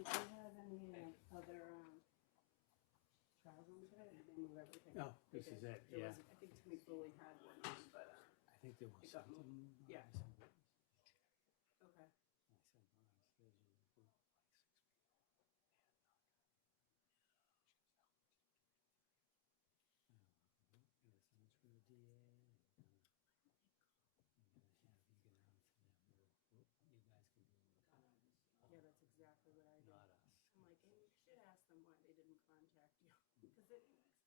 Did you have any other trials on today? Or did they move everything? No, this is it. There Yeah. was, I think Timmy Foley had one on, but I think there was it got something. moved. Yeah. I said, what is this? Okay. I said, well, I was there's a group of like 6 people. And it's someone's from the DA. And I'm gonna have you get on to them. You guys can deal with it. Yeah, that's exactly what I did. Not us. I'm like, and you should ask them why they didn't contact you. Because it makes us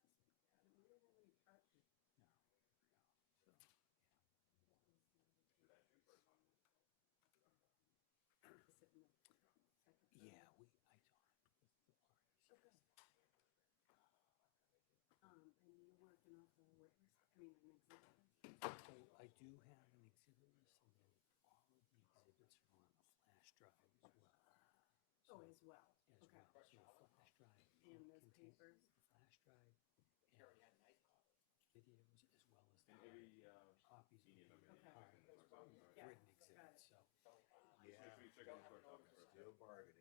look bad. And we didn't have any part. No. So, yeah. To sit in the second. Yeah, I talked with the parties. Okay. And you're working off a witness, an exhibit list? So I do have an exhibit list, and then all of the exhibits are on a flash drive as well. So, Oh, as well. As Okay. well. So a flash drive. And there's contains papers? The flash drive and videos as well as the copies of the Yeah, written exhibits. So Yeah, still bargaining.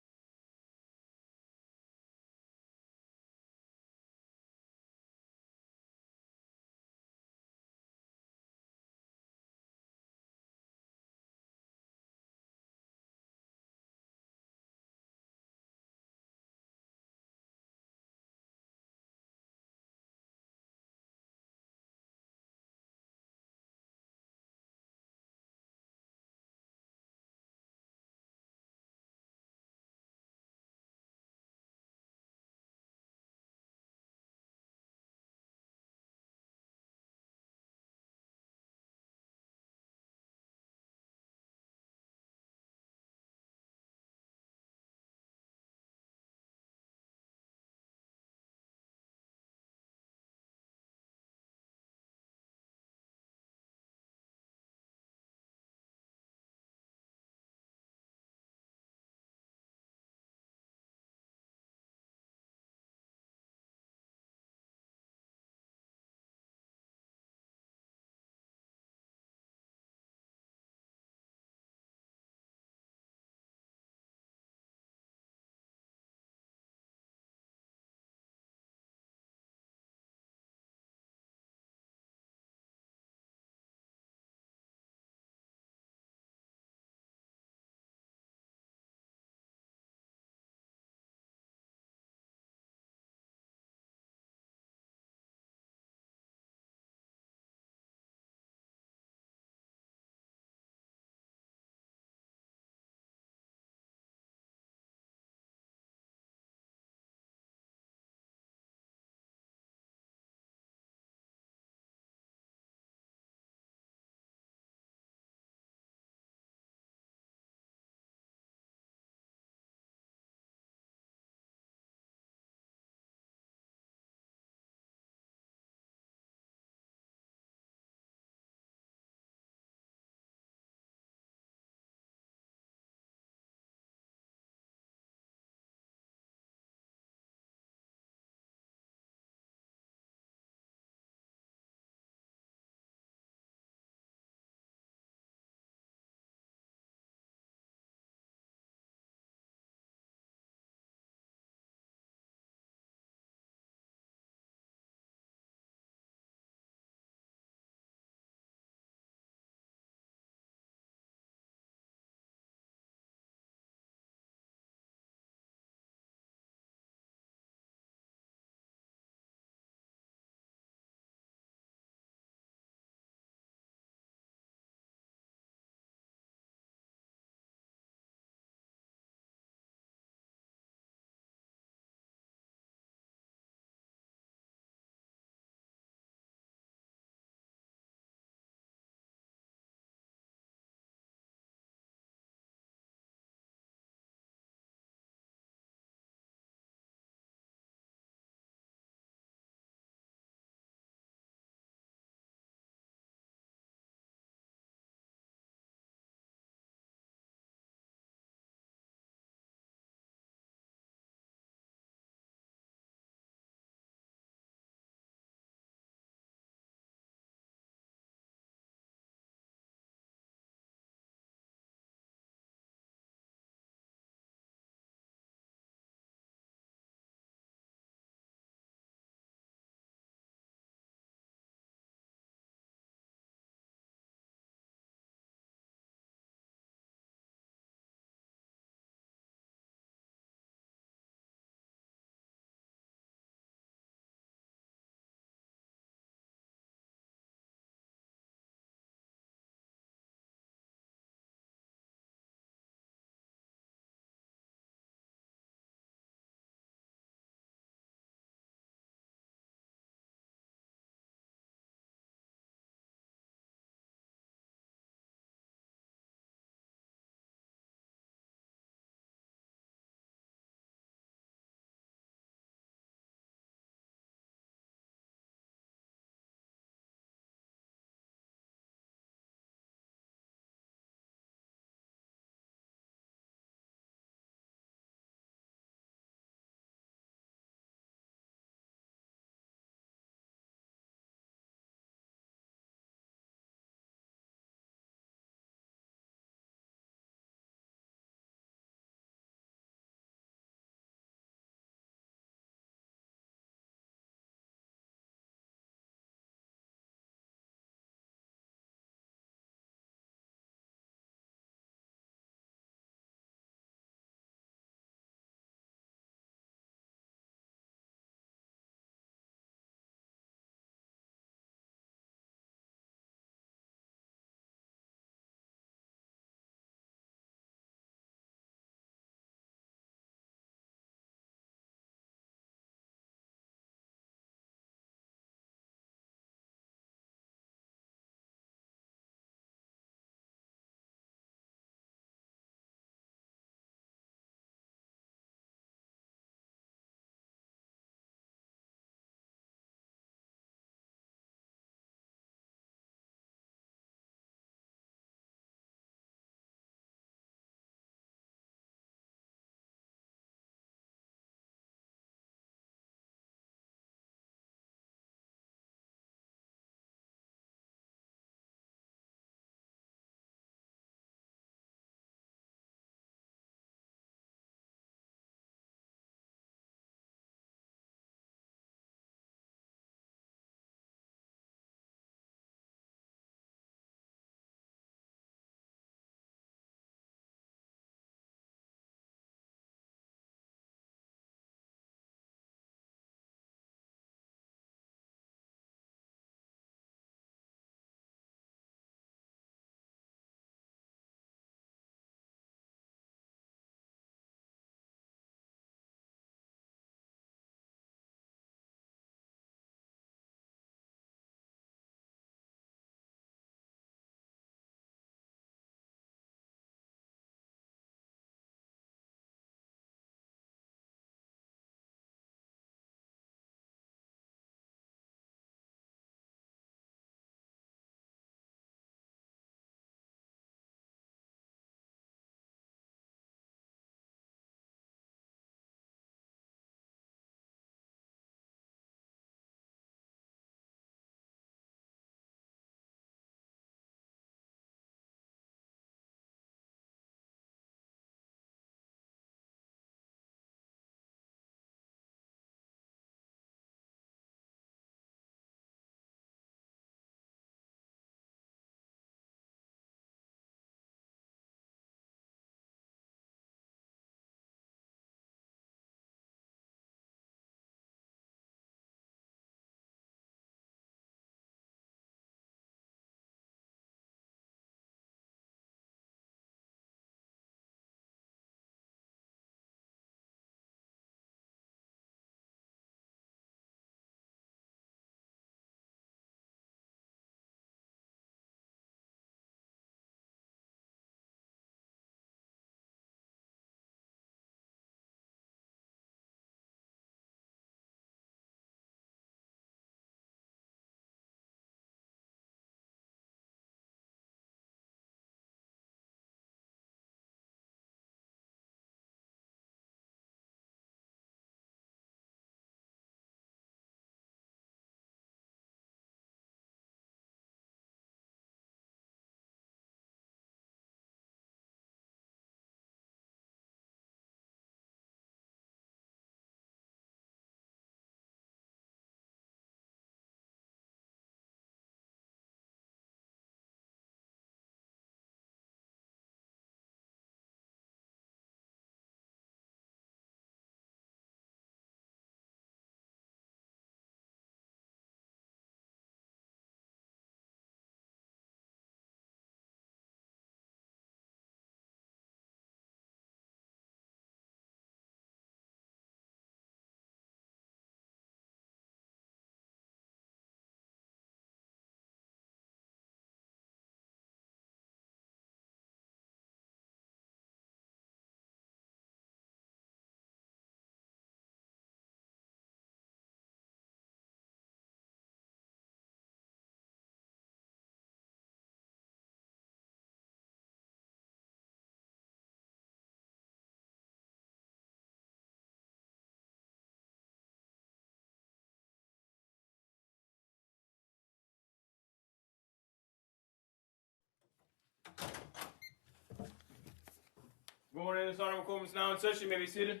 Going in this honorable court is now in session. You may be seated.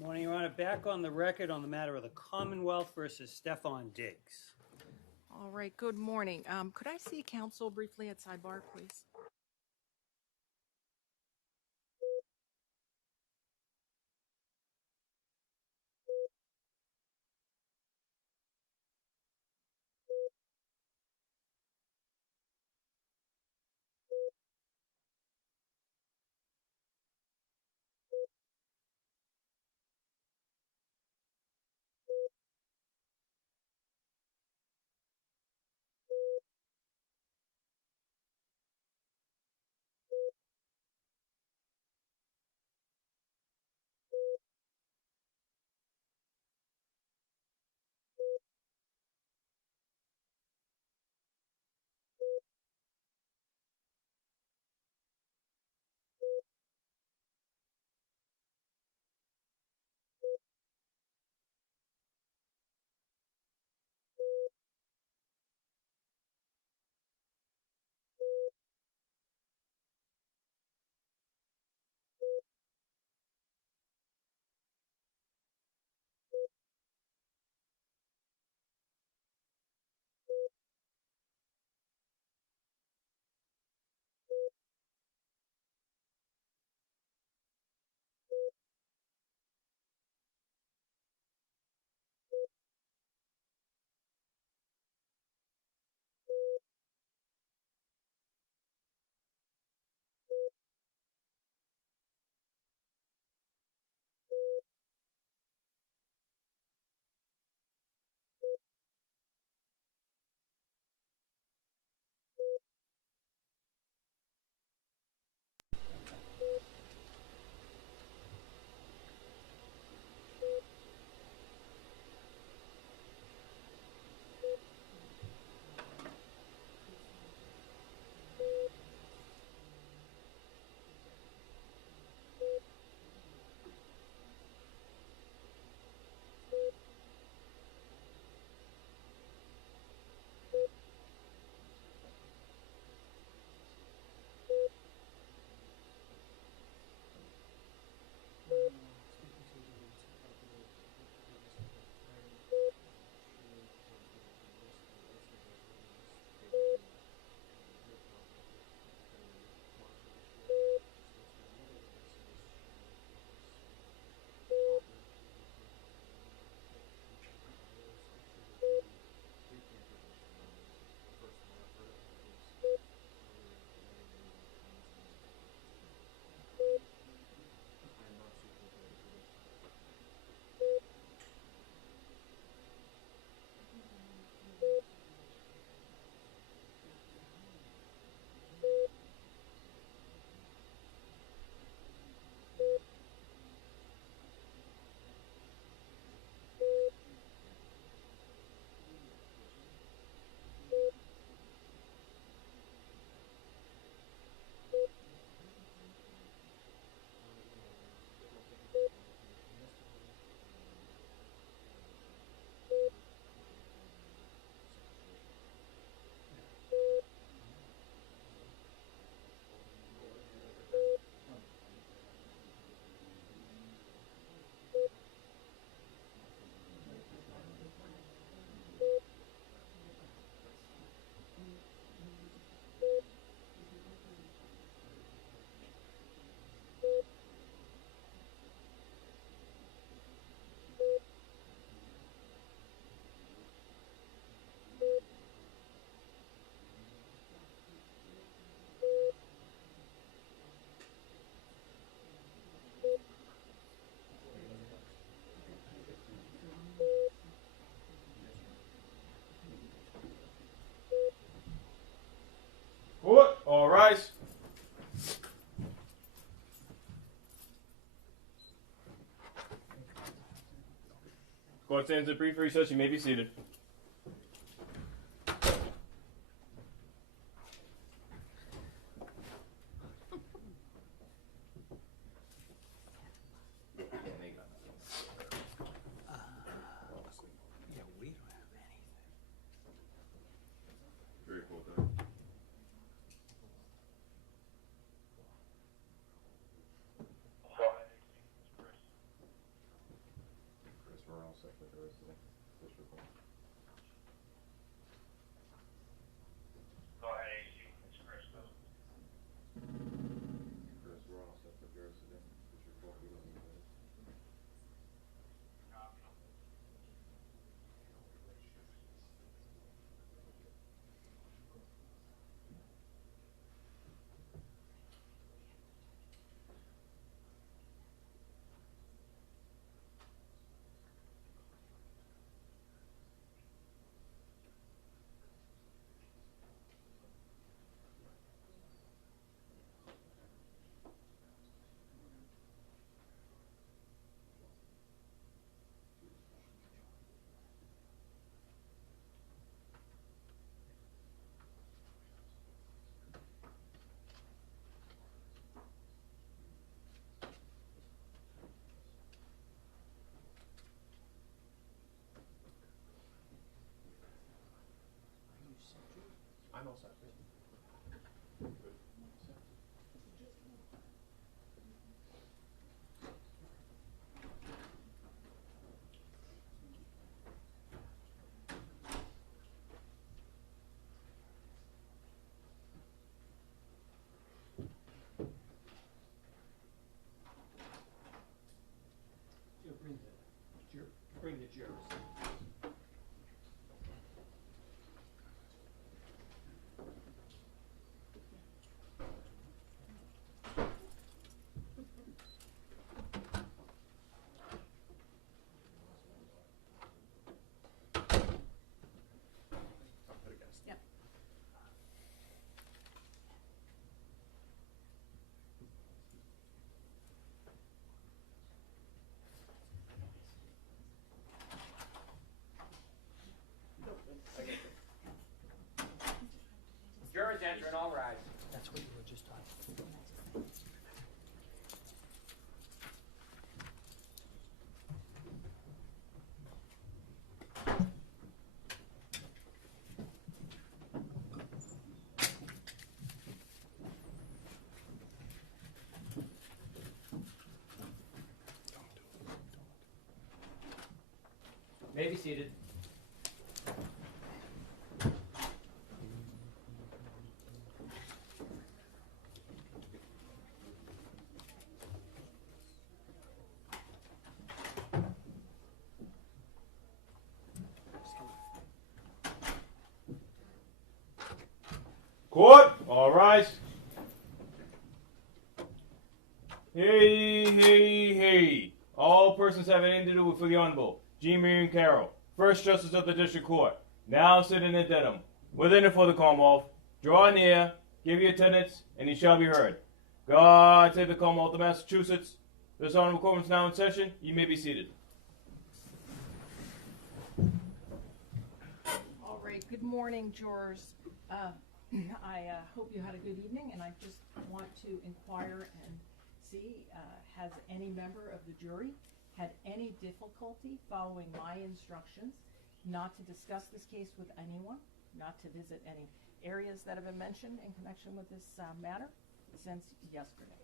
Morning, Your Honor. Back on the record on the matter of the Commonwealth versus Stefon Diggs. All right, good morning. Could I see counsel briefly at sidebar, please? Court, all rise. Court stands at brief recess. You may be seated. Yeah, we don't have anything. Very cool, though. jurors today? District court. Go ahead, AC. It's Chris. Go. Chris, we're all set for jurors today. District court, we don't need minutes. I'm all set. Good. Bring the jurors. Yep. Jurors entering, all rise. That's what you were just talking about. May be seated. Court, all rise. Hey, hey, hey. All persons having anything to do with the Honorable G. Marion Carroll, First Justice of the District Court, now sitting in addendum, within and for the Commonwealth, draw near, give your attendance, and ye shall be heard. God save the Commonwealth of Massachusetts. This honorable court is now in session. You may be seated. All right, good morning, jurors. I hope you had a good evening, and I just want to inquire and see, has any member of the jury had any difficulty following my instructions not to discuss this case with anyone, not to visit any areas that have been mentioned in connection with this matter since yesterday?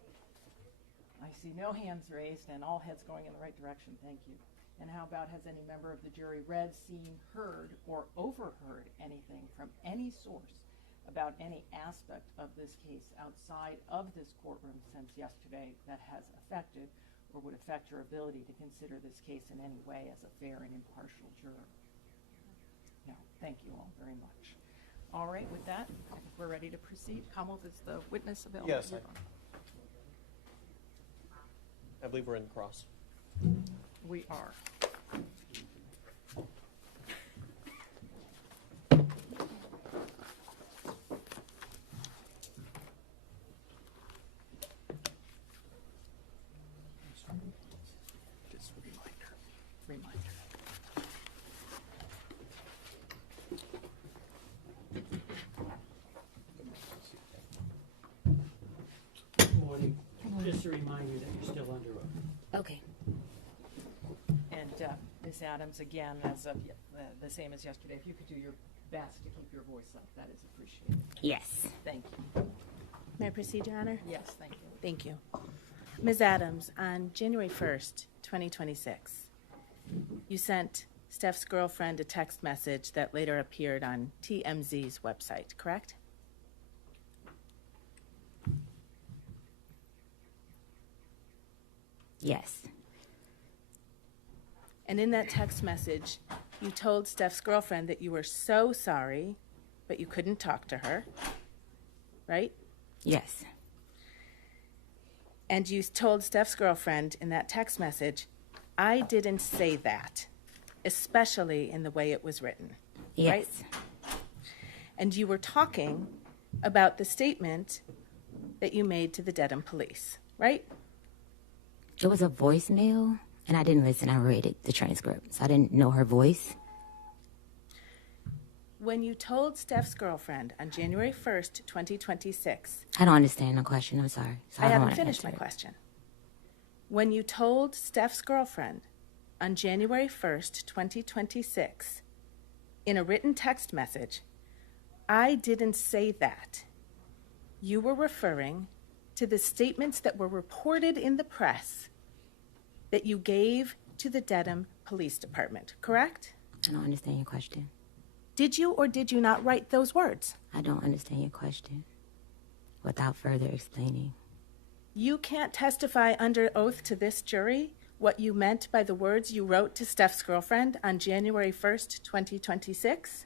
I see no hands raised and all heads going in the right direction. Thank you. And how about, has any member of the jury read, seen, heard, or overheard anything from any source about any aspect of this case outside of this courtroom since yesterday that has affected or would affect your ability to consider this case in any way as a fair and impartial juror? No. Thank you all very much. All right, with that, I think we're ready to proceed. Commonwealth, is the witness available? Yes, I believe we're in the cross. We are. Just a reminder. Good morning. Just a reminder that you're still under oath. Okay. And Ms. Adams, again, as of the same as yesterday, if you could do your best to keep your voice up, that is appreciated. Yes. Thank you. May I proceed, Your Honor? Yes, thank you. Thank you. Ms. Adams, on January 1st, 2026, you sent Steph's girlfriend a text message that later appeared on TMZ's website, correct? Yes. And in that text message, you told Steph's girlfriend that you were so sorry, but you couldn't talk to her, right? Yes. And you told Steph's girlfriend in that text message, I didn't say that, especially in the way it was written, Yes. right? And you were talking about the statement that you made to the Dedham police, right? It was a voicemail, and I didn't listen. I read the transcript, so I didn't know her voice. When you told Steph's girlfriend on January 1st, 2026, I don't understand the question. I'm sorry. So I don't haven't wanna finished my answer it. question. When you told Steph's girlfriend on January 1st, 2026, in a written text message, I didn't say that, you were referring to the statements that were reported in the press that you gave to the Dedham Police Department, correct? I don't understand your question. Did you or did you not write those words? I don't understand your question. Without further explaining. You can't testify under oath to this jury what you meant by the words you wrote to Steph's girlfriend on January 1st, 2026?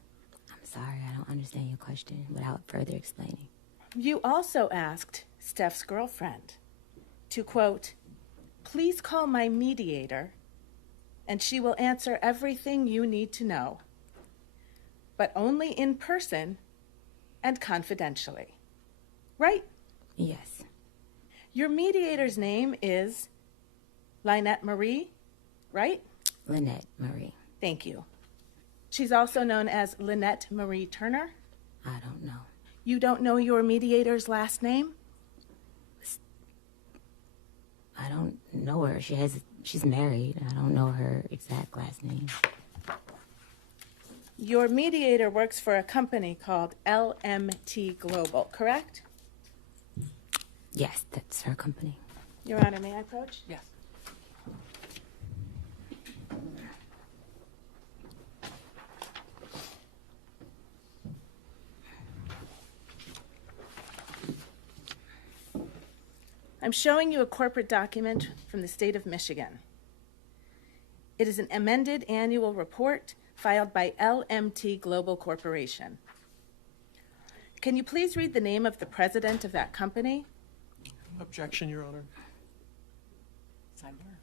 I'm sorry. I don't understand your question without further explaining. You also asked Steph's girlfriend to, quote, please call my mediator and she will answer everything you need to know, but only in person and confidentially. Right? Yes. Your mediator's name is Lynette Marie, right? Lynette Marie. Thank you. She's also known as Lynette Marie Turner. I don't know. You don't know your mediator's last name? I don't know her. She's married. I don't know her exact last name. Your mediator works for a company called LMT Global, correct? Yes, that's her company. Your Honor, may I approach? Yes. I'm showing you a corporate document from the state of Michigan. It is an amended annual report filed by LMT Global Corporation. Can you please read the name of the president of that company? Objection, Your Honor. Sidebar.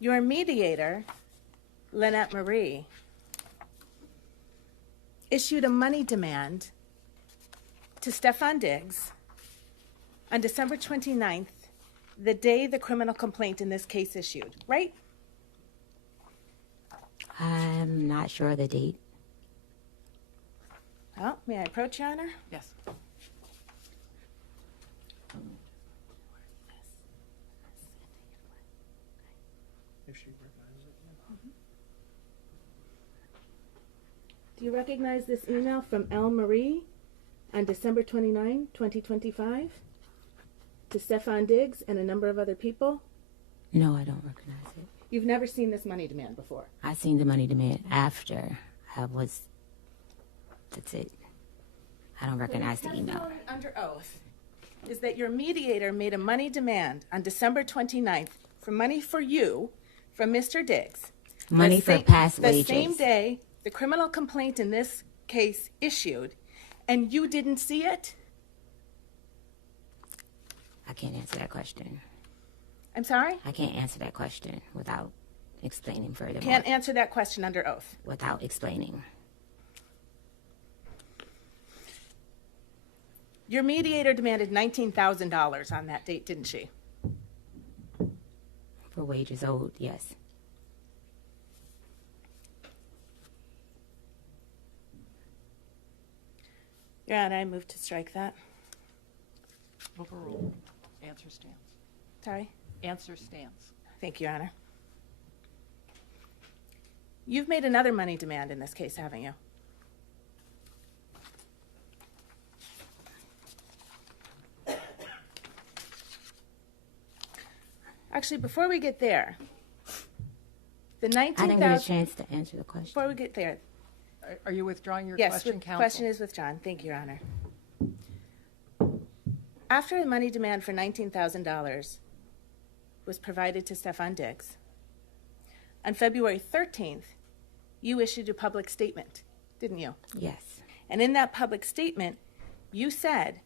Your mediator, Lynette Marie, issued a money demand to Stefon Diggs on December 29th, the day the criminal complaint in this case issued, right? I'm not sure of the date. Well, may I approach, Your Honor? Yes. If she recognizes it, yeah. Do you recognize this email from L. Marie on December 29, 2025, to Stefon Diggs and a number of other people? No, I don't recognize it. You've never seen this money demand before. I seen the money demand after I was. That's it. I don't recognize the email. Testimony under oath is that your mediator made a money demand on December 29th for money for you from Mr. Diggs. Money The for sa- past the wages. same day the criminal complaint in this case issued, and you didn't see it? I can't answer that question. I'm sorry? I can't answer that question without explaining further. Can't answer that question under oath. Without explaining. Your mediator demanded $19,000 on that date, didn't she? For wages owed, yes. Your Honor, I move to strike that. Overruled. Answer stands. Sorry? Answer stands. Thank you, Your Honor. You've made another money demand in this case, haven't you? Actually, before we get there, the I didn't get a 19,000. chance to answer the question. Before we get there, Are you withdrawing your yes, question, the counsel? question is withdrawn. Thank you, Your Honor. After the money demand for $19,000 was provided to Stefon Diggs, on February 13th, you issued a public statement, didn't you? Yes. And in that public statement, you said,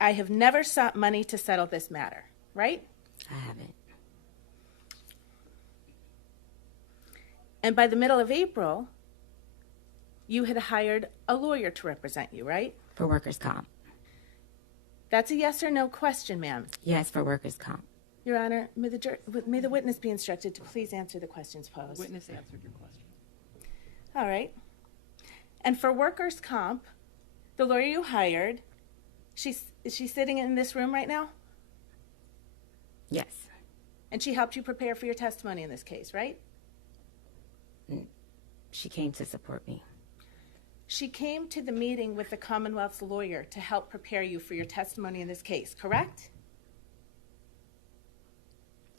I have never sought money to settle this matter, right? I haven't. And by the middle of April, you had hired a lawyer to represent you, right? For workers' comp. That's a yes or no question, ma'am. Yes, for workers' comp. Your Honor, may the witness be instructed to please answer the questions posed. Witness answered your question. All right. And for workers' comp, the lawyer you hired, is she sitting in this room right now? Yes. And she helped you prepare for your testimony in this case, right? She came to support me. She came to the meeting with the Commonwealth's lawyer to help prepare you for your testimony in this case, correct?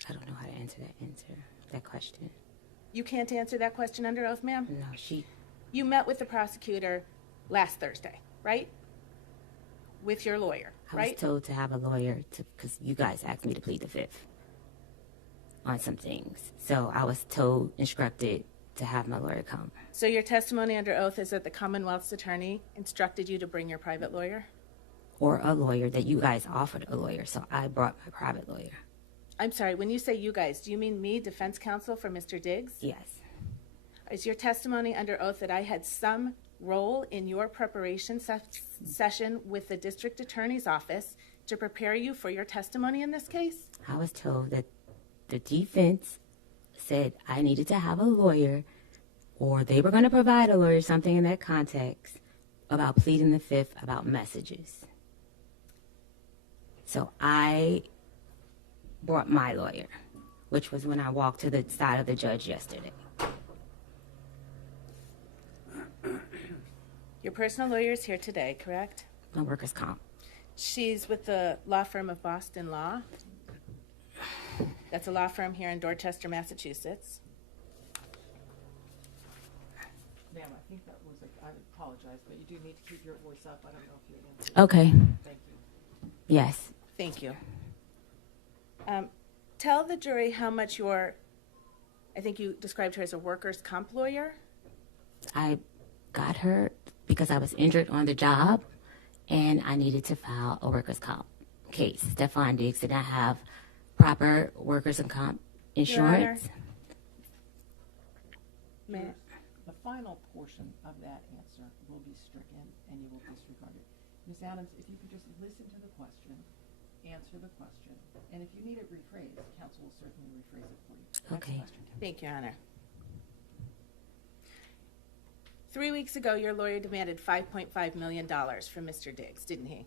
I don't know how to answer that question. You can't answer that question under oath, ma'am? No, You met with the prosecutor last Thursday, right? With your lawyer, I right? was told to have a lawyer because you guys asked me to plead the fifth on some things. So I was instructed to have my lawyer come. So your testimony under oath is that the Commonwealth's attorney instructed you to bring your private lawyer? Or a lawyer that you guys offered a lawyer. So I brought my private lawyer. I'm sorry, when you say you guys, do you mean me, defense counsel for Mr. Diggs? Yes. Is your testimony under oath that I had some role in your preparation session with the district attorney's office to prepare you for your testimony in this case? I was told that the defense said I needed to have a lawyer, or they were going to provide a lawyer, something in that context, about pleading the fifth about messages. So I brought my lawyer, which was when I walked to the side of the judge yesterday. Your personal lawyer is here today, correct? My workers' comp. She's with the law firm of Boston Law. That's a law firm here in Dorchester, Massachusetts. Ma'am, I think that was I apologize, but you do need to keep your voice up. I don't know if you answered. Okay. Thank you. Yes. Thank you. Tell the jury how much I think you described her as a workers' comp lawyer. I got her because I was injured on the job, and I needed to file a workers' comp case. Stefon Diggs did not have proper workers' and comp insurance. May The final portion of that answer will be stricken, and you will disregard it. Ms. Adams, if you could just listen to the question, answer the question, and if you need it rephrased, counsel will certainly rephrase it for you. Next Okay. question, counsel. Thank you, Your Honor. 3 weeks ago, your lawyer demanded $5.5 million from Mr. Diggs, didn't he?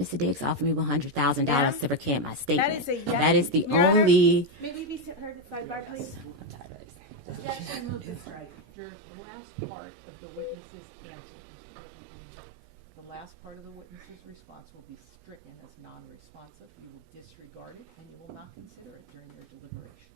Mr. Diggs offered me $100,000 Ma'am? to recant my statement. That is a yes. That is the Your Honor, only. May we be heard at sidebar, please? Objection, move to strike. The last part of the witness's answer, the last part of the witness's response will be stricken as non-responsive. You will disregard it, and you will not consider it during your deliberations.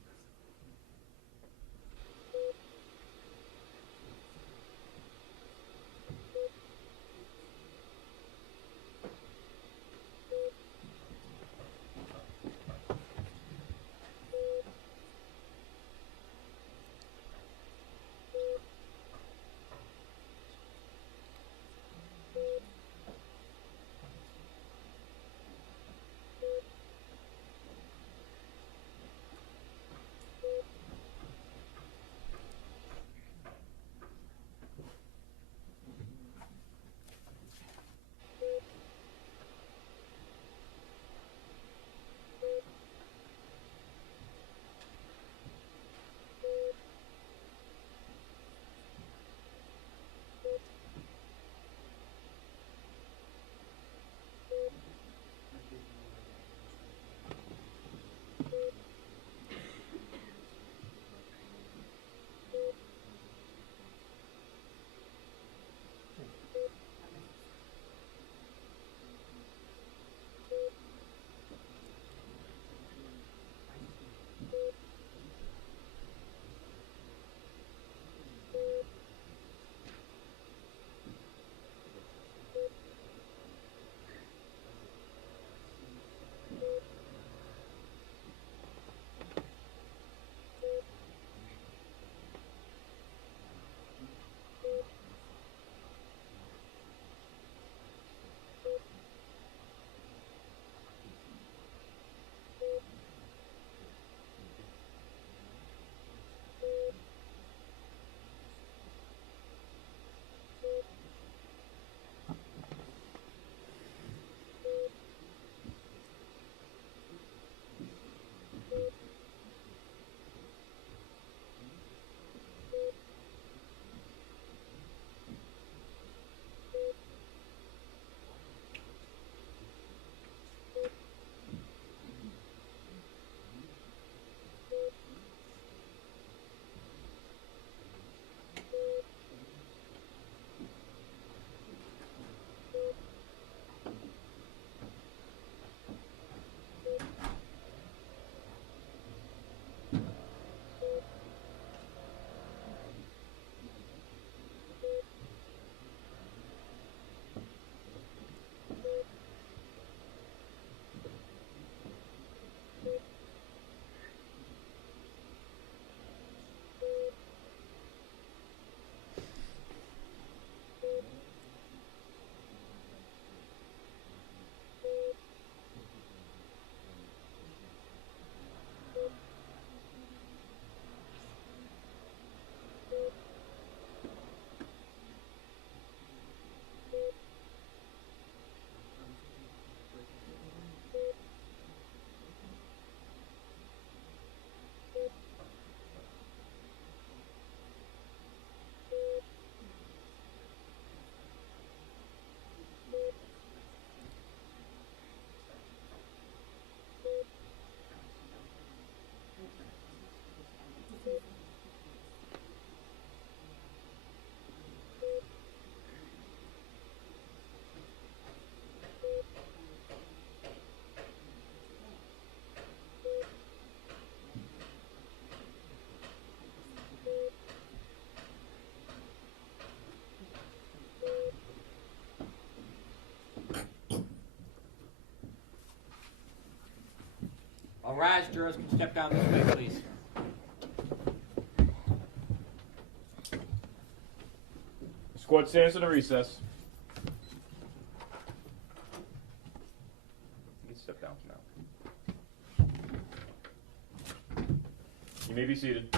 All rise, jurors can step down this way, please. This court stands to the recess. You can step down for now. You may be seated.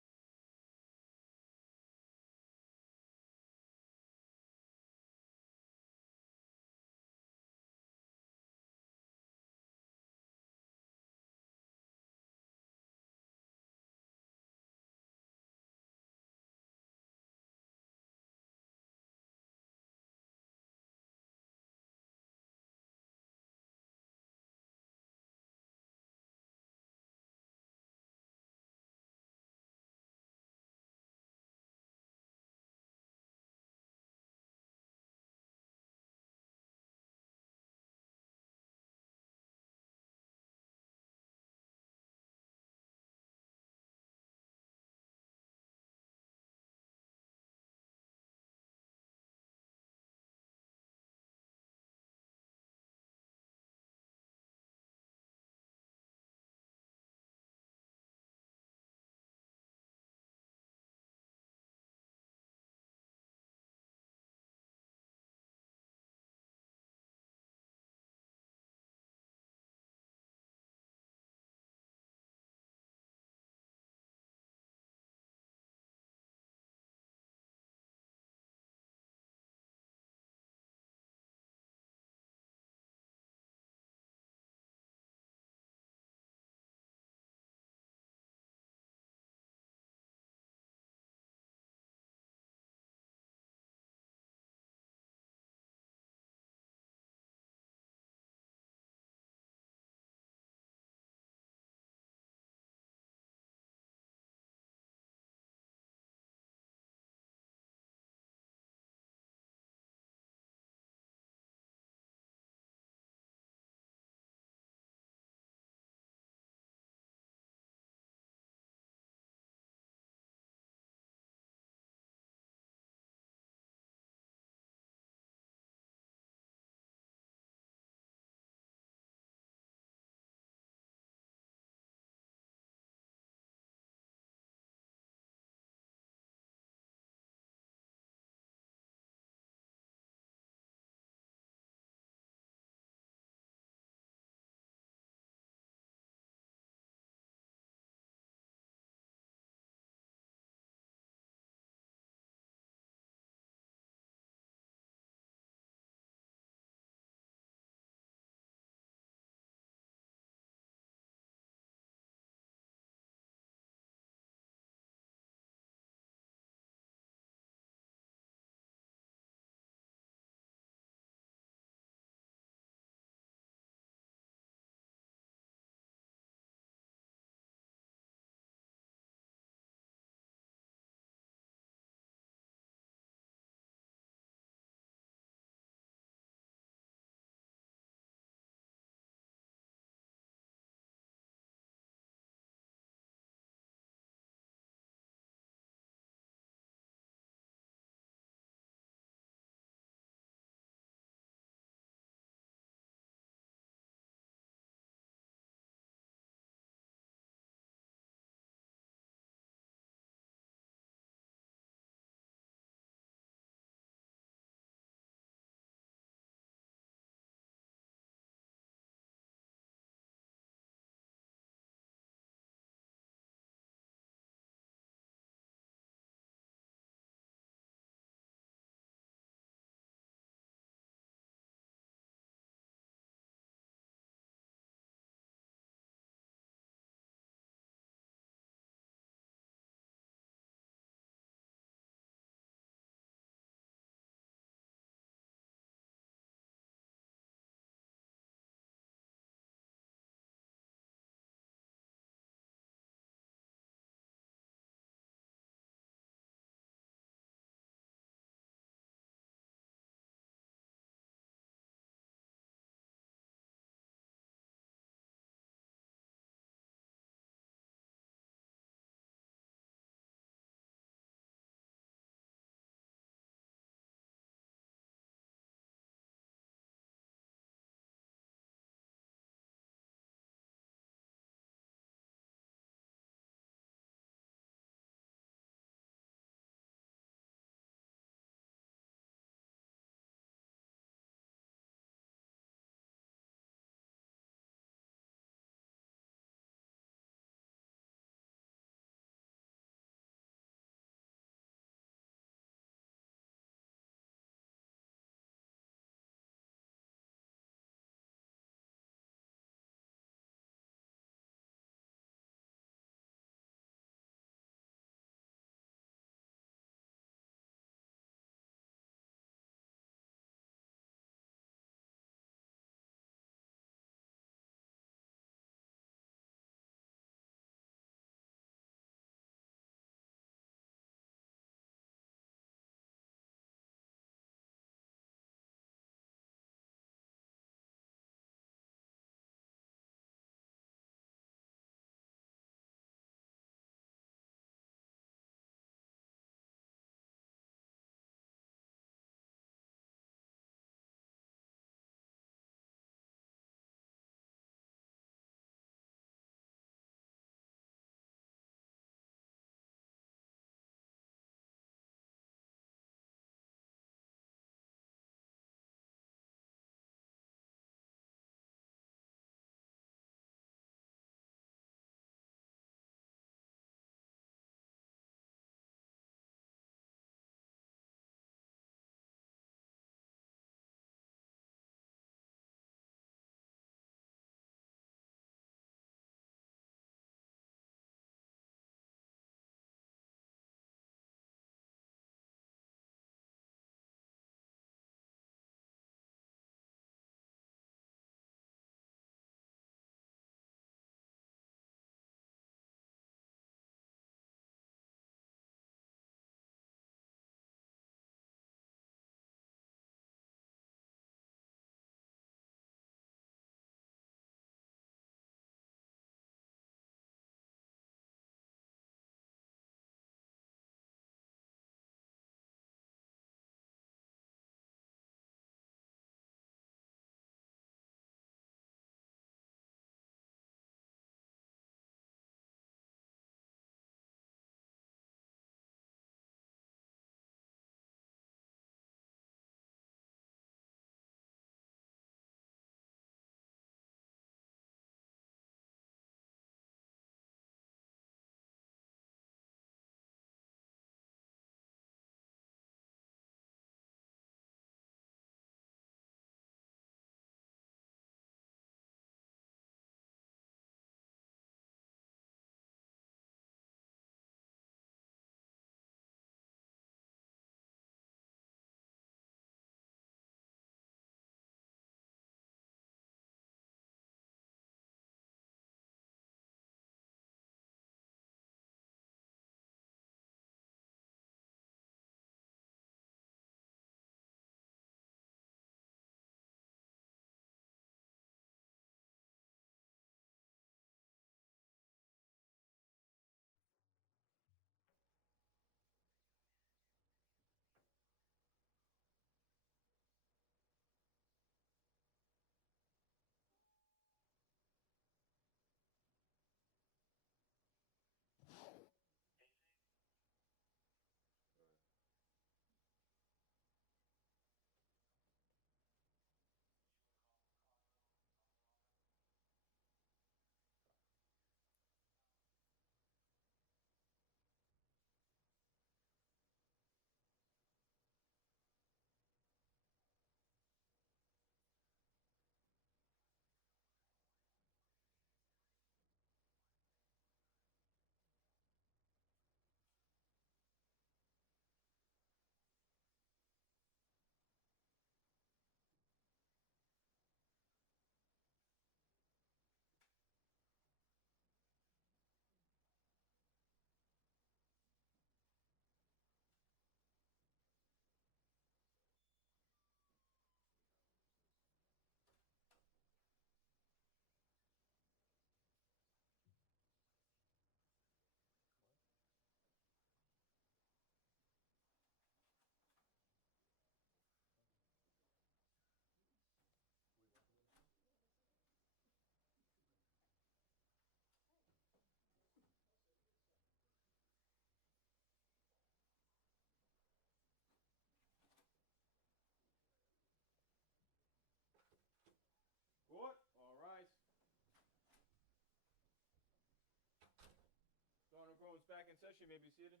back in session. You may be seated.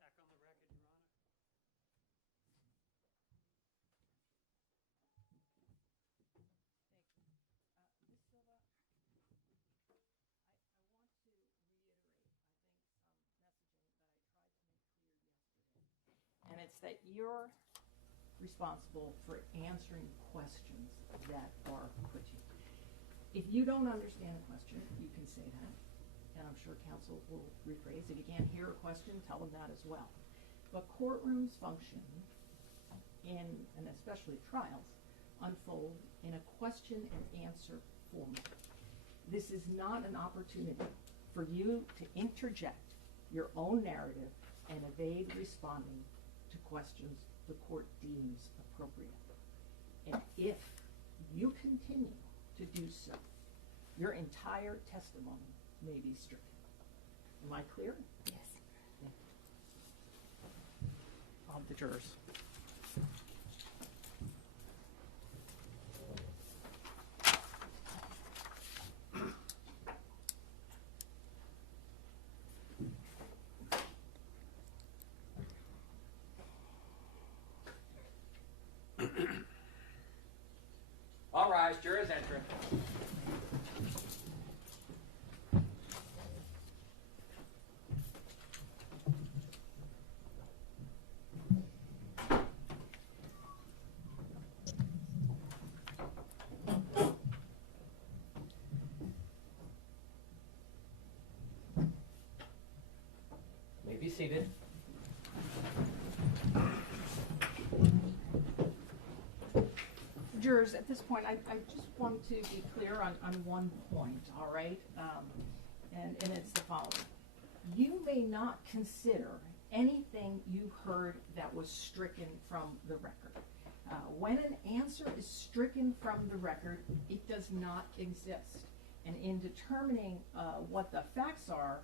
Back on the record, Your Honor. Thank you. Ms. Silva, I want to reiterate, I think, some messaging that I tried to make clear yesterday. And it's that you're responsible for answering questions that are put to you. If you don't understand a question, you can say that, and I'm sure counsel will rephrase. If you can't hear a question, tell them that as well. But courtrooms function in, and especially trials, unfold in a question and answer format. This is not an opportunity for you to interject your own narrative and evade responding to questions the court deems appropriate. And if you continue to do so, your entire testimony may be stricken. Am I clear? Yes. Of the jurors. All rise, jurors enter. May be seated. Jurors, at this point, I just want to be clear on one point, all right? And it's the following. You may not consider anything you heard that was stricken from the record. When an answer is stricken from the record, it does not exist. And in determining what the facts are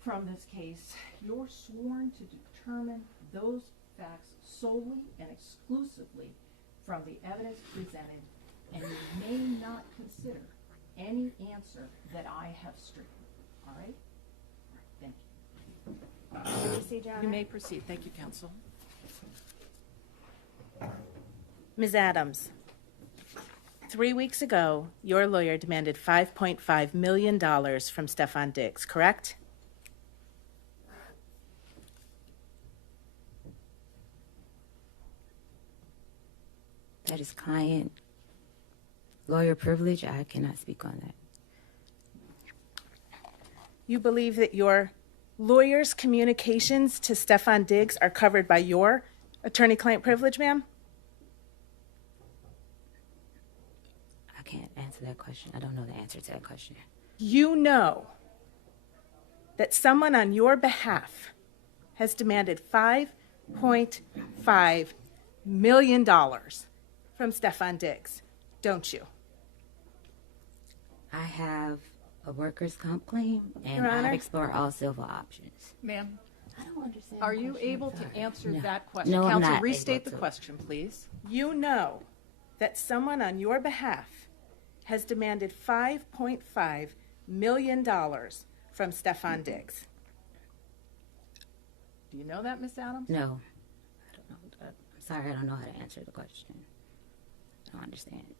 from this case, you're sworn to determine those facts solely and exclusively from the evidence presented, and you may not consider any answer that I have stricken. All right? Thank you. Proceed, Your Honor. You may proceed. Thank you, counsel. Ms. Adams, 3 weeks ago, your lawyer demanded $5.5 million from Stefon Diggs, correct? That is client lawyer privilege. I cannot speak on that. You believe that your lawyer's communications to Stefon Diggs are covered by your attorney-client privilege, ma'am? I can't answer that question. I don't know the answer to that question. You know that someone on your behalf has demanded $5.5 million from Stefon Diggs, don't you? I have a workers' comp claim, and Your Honor? I've explored all civil options. Ma'am, I don't understand. are the you question. able I'm to sorry. answer No. that question? No, I'm Counsel, not restate able the to. question, please. You know that someone on your behalf has demanded $5.5 million from Stefon Diggs. Do you know that, Miss Adams? No, I don't know. I'm sorry, I don't know how to answer the question. I don't understand.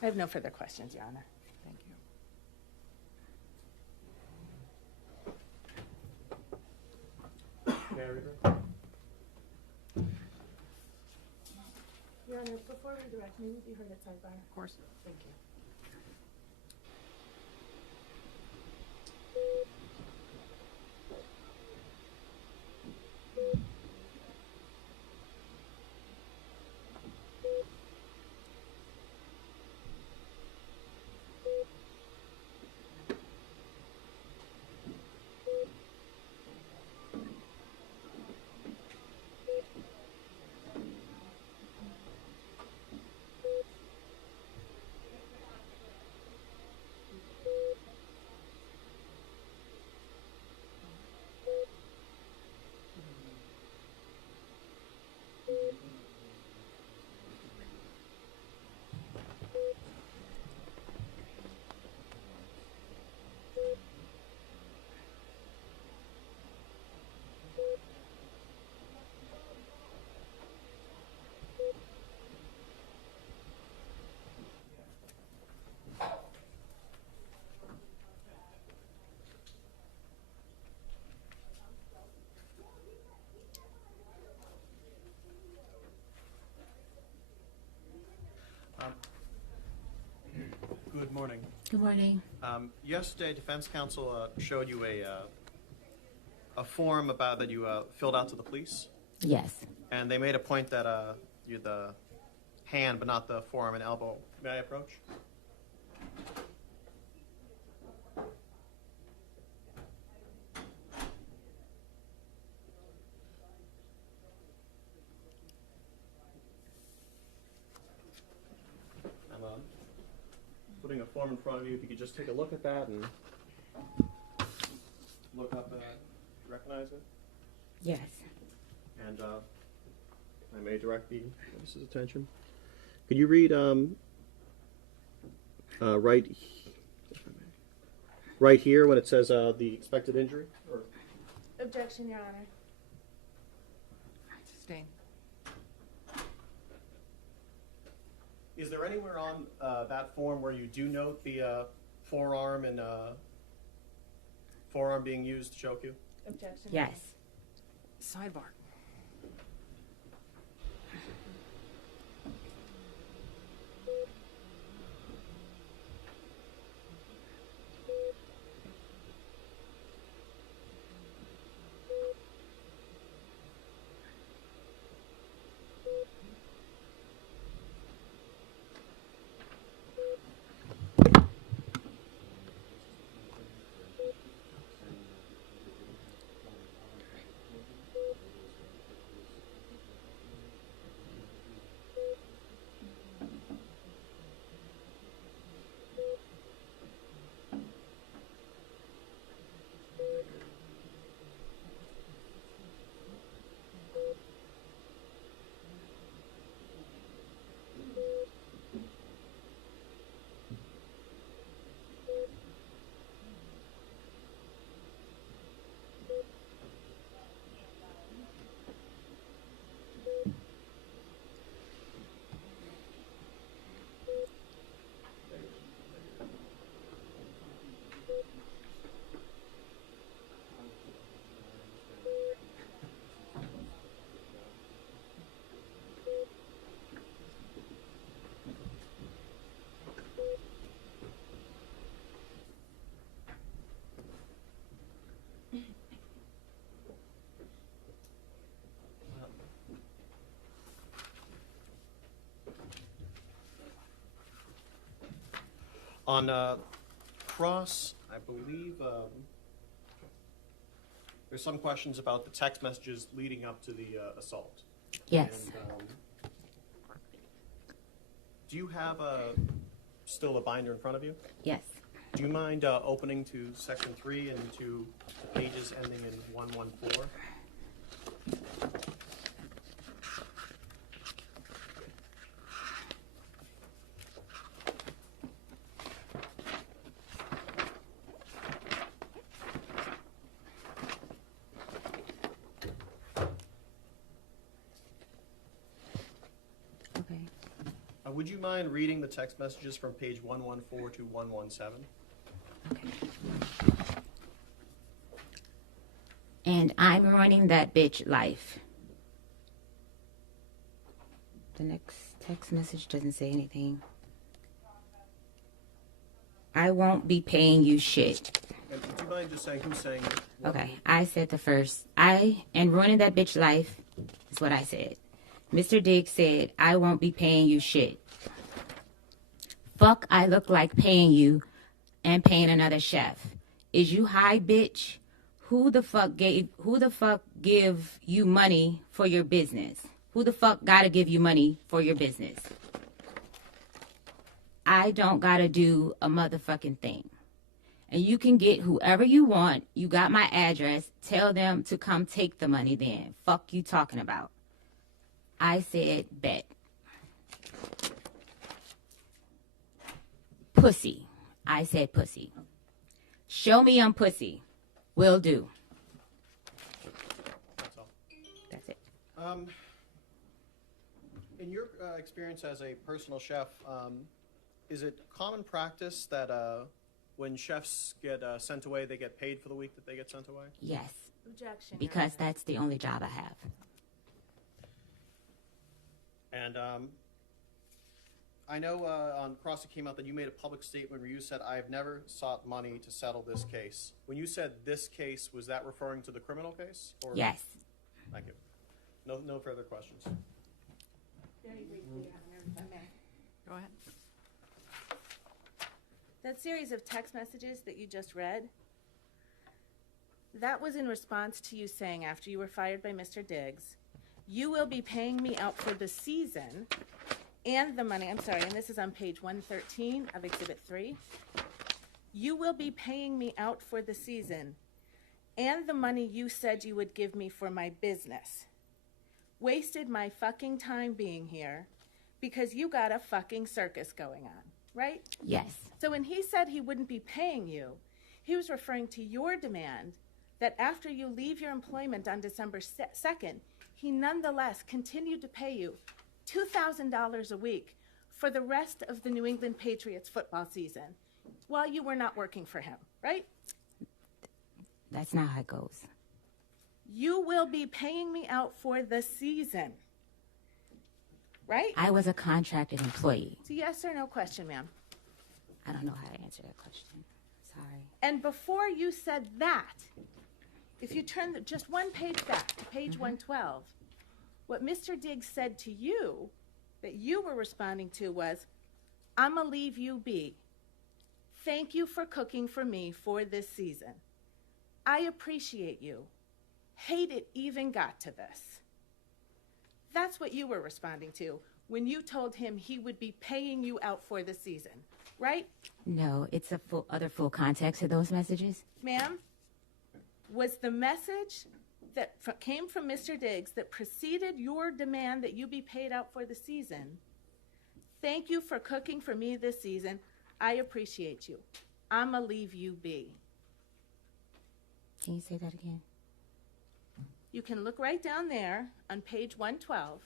I have no further questions, Your Honor. Thank you. May I read it? Your Honor, before we direct, may we be heard at sidebar? Of course. Thank you. morning. Good morning. Yesterday, defense counsel showed you a form about that you filled out to the police, Yes. and they made a point that you the hand, but not the forearm and elbow. May I approach? I'm putting a form in front of you. If you could just take a look at that and look up, recognize it. Yes. And I may direct the witness's attention. Could you read right here when it says the expected injury? Or Objection, Your Honor. Sustain. is there anywhere on that form where you do note the forearm and forearm being used to choke you? Objection. Yes. Sidebar. On cross, I believe there's some questions about the text messages leading up to the assault. Yes. And, do you have still a binder in front of you? Yes. Do you mind opening to section 3 and to the pages ending in 114? Okay. Would you mind reading the text messages from page 114 to 117? Okay. And I'm running that bitch life. The next text message doesn't say anything. I won't be paying you shit. And would you mind just saying who's saying it? Okay, I said the first. And running that bitch life is what I said. Mr. Diggs said, I won't be paying you shit. Fuck, I look like paying you and paying another chef. Is you high, bitch? Who the fuck give you money for your business? Who the fuck gotta give you money for your business? I don't gotta do a motherfucking thing. And you can get whoever you want. You got my address. Tell them to come take the money then. Fuck you talking about. I said bet. Pussy. I said pussy. Show me I'm pussy. Will do. That's all. That's it. In your experience as a personal chef, is it common practice that when chefs get sent away, they get paid for the week that they get sent away? Yes. Objection. Your Because Honor. that's the only job I have. And I know on Cross it came out that you made a public statement where you said, I have never sought money to settle this case. When you said this case, was that referring to the criminal case? Or? Yes. Thank you. No further questions. Very briefly, Your Honor, if I may. Go ahead. That series of text messages that you just read, that was in response to you saying after you were fired by Mr. Diggs, you will be paying me out for the season and the money, I'm sorry, and this is on page 113 of Exhibit 3. You will be paying me out for the season and the money you said you would give me for my business. Wasted my fucking time being here because you got a fucking circus going on, right? Yes. So when he said he wouldn't be paying you, he was referring to your demand that after you leave your employment on December 2nd, he nonetheless continued to pay you $2,000 a week for the rest of the New England Patriots football season while you were not working for him, right? That's not how it goes. You will be paying me out for the season, right? I was a contracted employee. It's a yes or no question, ma'am. I don't know how to answer that question. Sorry. And before you said that, if you turn just one page back to page 112, what Mr. Diggs said to you that you were responding to was, I'ma leave you be. Thank you for cooking for me for this season. I appreciate you. Hate it even got to this. That's what you were responding to when you told him he would be paying you out for the season, right? No, it's a full context of those messages. Ma'am, was the message that came from Mr. Diggs that preceded your demand that you be paid out for the season, thank you for cooking for me this season. I appreciate you. I'ma leave you be. Can you say that again? You can look right down there on page 112.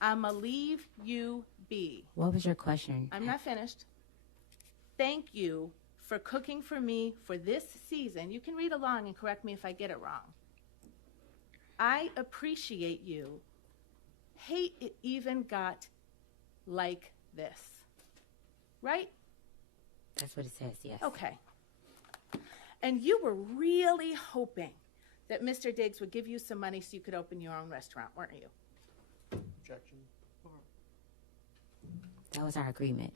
I'ma leave you be. What was your question? I'm not finished. Thank you for cooking for me for this season. You can read along and correct me if I get it wrong. I appreciate you. Hate it even got like this. Right? That's what it says, yes. Okay. And you were really hoping that Mr. Diggs would give you some money so you could open your own restaurant, weren't you? Objection. That was our agreement.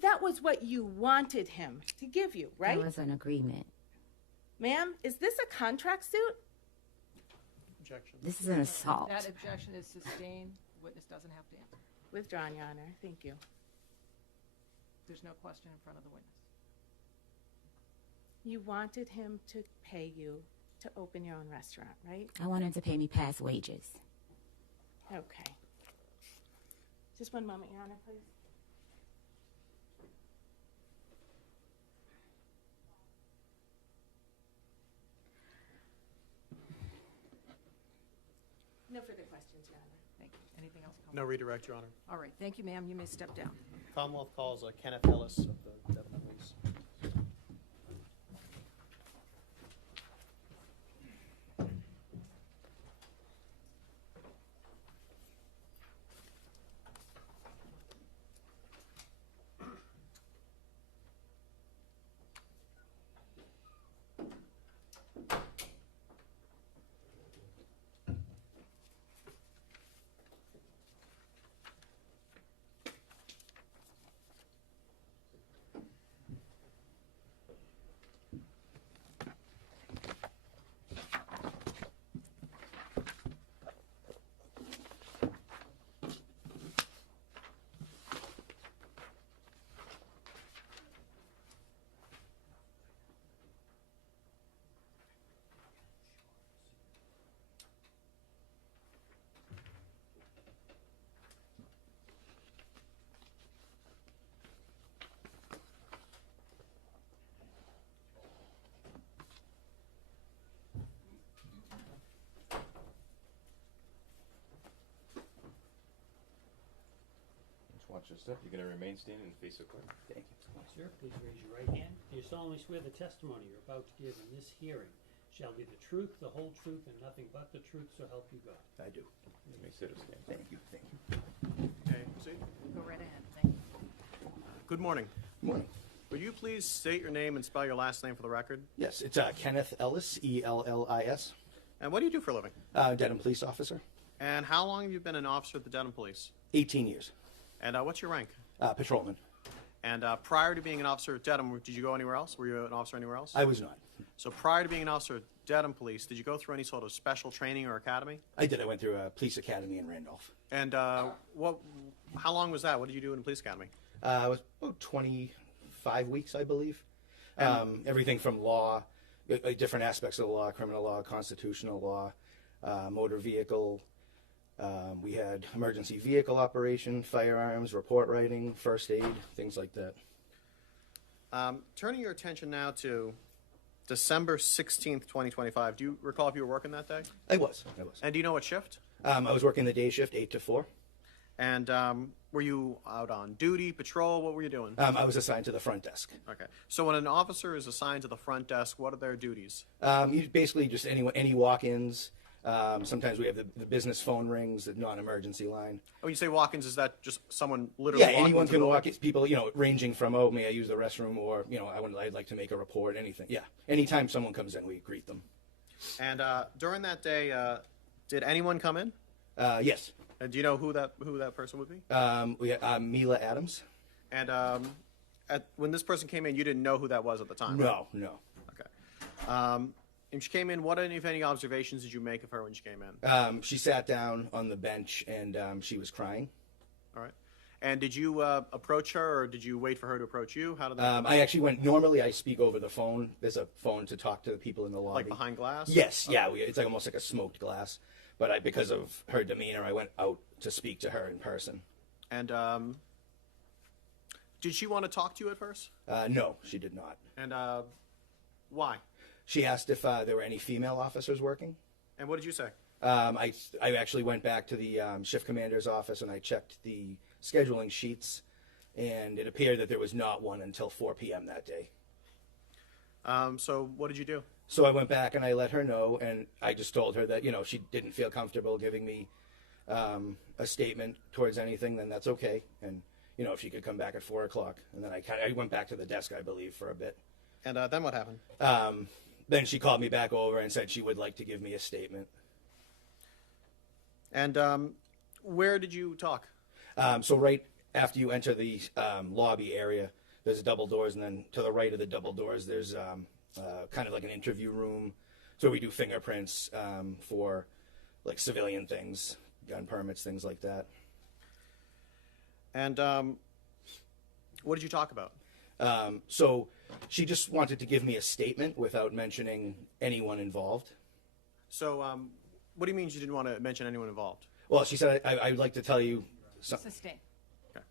That was what you wanted him to give you, right? That was an agreement. Ma'am, is this a contract suit? Objection. This is an assault. That objection is sustained. Witness doesn't have to answer. Withdrawn, Your Honor. Thank you. There's no question in front of the witness. You wanted him to pay you to open your own restaurant, right? I want him to pay me past wages. Okay. Just one moment, Your Honor, please. No further questions, Your Honor. Thank you. Anything else? No redirect, Your Honor. All right. Thank you, ma'am. You may step down. Commonwealth calls Kenneth Ellis of the Devon Police. Watch your step. You're going to remain standing and face the court. Thank you. Sir, please raise your right hand. Do you solemnly swear the testimony you're about to give in this hearing shall be the truth, the whole truth, and nothing but the truth, so help you God? I do. You may sit or stand. Thank you. Thank you. Okay, proceed. Go right ahead, thank you. Good morning. Morning. Would you please state your name and spell your last name for the record? Yes, it's Kenneth Ellis, Ellis. And what do you do for a living? Dedham police officer. And how long have you been an officer at the Dedham Police? 18 years. And what's your rank? Patrolman. And prior to being an officer at Dedham, did you go anywhere else? Were you an officer anywhere else? I was not. So prior to being an officer at Dedham Police, did you go through any sort of special training or academy? I did. I went through a police academy in Randolph. And how long was that? What did you do in the police academy? It was about 25 weeks, I believe. Everything from law, different aspects of the law, criminal law, constitutional law, motor vehicle. We had emergency vehicle operation, firearms, report writing, first aid, things like that. Turning your attention now to December 16th, 2025. Do you recall if you were working that day? I was. And do you know what shift? I was working the day shift, 8 to 4. And were you out on duty, patrol? What were you doing? I was assigned to the front desk. Okay. So when an officer is assigned to the front desk, what are their duties? You basically just any walk-ins. Sometimes we have the business phone rings, the non-emergency line. When you say walk-ins, is that just someone literally? Yeah, anyone can walk. It's people, ranging from, oh, may I use the restroom, or I'd like to make a report, anything. Yeah, anytime someone comes in, we greet them. And during that day, did anyone come in? Yes. And do you know who that person would be? We had Mila Adams. And when this person came in, you didn't know who that was at the time, right? No. Okay. And she came in. What, if any, observations did you make of her when she came in? She sat down on the bench and she was crying. All right. And did you approach her, or did you wait for her to approach you? How did that? I actually went. Normally, I speak over the phone. There's a phone to talk to the people in the lobby. Like behind glass? Yes. Okay. Yeah. It's like almost like a smoked glass. But because of her demeanor, I went out to speak to her in person. And did she want to talk to you at first? No, she did not. And why? She asked if there were any female officers working. And what did you say? I actually went back to the shift commander's office and I checked the scheduling sheets, and it appeared that there was not one until 4 p.m. that day. So what did you do? So I went back and I let her know, and I just told her that, she didn't feel comfortable giving me a statement towards anything, then that's okay. And, if she could come back at 4 o'clock. And then I went back to the desk, I believe, for a bit. And then what happened? Then she called me back over and said she would like to give me a statement. And where did you talk? So right after you enter the lobby area, there's double doors, and then to the right of the double doors, there's kind of like an interview room. So we do fingerprints for like civilian things, gun permits, things like that. And what did you talk about? So she just wanted to give me a statement without mentioning anyone involved. So what do you mean she didn't want to mention anyone involved? Well, she said, I would like to tell you something. Sustain. Okay.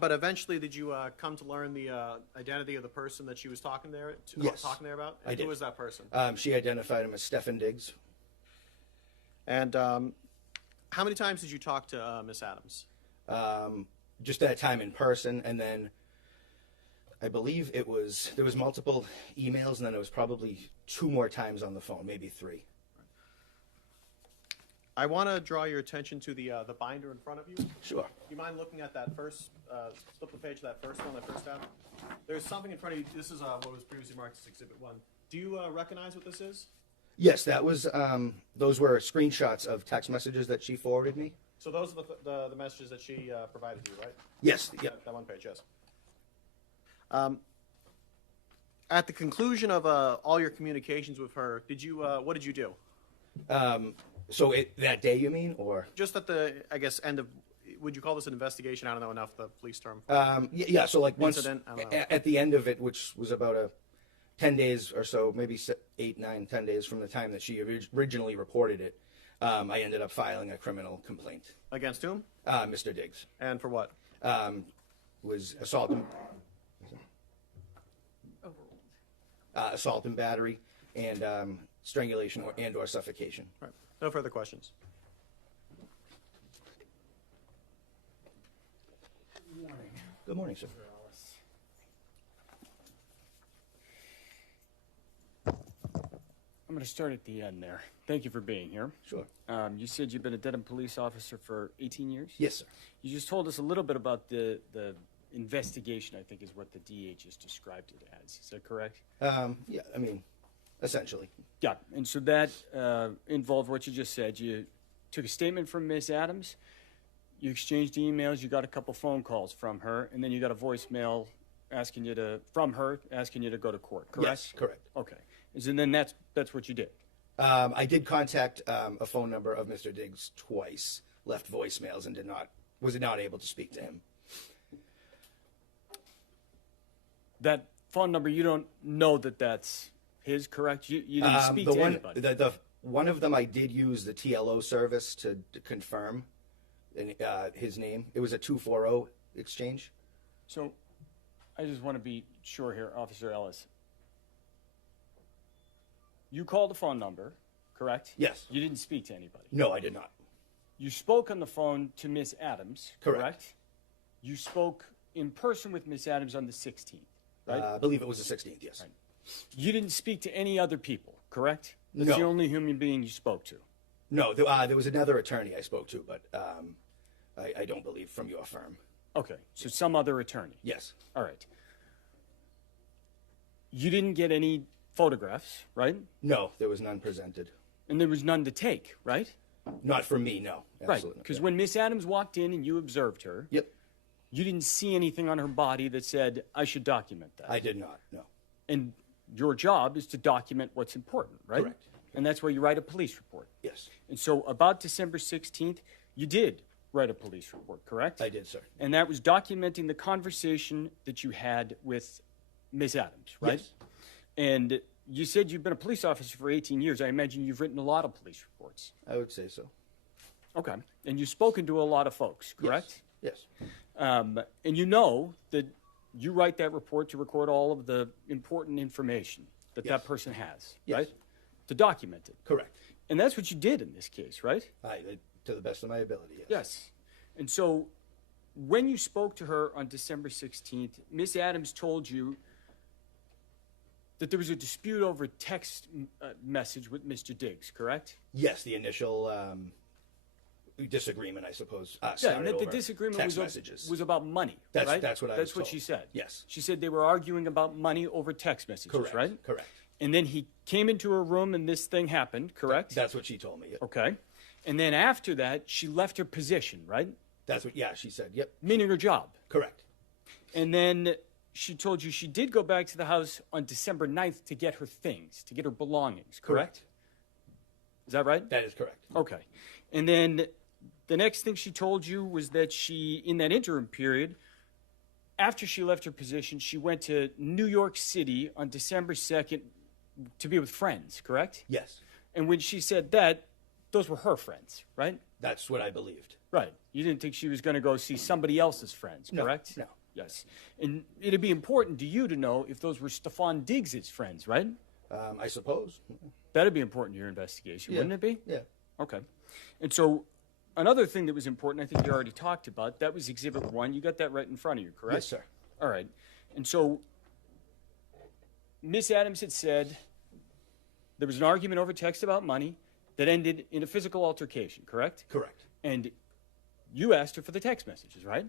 But eventually, did you come to learn the identity of the person that she was talking there about? And I did. Who was that person? She identified him as Stefon Diggs. And how many times did you talk to Miss Adams? Just that time in person, and then I believe there was multiple emails, and then it was probably 2 more times on the phone, maybe 3. I want to draw your attention to the binder in front of you. Sure. Do you mind looking at that first, flip the page to that first one, that first tab? There's something in front of you. This is what was previously marked as Exhibit 1. Do you recognize what this is? Yes, that was. Those were screenshots of text messages that she forwarded me. So those are the messages that she provided you, right? Yes. Yep. That one page, yes. At the conclusion of all your communications with her, what did you do? So that day, you mean, or just at the, I guess, end of? Would you call this an investigation? I don't know enough the police term. Yeah. So like once Incident? I don't know. at the end of it, which was about 10 days or so, maybe 8, 9, 10 days from the time that she originally reported it, I ended up filing a criminal complaint. Against whom? Mr. Diggs. And for what? Was assault and assault and battery, and strangulation or suffocation. Right. No further questions. Good morning. Good morning, sir. I'm going to start at the end there. Thank you for being here. Sure. You said you've been a Dedham police officer for 18 years? Yes, sir. You just told us a little bit about the investigation, I think is what the DA just described it as. Is that correct? Yeah, I mean, essentially. Yeah, and so that involved what you just said. You took a statement from Miss Adams, you exchanged emails, you got a couple phone calls from her, and then you got a voicemail from her asking you to go to court, correct? Yes, correct. Okay. And then that's what you did. I did contact a phone number of Mr. Diggs twice, left voicemails, and was not able to speak to him. That phone number, you don't know that that's his, correct? You didn't speak to anybody. One of them I did use the TLO service to confirm his name. It was a 240 exchange. So I just want to be sure here, Officer Ellis. You called the phone number, correct? Yes. You didn't speak to anybody? No, I did not. You spoke on the phone to Miss Adams, correct? You spoke in person with Miss Adams on the 16th, right? I believe it was the 16th, yes. Right. You didn't speak to any other people, correct? That's No. the only human being you spoke to. No, there was another attorney I spoke to, but I don't believe from your firm. Okay, so some other attorney. Yes. All right. You didn't get any photographs, right? No, there was none presented. And there was none to take, right? Not for me, no. Right, because when Miss Adams walked in and you observed her, Yep. you didn't see anything on her body that said, I should document that. I did not, no. And your job is to document what's important, right? Correct. And that's where you write a police report. Yes. And so about December 16th, you did write a police report, correct? I did, sir. And that was documenting the conversation that you had with Miss Adams, right? Yes. And you said you've been a police officer for 18 years. I imagine you've written a lot of police reports. I would say so. Okay. And you've spoken to a lot of folks, correct? Yes. And you know that you write that report to record all of the important information that that person has, Yes. right? To document it. Correct. And that's what you did in this case, right? To the best of my ability, yes. Yes. And so when you spoke to her on December 16th, Miss Adams told you that there was a dispute over text message with Mr. Diggs, correct? Yes, the initial disagreement, I suppose. Yeah, and that the disagreement was about money, right? That's what I was That's what told. she said. Yes. She said they were arguing about money over text messages, Correct. right? Correct. And then he came into her room and this thing happened, correct? That's what she told me. Yep. Okay. And then after that, she left her position, right? That's what, yeah, she said, yep. Meaning her job. Correct. And then she told you she did go back to the house on December 9th to get her things, to get her belongings, correct? Is that right? That is correct. Okay. And then the next thing she told you was that she, in that interim period, after she left her position, she went to New York City on December 2nd to be with friends, correct? Yes. And when she said that, those were her friends, right? That's what I believed. Right. You didn't think she was going to go see somebody else's friends, correct? No. Yes. And it'd be important to you to know if those were Stefon Diggs' friends, right? I suppose. That'd be important to your investigation, wouldn't it be? Yeah. Okay. And so another thing that was important, I think you already talked about, that was Exhibit 1. You got that right in front of you, correct? Yes, sir. All right. And so Miss Adams had said there was an argument over text about money that ended in a physical altercation, correct? Correct. And you asked her for the text messages, right?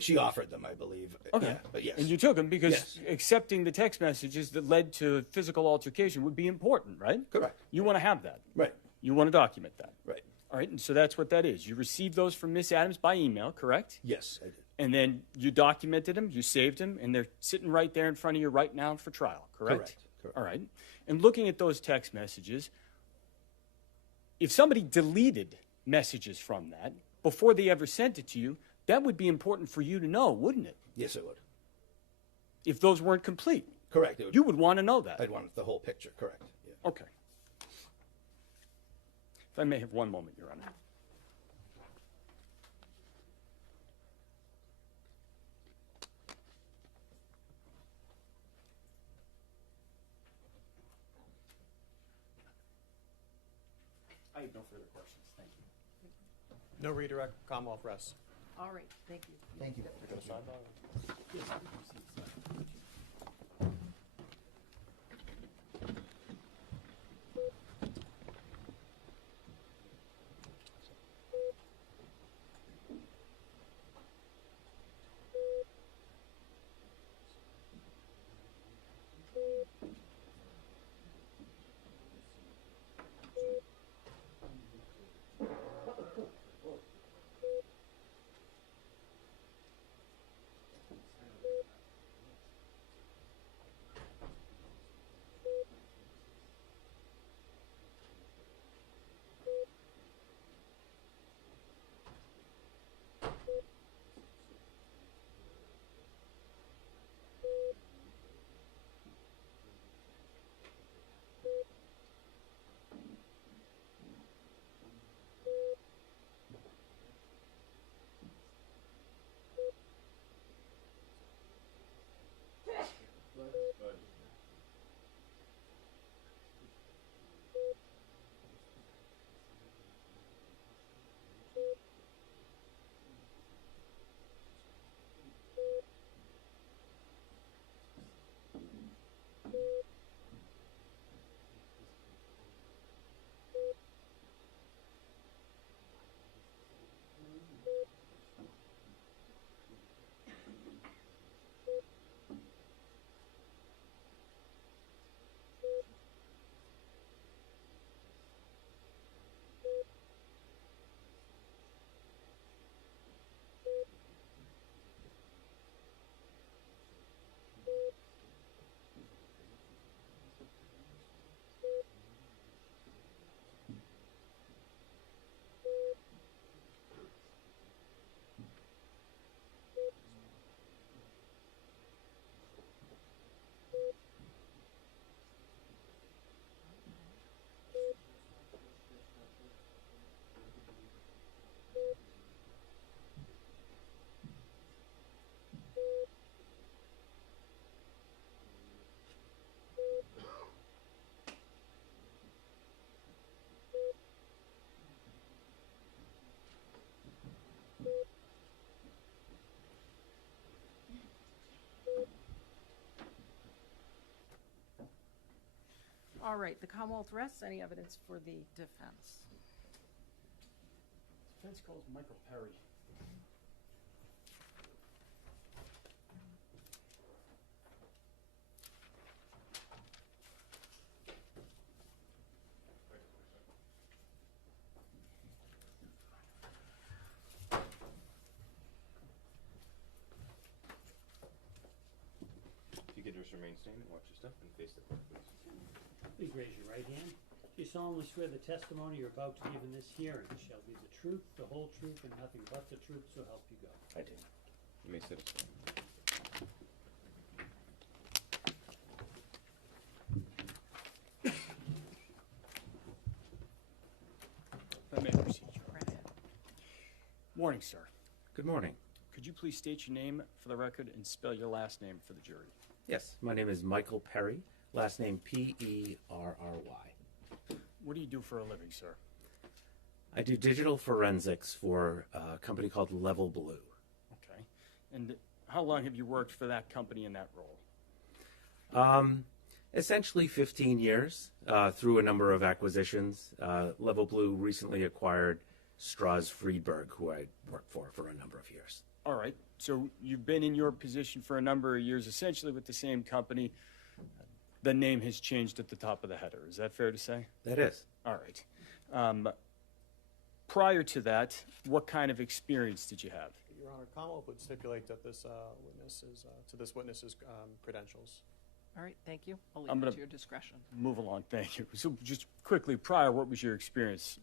She offered them, I believe. Okay. Yeah, but yes. And you took them because Yes. accepting the text messages that led to physical altercation would be important, right? Correct. You want to have that. Right. You want to document that. Right. All right, and so that's what that is. You received those from Miss Adams by email, correct? Yes, I did. And then you documented them, you saved them, and they're sitting right there in front of you right now for trial, correct? Correct. All right. And looking at those text messages, if somebody deleted messages from that before they ever sent it to you, that would be important for you to know, wouldn't it? Yes, it would. If those weren't complete. Correct. You would want to know that. I'd want the whole picture, correct. Yeah. Okay. If I may have one moment, Your Honor. I have no further questions. Thank you. No redirect, Commonwealth rests. All right, thank you. Thank you. All right, the Commonwealth rests. Any evidence for the defense? Defense calls Michael Perry. If you could just remain standing, watch your step, and face the court, please. Please raise your right hand. Do you solemnly swear the testimony you're about to give in this hearing shall be the truth, the whole truth, and nothing but the truth, so help you God? I do. You may sit aside. If I may proceed, Your Honor. Morning, sir. Good morning. Could you please state your name for the record and spell your last name for the jury? Yes, my name is Michael Perry, last name Perry. What do you do for a living, sir? I do digital forensics for a company called Level Blue. Okay. And how long have you worked for that company in that role? Essentially 15 years through a number of acquisitions. Level Blue recently acquired Strauss Friedberg, who I worked for a number of years. All right. So you've been in your position for a number of years, essentially with the same company. The name has changed at the top of the header. Is that fair to say? That is. All right. Prior to that, what kind of experience did you have? Your Honor, Commonwealth would stipulate that this witness's credentials. All right, thank you. I'll I'm leave it gonna to your discretion. Move along, thank you. So just quickly, prior, what was your experience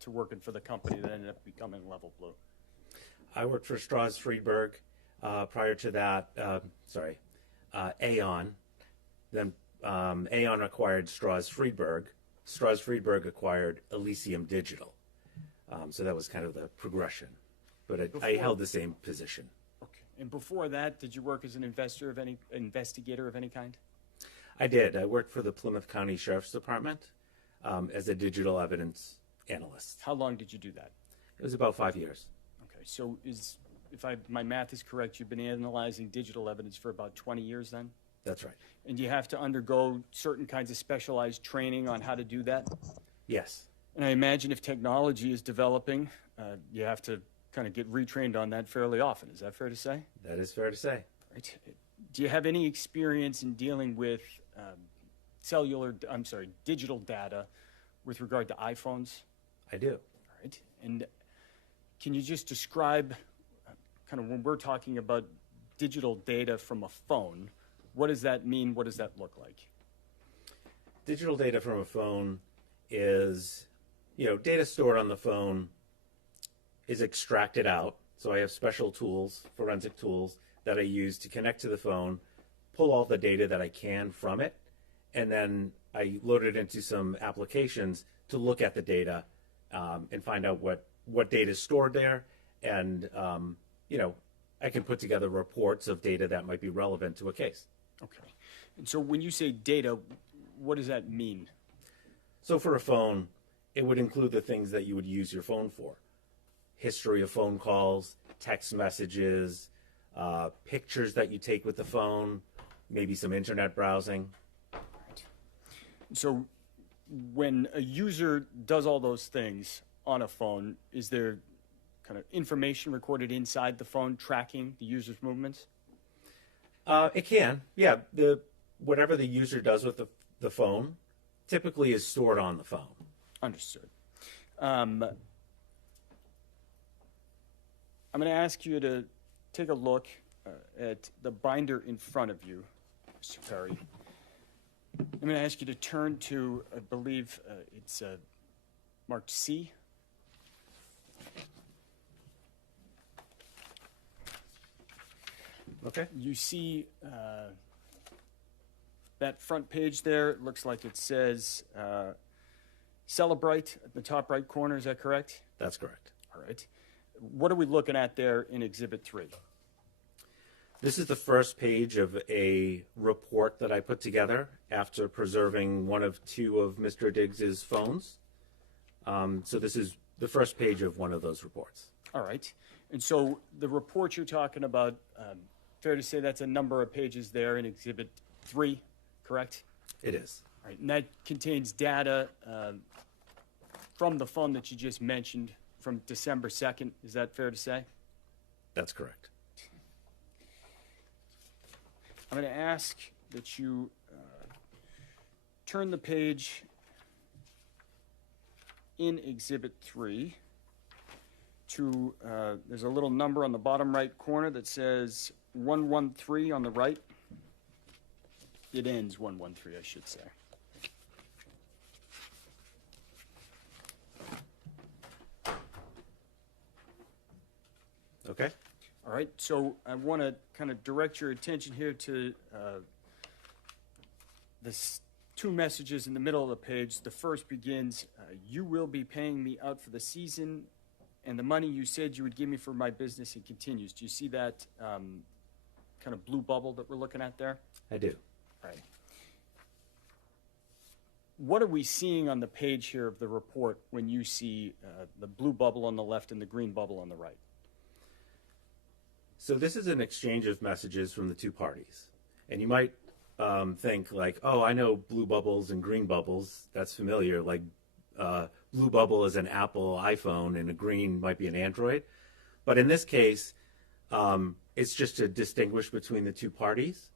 to working for the company that ended up becoming Level Blue? I worked for Strauss Friedberg. Prior to that, Aon. Then Aon acquired Strauss Friedberg. Strauss Friedberg acquired Elysium Digital. So that was kind of the progression. But I held the same position. Okay. And before that, did you work as an investigator of any kind? I did. I worked for the Plymouth County Sheriff's Department as a digital evidence analyst. How long did you do that? It was about 5 years. Okay. So my math is correct, you've been analyzing digital evidence for about 20 years then? That's right. And you have to undergo certain kinds of specialized training on how to do that? Yes. And I imagine if technology is developing, you have to kind of get retrained on that fairly often. Is that fair to say? That is fair to say. Right. Do you have any experience in dealing with digital data with regard to iPhones? I do. All right. And can you just describe kind of when we're talking about digital data from a phone, what does that mean? What does that look like? Digital data from a phone is, data stored on the phone is extracted out. So I have special tools, forensic tools, that I use to connect to the phone, pull all the data that I can from it, and then I load it into some applications to look at the data and find out what data is stored there. And, I can put together reports of data that might be relevant to a case. Okay. And so when you say data, what does that mean? So for a phone, it would include the things that you would use your phone for. History of phone calls, text messages, pictures that you take with the phone, maybe some internet browsing. Right. So when a user does all those things on a phone, is there kind of information recorded inside the phone tracking the user's movements? It can, yeah. Whatever the user does with the phone typically is stored on the phone. Understood. I'm going to ask you to take a look at the binder in front of you, Mr. Perry. I'm going to ask you to turn to, I believe it's marked C. Okay. You see that front page there, it looks like it says Celebrate at the top right corner, is that correct? That's correct. All right. What are we looking at there in Exhibit 3? This is the first page of a report that I put together after preserving one of two of Mr. Diggs's phones. So this is the first page of one of those reports. All right. And so the report you're talking about, fair to say that's a number of pages there in Exhibit 3, correct? It is. right, and that contains data from the phone that you just mentioned from December 2nd. Is that fair to say? That's correct. I'm going to ask that you turn the page in Exhibit 3 to, there's a little number on the bottom right corner that says 113 on the right. It ends 113, I should say. Okay. All right, so I want to kind of direct your attention here to the two messages in the middle of the page. The first begins, you will be paying me out for the season and the money you said you would give me for my business, and continues. Do you see that kind of blue bubble that we're looking at there? I do. All right. What are we seeing on the page here of the report when you see the blue bubble on the left and the green bubble on the right? So this is an exchange of messages from the two parties. And you might think like, oh, I know blue bubbles and green bubbles. That's familiar. Like blue bubble is an Apple iPhone and a green might be an Android. But in this case, it's just to distinguish between the two parties.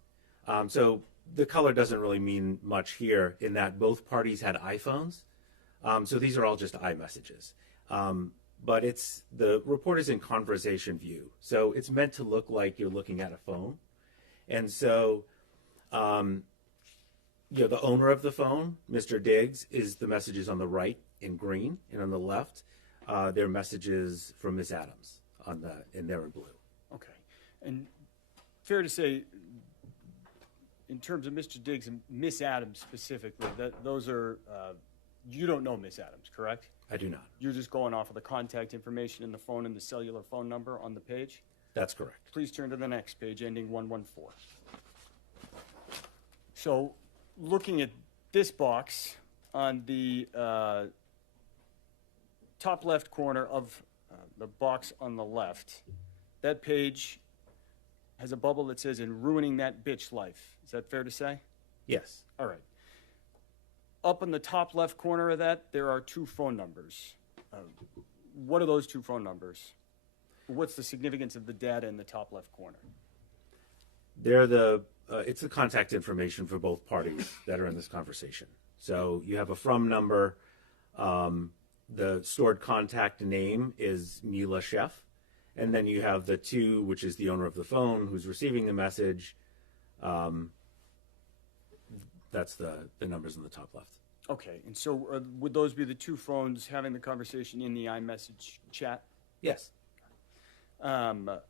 So the color doesn't really mean much here in that both parties had iPhones. So these are all just iMessages. But the report is in conversation view. So it's meant to look like you're looking at a phone. And so, the owner of the phone, Mr. Diggs, is the messages on the right in green, and on the left, they're messages from Miss Adams and they're in blue. Okay. And fair to say, in terms of Mr. Diggs and Miss Adams specifically, that those are, you don't know Miss Adams, correct? I do not. You're just going off of the contact information in the phone and the cellular phone number on the page? That's correct. Please turn to the next page, ending 114. So, looking at this box on the top left corner of the box on the left, that page has a bubble that says, "In ruining that bitch life." Is that fair to say? Yes. All right. Up in the top left corner of that, there are two phone numbers. What are those two phone numbers? What's the significance of the data in the top left corner? They're it's the contact information for both parties that are in this conversation. So you have a from number. The stored contact name is Mila Chef. And then you have the two, which is the owner of the phone who's receiving the message. That's the numbers in the top left. Okay, and so would those be the two phones having the conversation in the iMessage chat? Yes. Kind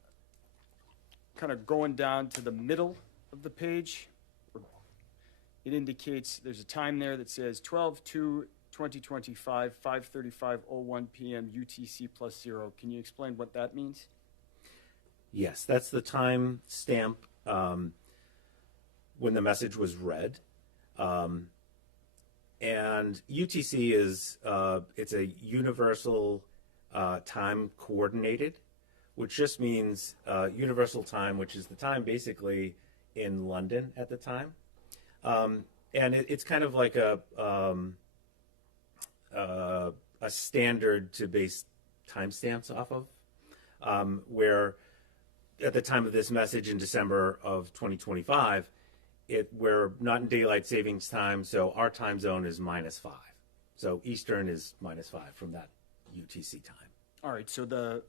of going down to the middle of the page, it indicates there's a time there that says 12/2/2025, 5:35:01 p.m. UTC +0. Can you explain what that means? Yes, that's the time stamp when the message was read. And UTC is it's a universal time coordinated, which just means universal time, which is the time basically in London at the time. And it's kind of like a standard to base timestamps off of, where at the time of this message in December of 2025, we're not in daylight savings time, so our time zone is -5. So Eastern is -5 from that UTC time. All right, so the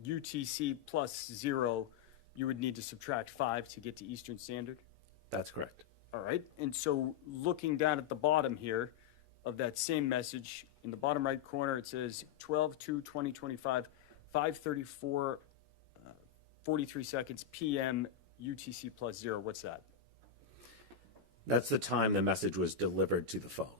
UTC +0, you would need to subtract 5 to get to Eastern Standard? That's correct. All right, and so looking down at the bottom here of that same message, in the bottom right corner, it says 12/2/2025, 5:34, 43 seconds p.m. UTC +0. What's that? That's the time the message was delivered to the phone.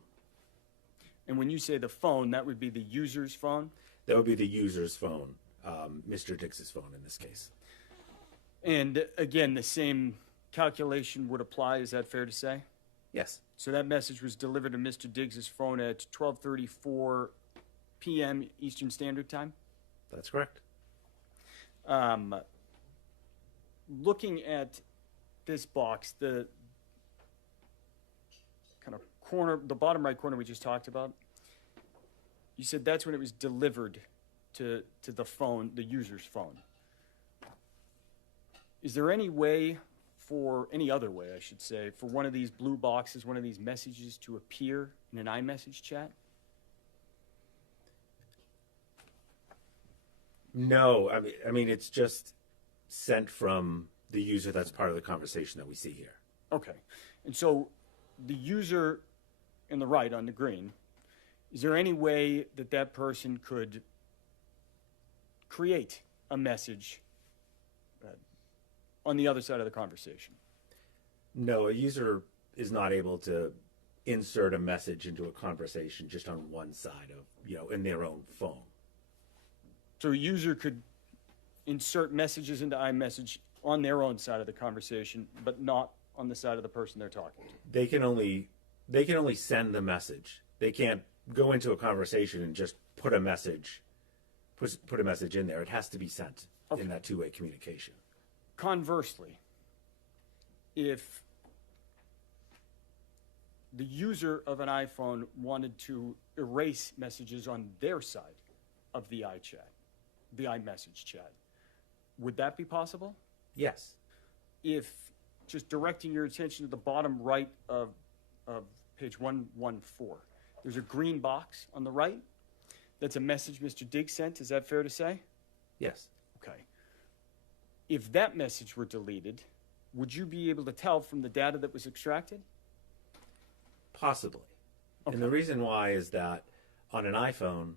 And when you say the phone, that would be the user's phone? That would be the user's phone, Mr. Diggs' phone in this case. And again, the same calculation would apply, is that fair to say? Yes. So that message was delivered to Mr. Diggs' phone at 12:34 p.m. Eastern Standard Time? That's correct. Looking at this box, corner, the bottom right corner we just talked about, you said that's when it was delivered to the phone, the user's phone. Is there any way any other way, I should say, for one of these blue boxes, one of these messages to appear in an iMessage chat? No, I mean it's just sent from the user that's part of the conversation that we see here. Okay. And so the user in the right on the green, is there any way that that person could create a message on the other side of the conversation? No, a user is not able to insert a message into a conversation just on one side of, in their own phone. So a user could insert messages into iMessage on their own side of the conversation, but not on the side of the person they're talking to. They can only send the message. They can't go into a conversation and just put a message in there. It has to be sent in that two-way communication. Conversely, if the user of an iPhone wanted to erase messages on their side of the iMessage chat, would that be possible? Yes. If, just directing your attention to the bottom right of page 114, there's a green box on the right. That's a message Mr. Diggs sent. Is that fair to say? Yes. Okay. If that message were deleted, would you be able to tell from the data that was extracted? Possibly. Okay. And the reason why is that on an iPhone,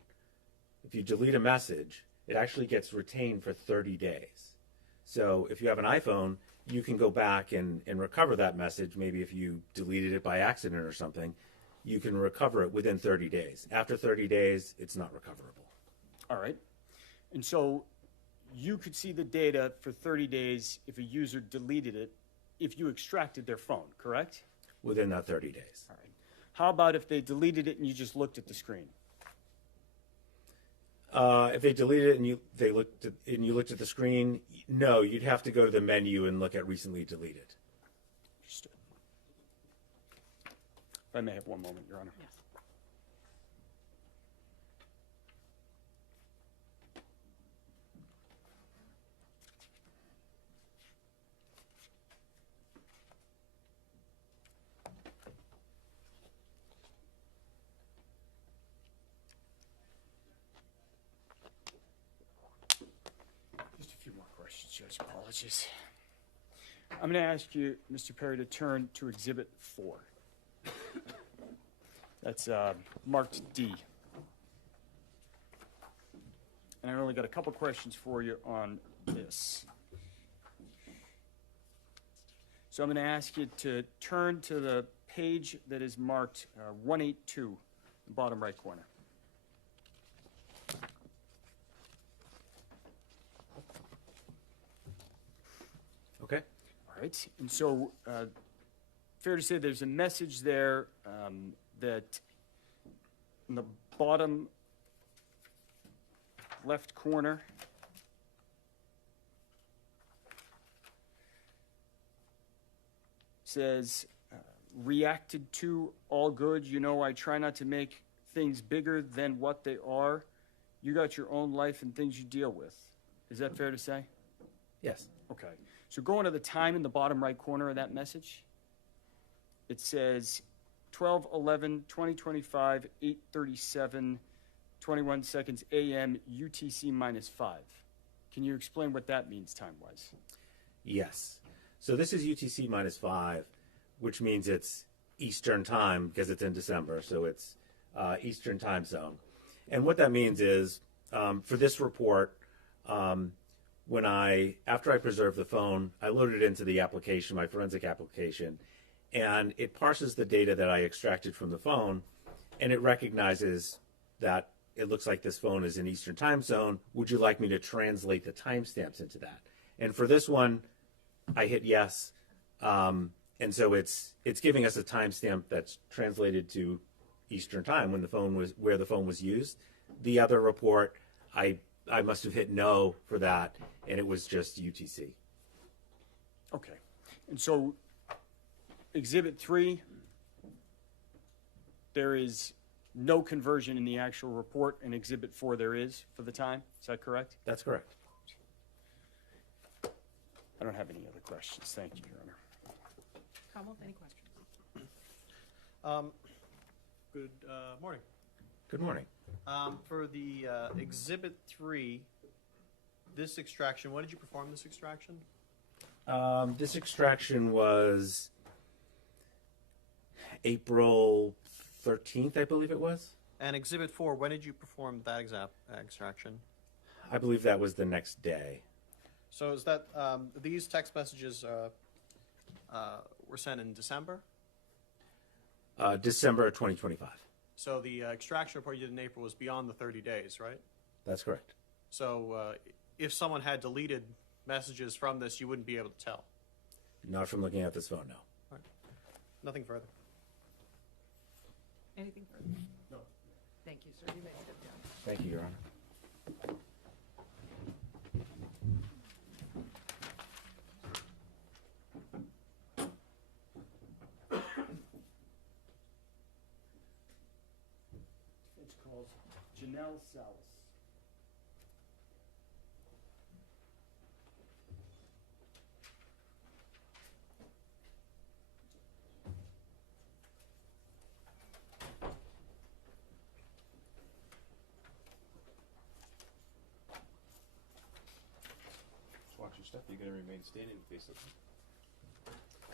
if you delete a message, it actually gets retained for 30 days. So if you have an iPhone, you can go back and recover that message. Maybe if you deleted it by accident or something, you can recover it within 30 days. After 30 days, it's not recoverable. All right. And so you could see the data for 30 days if a user deleted it, if you extracted their phone, correct? Within that 30 days. All right. How about if they deleted it and you just looked at the screen? If they deleted it and you looked at the screen, no, you'd have to go to the menu and look at recently deleted. Understood. If I may have one moment, Your Honor. Yes. Just a few more questions, Judge. Apologies. I'm going to ask you, Mr. Perry, to turn to Exhibit 4. That's marked D. And I only got a couple questions for you on this. So I'm going to ask you to turn to the page that is marked 182, the bottom right corner. Okay. All right. And so, fair to say there's a message there that in the bottom left corner says, reacted to, all good. You know, I try not to make things bigger than what they are. You got your own life and things you deal with. Is that fair to say? Yes. Okay. So going to the time in the bottom right corner of that message, it says 12/11/2025, 8:37, 21 seconds a.m. UTC -5. Can you explain what that means time-wise? Yes. So this is UTC -5, which means it's Eastern time because it's in December, so it's Eastern time zone. And what that means is, for this report, after I preserved the phone, I loaded it into the application, my forensic application, and it parses the data that I extracted from the phone, and it recognizes that it looks like this phone is in Eastern time zone. Would you like me to translate the timestamps into that? And for this one, I hit yes, and so it's giving us a timestamp that's translated to Eastern time where the phone was used. The other report, I must have hit no for that, and it was just UTC. Okay. And so Exhibit 3 there is no conversion in the actual report, and Exhibit 4 there is for the time. Is that correct? That's correct. I don't have any other questions. Thank you, Your Honor. Commonwealth, any questions? Good morning. Good morning. For the Exhibit 3, this extraction, when did you perform this extraction? This extraction was April 13th, I believe it was. And Exhibit 4, when did you perform that extraction? I believe that was the next day. So is that these text messages were sent in December? December 2025. So the extraction report you did in April was beyond the 30 days, right? That's correct. So if someone had deleted messages from this, you wouldn't be able to tell? Not from looking at this phone, no. All right. Nothing further. Anything further? No. Thank you, sir. You may step down. Thank you, Your Honor. It's called Janelle Salas. Watch your step. You're going to remain standing face up.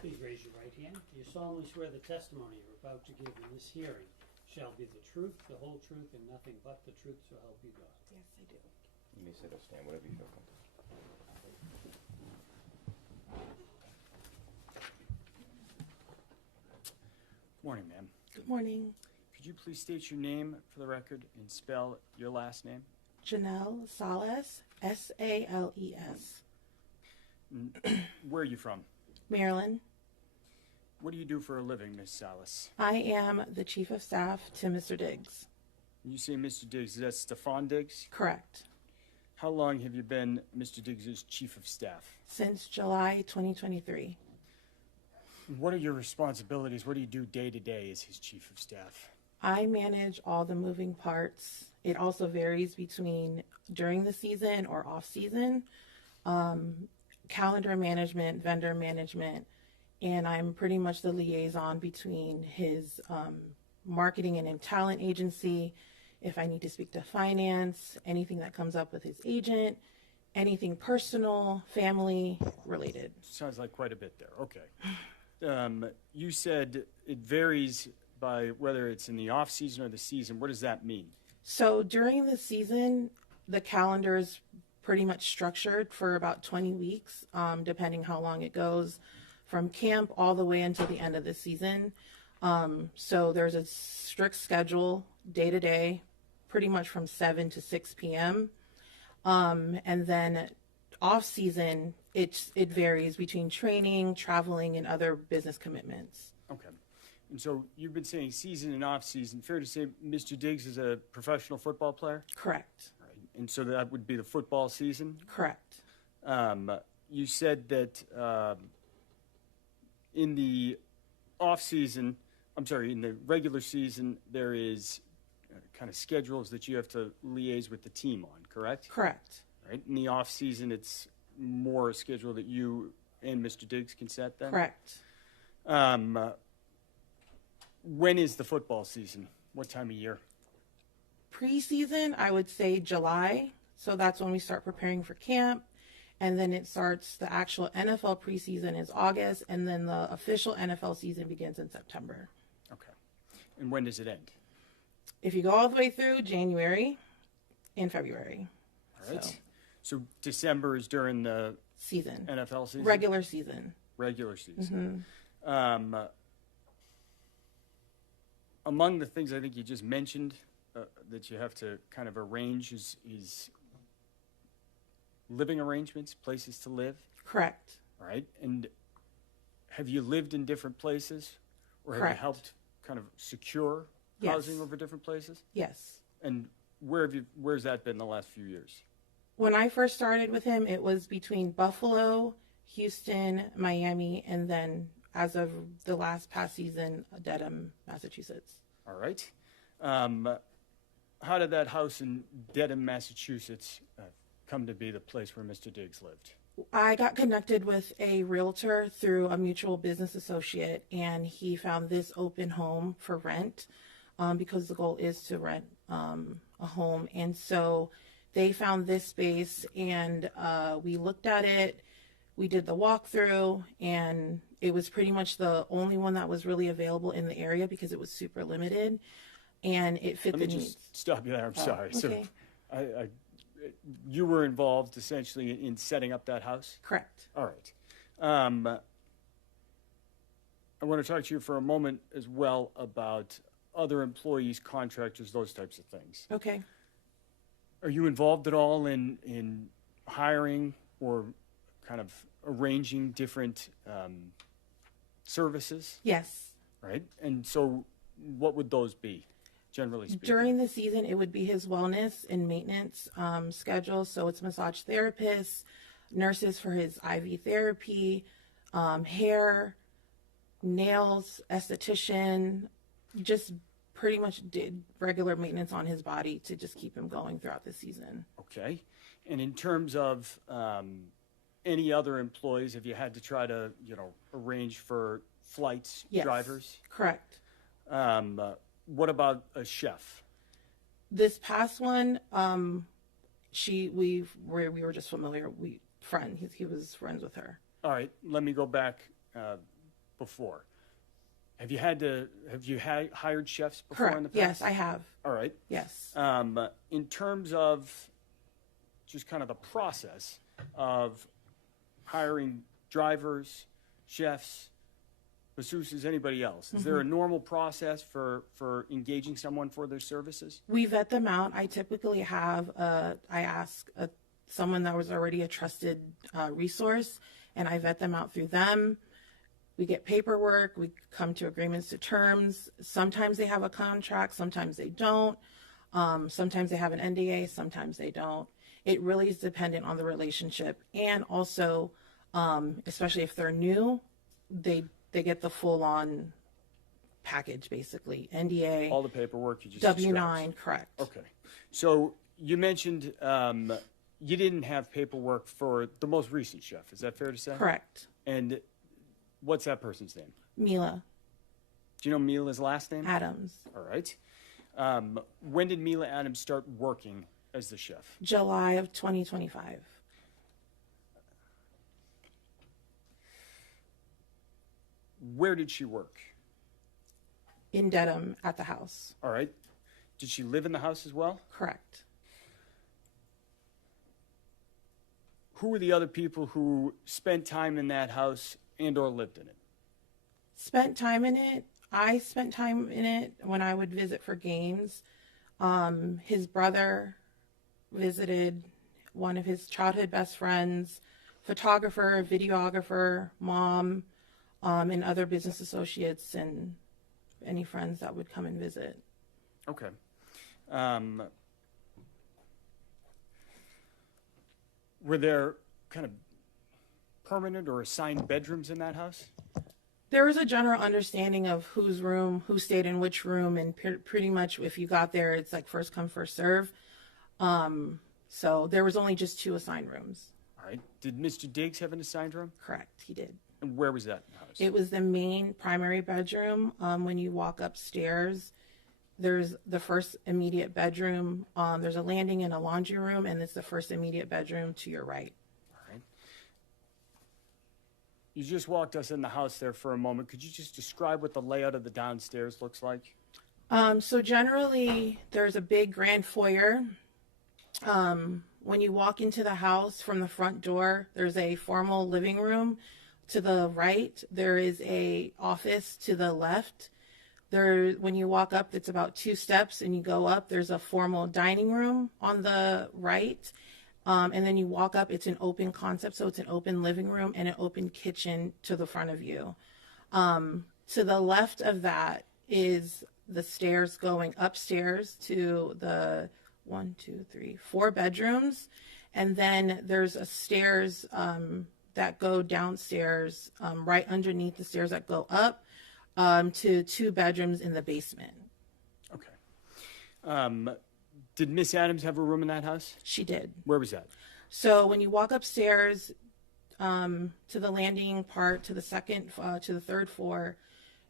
Please raise your right hand. Do you solemnly swear the testimony you're about to give in this hearing shall be the truth, the whole truth, and nothing but the truth, so help you God? Yes, I do. You may sit or stand, whatever you feel comfortable. Morning, ma'am. Good morning. Could you please state your name for the record and spell your last name? Janelle Salas, S-A-L-E-S. Where are you from? Maryland. What do you do for a living, Miss Salas? I am the Chief of Staff to Mr. Diggs. You say Mr. Diggs, is that Stefon Diggs? Correct. How long have you been Mr. Diggs' Chief of Staff? Since July 2023. What are your responsibilities? What do you do day to day as his Chief of Staff? I manage all the moving parts. It also varies between during the season or off season. Calendar management, vendor management, and I'm pretty much the liaison between his marketing and talent agency. If I need to speak to finance, anything that comes up with his agent, anything personal, family related. Sounds like quite a bit there. Okay. You said it varies by whether it's in the off season or the season. What does that mean? So during the season, the calendar is pretty much structured for about 20 weeks, depending how long it goes, from camp all the way until the end of the season. So there's a strict schedule day to day, pretty much from 7 to 6 p.m. And then off season, it varies between training, traveling, and other business commitments. Okay. And so you've been saying season and off season. Fair to say Mr. Diggs is a professional football player? Correct. Right. And so that would be the football season? Correct. You said that in the off season, in the regular season, there is kind of schedules that you have to liaise with the team on, correct? Correct. Right. In the off season, it's more a schedule that you and Mr. Diggs can set then? Correct. When is the football season? What time of year? Preseason, I would say July. So that's when we start preparing for camp. And then it starts, the actual NFL preseason is August. And then the official NFL season begins in September. Okay. And when does it end? If you go all the way through, January and February. All right. So December is during the season. NFL season? Regular season. Regular season. Mm-hmm. Among the things I think you just mentioned that you have to kind of arrange is living arrangements, places to live. Correct. All right. And have you lived in different places? Or have Correct. you helped kind of secure housing over different places? Yes. And where's that been the last few years? When I first started with him, it was between Buffalo, Houston, Miami, and then as of the past season, Dedham, Massachusetts. All right. How did that house in Dedham, Massachusetts come to be the place where Mr. Diggs lived? I got connected with a realtor through a mutual business associate, and he found this open home for rent because the goal is to rent a home. And so they found this space, and we looked at it. We did the walkthrough, and it was pretty much the only one that was really available in the area because it was super limited, and it fit Let the me needs. just stop you there. I'm sorry. Okay. So, you were involved essentially in setting up that house? Correct. All right. I want to talk to you for a moment as well about other employees, contractors, those types of things. Okay. Are you involved at all in hiring or kind of arranging different services? Yes. Right. And so what would those be, generally speaking? During the season, it would be his wellness and maintenance schedule. So it's massage therapists, nurses for his IV therapy, hair, nails, esthetician, just pretty much did regular maintenance on his body to just keep him going throughout the season. Okay. And in terms of any other employees, have you had to try to, arrange for flights, Yes. drivers? Correct. What about a chef? This past one, we were just familiar. He was friends with her. All right, let me go back before. Have you hired chefs before in the Correct. past? Yes, I have. All right. Yes. In terms of just kind of the process of hiring drivers, chefs, masseuses, anybody else, is there a normal process for engaging someone for their services? We vet them out. I typically have I ask someone that was already a trusted resource, and I vet them out through them. We get paperwork. We come to agreements to terms. Sometimes they have a contract. Sometimes they don't. Sometimes they have an NDA. Sometimes they don't. It really is dependent on the relationship, and also, especially if they're new, they get the full-on package, basically. NDA. All the paperwork you just W-9, described. correct. Okay. So you mentioned you didn't have paperwork for the most recent chef. Is that fair to say? Correct. And what's that person's name? Mila Do you know Mila's last name? Adams. All right. When did Mila Adams start working as the chef? July of 2025. Where did she work? In Dedham at the house. All right. Did she live in the house as well? Correct. Who were the other people who spent time in that house and or lived in it? Spent time in it. I spent time in it when I would visit for games. His brother visited, one of his childhood best friends, photographer, videographer, mom, and other business associates and any friends that would come and visit. Okay. Were there kind of permanent or assigned bedrooms in that house? There was a general understanding of whose room, who stayed in which room, and pretty much if you got there, it's like first come, first serve. So there was only just 2 assigned rooms. All right. Did Mr. Diggs have an assigned room? Correct, he did. And where was that house? It was the main primary bedroom. When you walk upstairs, there's the first immediate bedroom. There's a landing and a laundry room, and it's the first immediate bedroom to your right. All right. You just walked us in the house there for a moment. Could you just describe what the layout of the downstairs looks like? So generally, there's a big grand foyer. When you walk into the house from the front door, there's a formal living room. To the right, there is a office to the left. There, when you walk up, it's about 2 steps, and you go up, there's a formal dining room on the right. And then you walk up, it's an open concept, so it's an open living room and an open kitchen to the front of you. To the left of that is the stairs going upstairs to the 4 bedrooms. And then there's a stairs that go downstairs, right underneath the stairs that go up to 2 bedrooms in the basement. Did Miss Adams have a room in that house? She did. Where was that? So when you walk upstairs to the landing part to the third floor,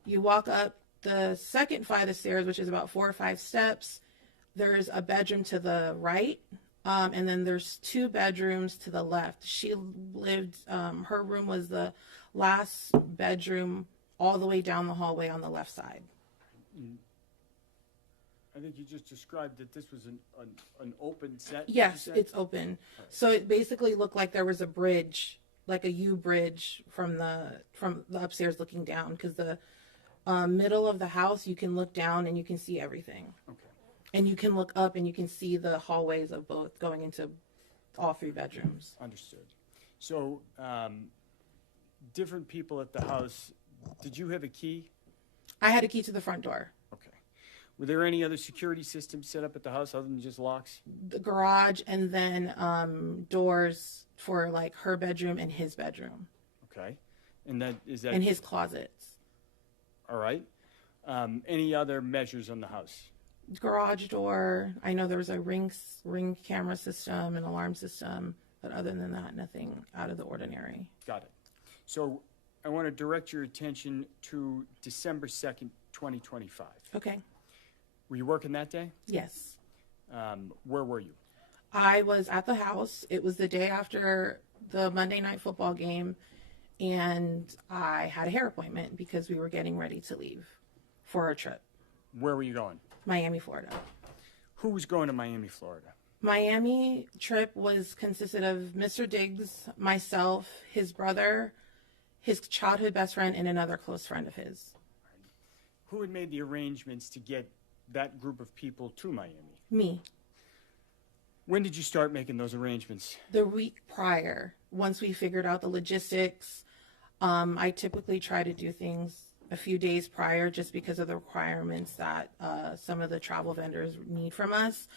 you walk up the second flight of stairs, which is about 4 or 5 steps. There's a bedroom to the right, and then there's 2 bedrooms to the left. She lived. Her room was the last bedroom, all the way down the hallway on the left side. I think you just described that this was an open set. Yes, it's open. So it basically looked like there was a bridge, like a U bridge from the upstairs looking down, because the middle of the house, you can look down and you can see everything. Okay. And you can look up and you can see the hallways of both going into all 3 bedrooms. Understood. So, different people at the house. Did you have a key? I had a key to the front door. Okay. Were there any other security systems set up at the house other than just locks? The garage, and then doors for like her bedroom and his bedroom. Okay. And that is that. And his closets. All right. Any other measures on the house? Garage door. I know there was a ring camera system, an alarm system, but other than that, nothing out of the ordinary. Got it. So I want to direct your attention to December 2nd, 2025. Okay. Were you working that day? Yes. Where were you? I was at the house. It was the day after the Monday night football game, and I had a hair appointment because we were getting ready to leave for a trip. Where were you going? Miami, Florida. Who was going to Miami, Florida? Miami trip consisted of Mr. Diggs, myself, his brother, his childhood best friend, and another close friend of his. Who had made the arrangements to get that group of people to Miami? Me. When did you start making those arrangements? The week prior, once we figured out the logistics. I typically try to do things a few days prior just because of the requirements that some of the travel vendors need from us,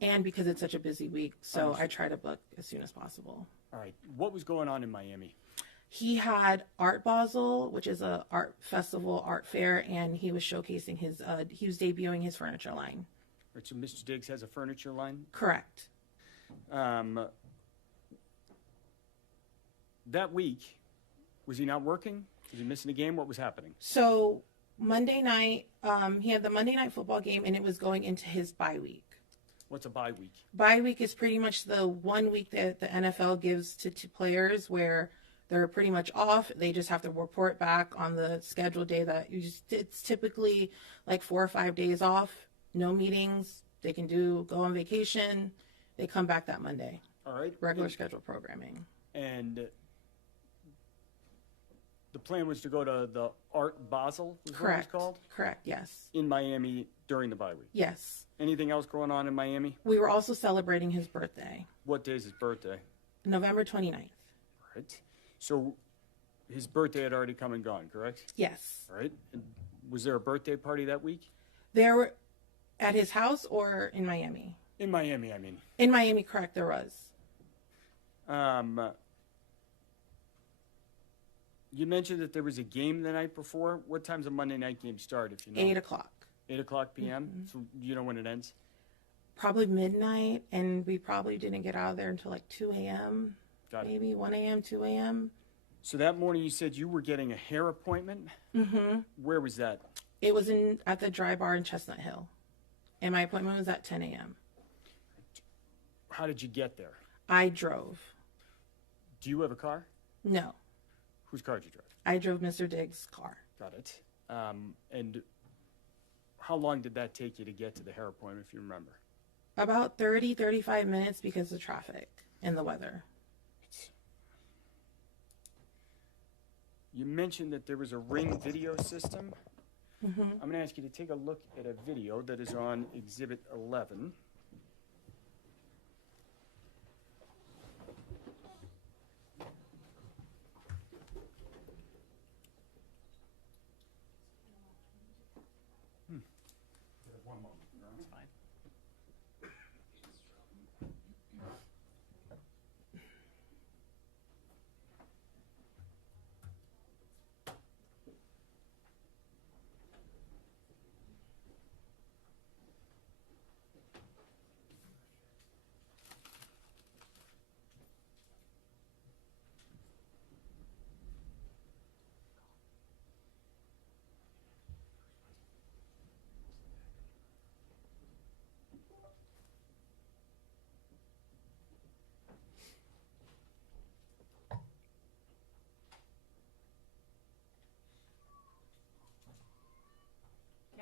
and because it's such a busy week. So I try to book as soon as possible. All right. What was going on in Miami? He had Art Basel, which is a art festival, art fair, and he was showcasing he was debuting his furniture line. Right, so Mr. Diggs has a furniture line? Correct. That week, was he not working? Was he missing a game? What was happening? So Monday night, he had the Monday night football game, and it was going into his bye week. What's a bye week? Bye week is pretty much the 1 week that the NFL gives to players where they're pretty much off. They just have to report back on the scheduled day that it's typically like 4 or 5 days off, no meetings. They can go on vacation. They come back that Monday. All right. Regular scheduled programming. And the plan was to go to the Art Basel, is what it was Correct. called? Correct, yes. In Miami during the bye week? Yes. Anything else going on in Miami? We were also celebrating his birthday, What day is his birthday? November 29th. Right. So his birthday had already come and gone, correct? Yes. All right. And was there a birthday party that week? There were at his house or in Miami? In Miami, I mean. In Miami, correct, there was. You mentioned that there was a game the night before. What time's a Monday night game start, if you know? 8 o'clock. 8 o'clock p.m.? Mm-hmm. So you know when it ends? Probably midnight, and we probably didn't get out of there until like 2 a.m. Got it. Maybe 1 a.m., 2 a.m. So that morning you said you were getting a hair appointment? Mm-hmm. Where was that? It was at the Dry Bar in Chestnut Hill, and my appointment was at 10 a.m. How did you get there? I drove. Do you have a car? No, Whose car did you drive? I drove Mr. Diggs' car. Got it. And how long did that take you to get to the hair appointment, if you remember? About 30, 35 minutes because of traffic and the weather. You mentioned that there was a Ring video system. Mm-hmm. I'm going to ask you to take a look at a video that is on Exhibit 11. One moment. That's fine.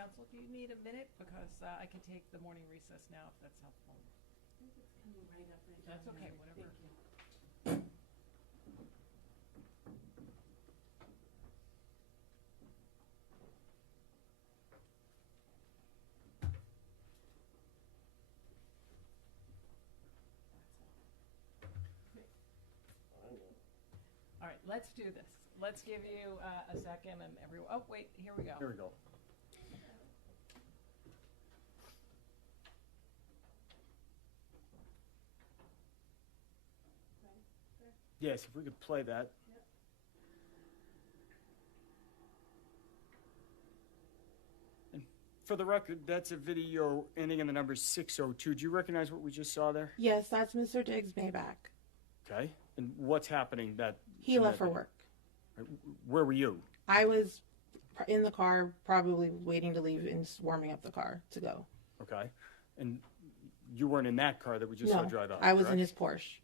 counsel, do you need a minute? Because I can take the morning recess now if that's helpful. I think it's coming right up right That's down okay, there. whatever. Thank you. All right, let's do this. Let's give you a second and everyone, oh, wait, here we go. Here we go. Yes, if we could play that. And for the record, that's a video ending in the number 602. Do you recognize what we just saw there? Yes, that's Mr. Diggs' Maybach. Okay. And what's happening that He left for work. Where were you? I was in the car, probably waiting to leave and warming up the car to go. Okay. And you weren't in that car that we just saw drive out. I was in correct? his Porsche.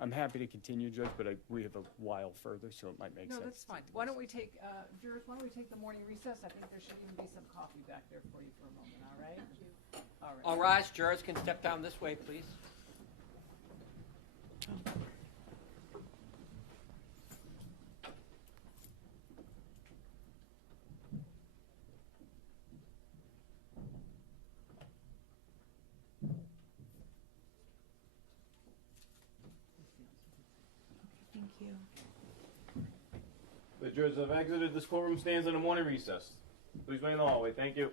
I'm happy to continue, Judge, but we have a while further, so it might make No, sense. that's fine. Why don't we take, jurors, why don't we take the morning recess? I think there should even be some coffee back there for you for a moment, all right? Thank you. All right. All rise. Jurors can step down this way, please. Thank you. The jurors have exited. This courtroom stands in a morning recess. Please wait in the hallway. Thank you.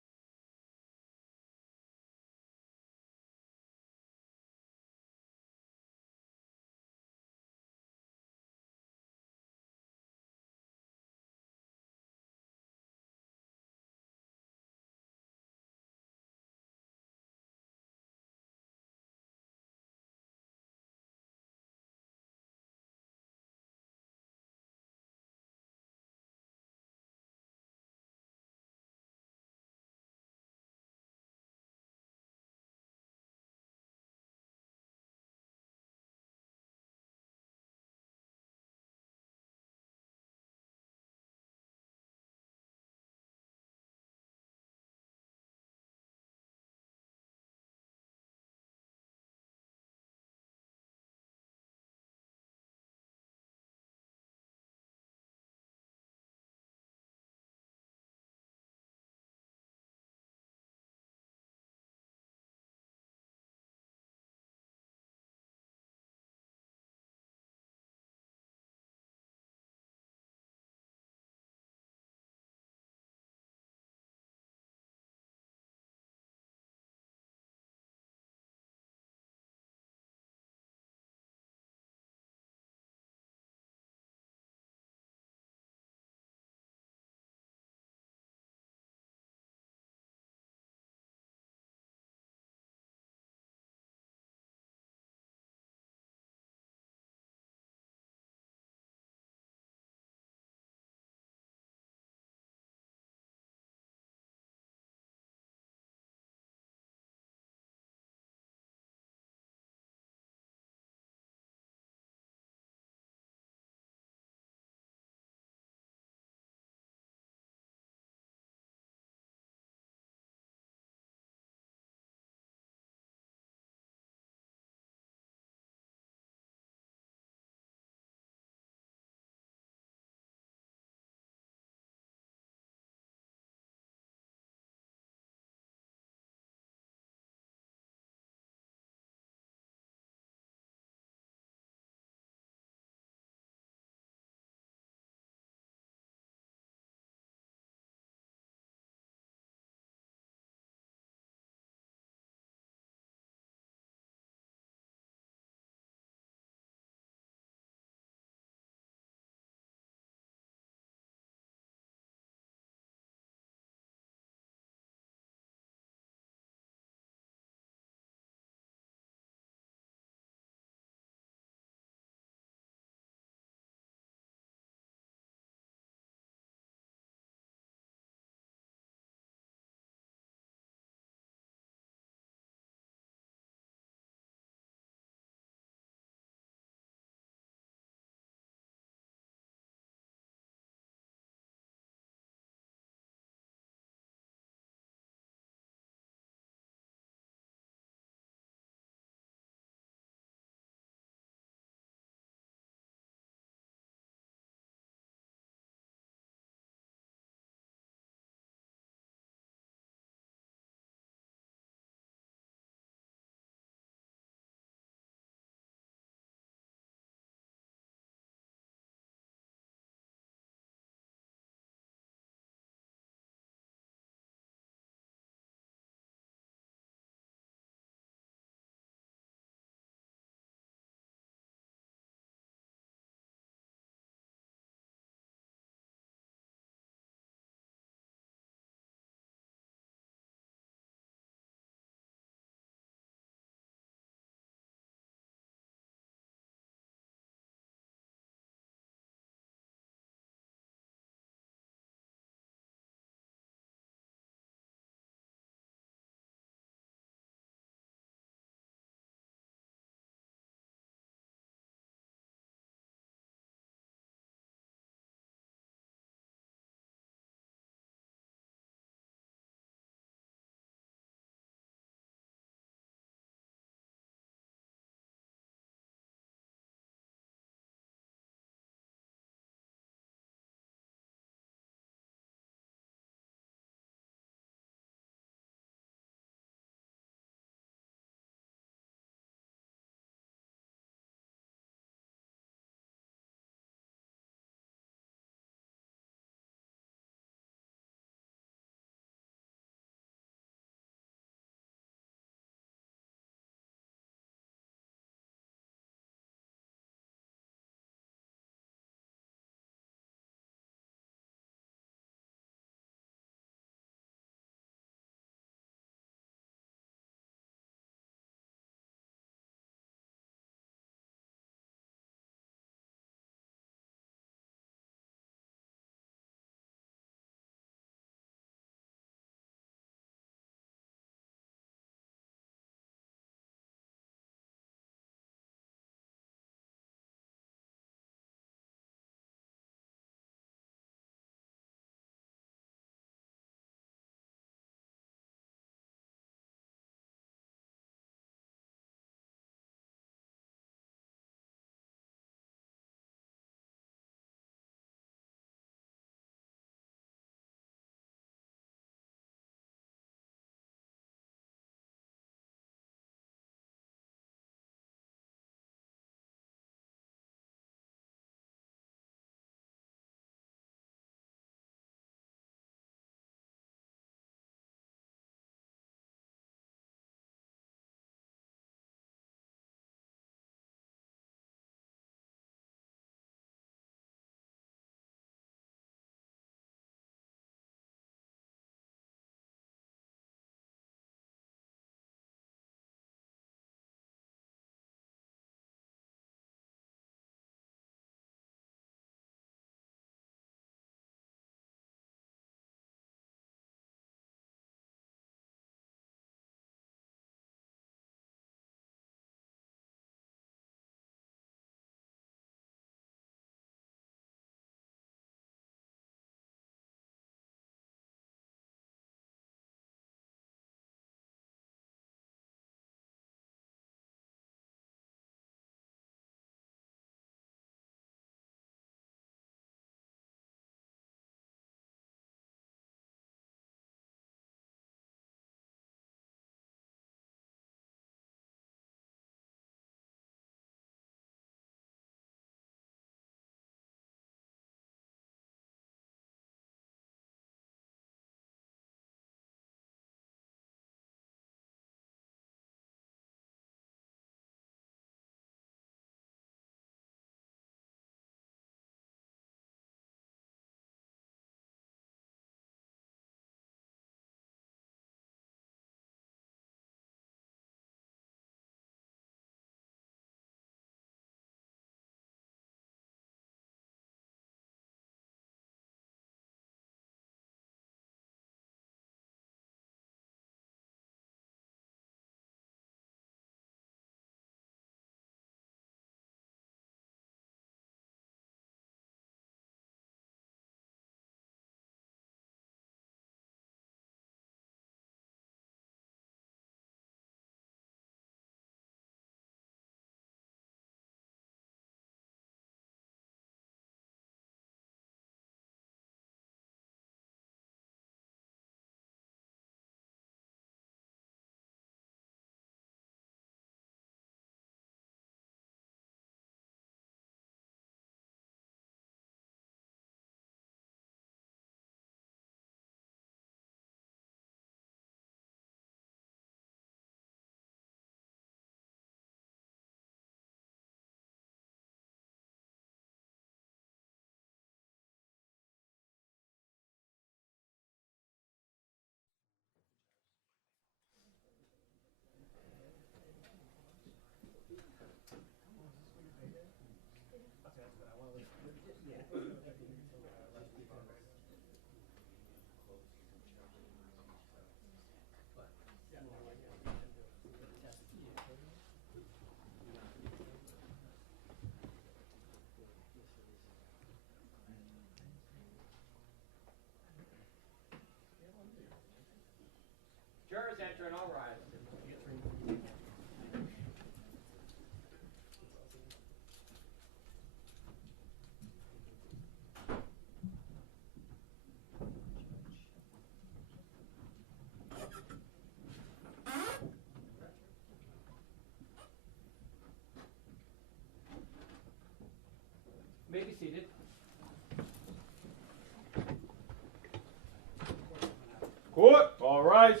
Court, all rise.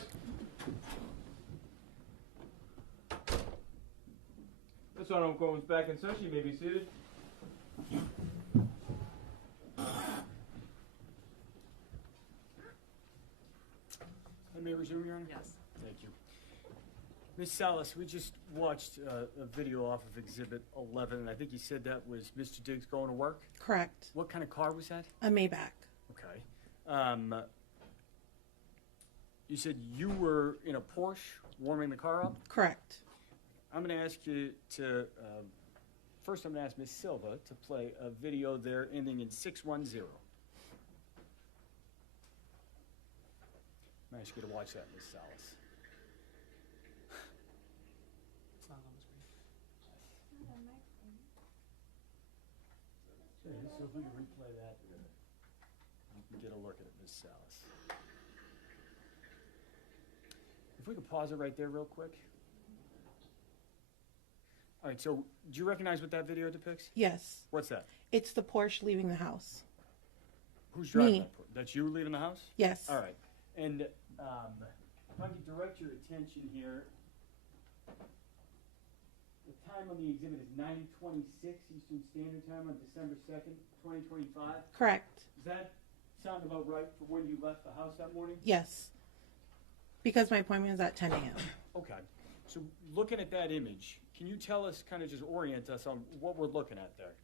This honorable court is back in session. You may be seated. I may resume, Your Honor? Yes. Thank you. Ms. Salas, we just watched a video off of Exhibit 11, and I think you said that was Mr. Diggs going to work? Correct. What kind of car was that? A Maybach. Okay. You said you were in a Porsche warming the car up? Correct. I'm going to ask you to, first I'm going to ask Ms. Silva to play a video there ending in 610. I'm going to ask you to watch that, Ms. Salas. It's not on the screen. So if we can replay that, you can get a look at it, Ms. Salas. If we could pause it right there real quick. All right, so do you recognize what that video depicts? Yes. What's that? It's the Porsche leaving the house. Who's driving Me. that? That's you leaving the house? Yes. All right. And if I could direct your attention here, the time on the exhibit is 9:26 Eastern Standard Time on December 2nd, 2025. Correct. Does that sound about right for when you left the house that morning? Yes. Because my appointment is at 10 a.m. Okay. So looking at that image, can you tell us, kind of just orient us on what we're looking at there?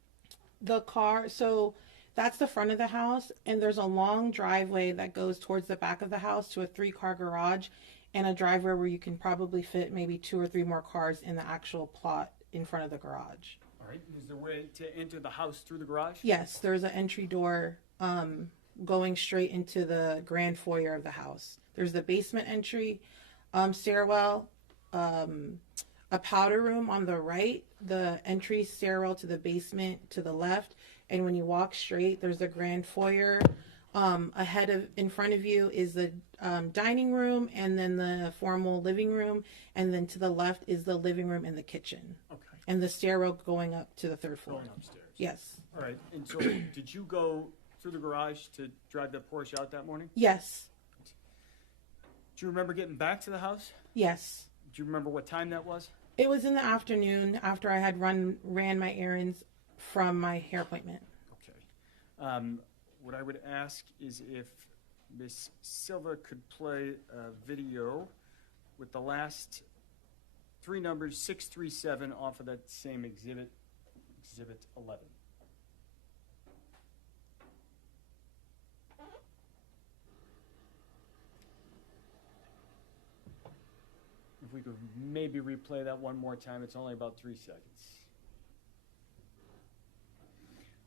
The car, so that's the front of the house, and there's a long driveway that goes towards the back of the house to a 3-car garage and a driveway where you can probably fit maybe 2 or 3 more cars in the actual plot in front of the garage. All right. Is there a way to enter the house through the garage? Yes, there's an entry door going straight into the grand foyer of the house. There's the basement entry, stairwell, a powder room on the right, the entry stairwell to the basement to the left, and when you walk straight, there's the grand foyer. In front of you is the dining room, and then the formal living room, and then to the left is the living room and the kitchen. Okay. And the stairwell going up to the 3rd floor. Going upstairs. Yes. All right. And so did you go through the garage to drive that Porsche out that morning? Yes. Do you remember getting back to the house? Yes. Do you remember what time that was? It was in the afternoon after I had ran my errands from my hair appointment. Okay. What I would ask is if Miss Silva could play a video with the last 3 numbers, 637, off of that same exhibit, Exhibit 11. If we could maybe replay that one more time, it's only about 3 seconds.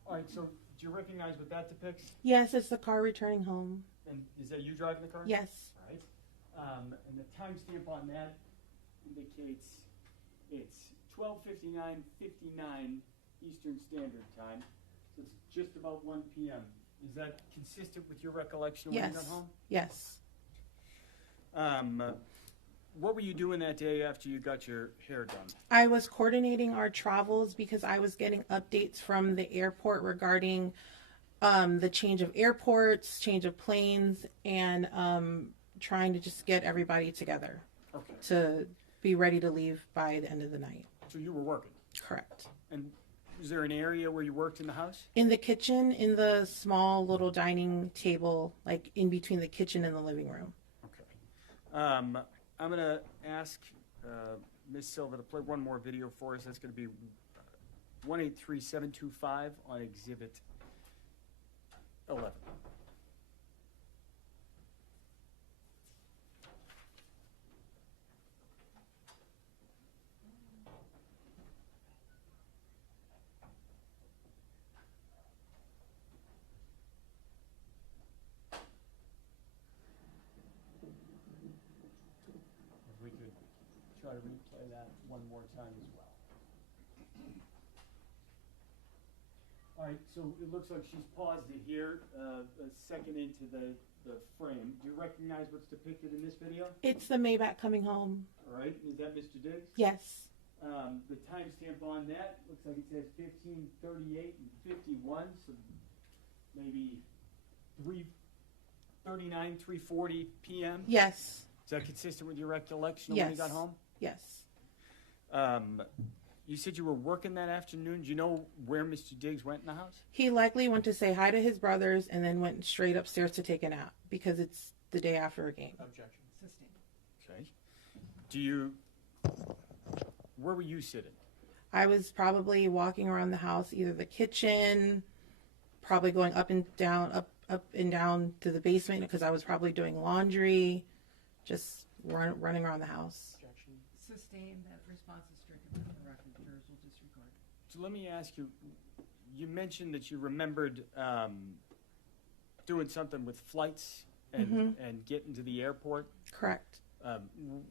All right, so do you recognize what that depicts? Yes, it's the car returning home. And is that you driving the car? Yes. All right. And the timestamp on that indicates it's 12:59:59 Eastern Standard Time. So it's just about 1 p.m. Is that consistent with your recollection of when you got Yes. home? Yes. What were you doing that day after you got your hair done? I was coordinating our travels because I was getting updates from the airport regarding the change of airports, change of planes, and trying to just get everybody together to be ready to leave by the end of the night. So you were working? Correct. And was there an area where you worked in the house? In the kitchen, in the small little dining table, like in between the kitchen and the living room. Okay. I'm going to ask Ms. Silva to play one more video for us. That's going to be 183725 on Exhibit 11. If we could try to replay that one more time as well. All right, so it looks like she's paused it here, a second into the frame. Do you recognize what's depicted in this video? It's the Maybach coming home. All right, is that Mr. Diggs? Yes. The timestamp on that looks like it says 15:38 and 51, so maybe 3:39, 3:40 p.m.? Yes. Is that consistent with your recollection of when you got home? Yes. You said you were working that afternoon. Do you know where Mr. Diggs went in the house? He likely went to say hi to his brothers and then went straight upstairs to take a nap because it's the day after a game. Objection. Okay. Where were you sitting? I was probably walking around the house, either the kitchen, probably going up and down to the basement because I was probably doing laundry, just running around the house. Objection. Sustained. That response is stricken from the record. Jurors will disregard. So let me ask you, you mentioned that you remembered doing something with flights and getting to the airport. Correct.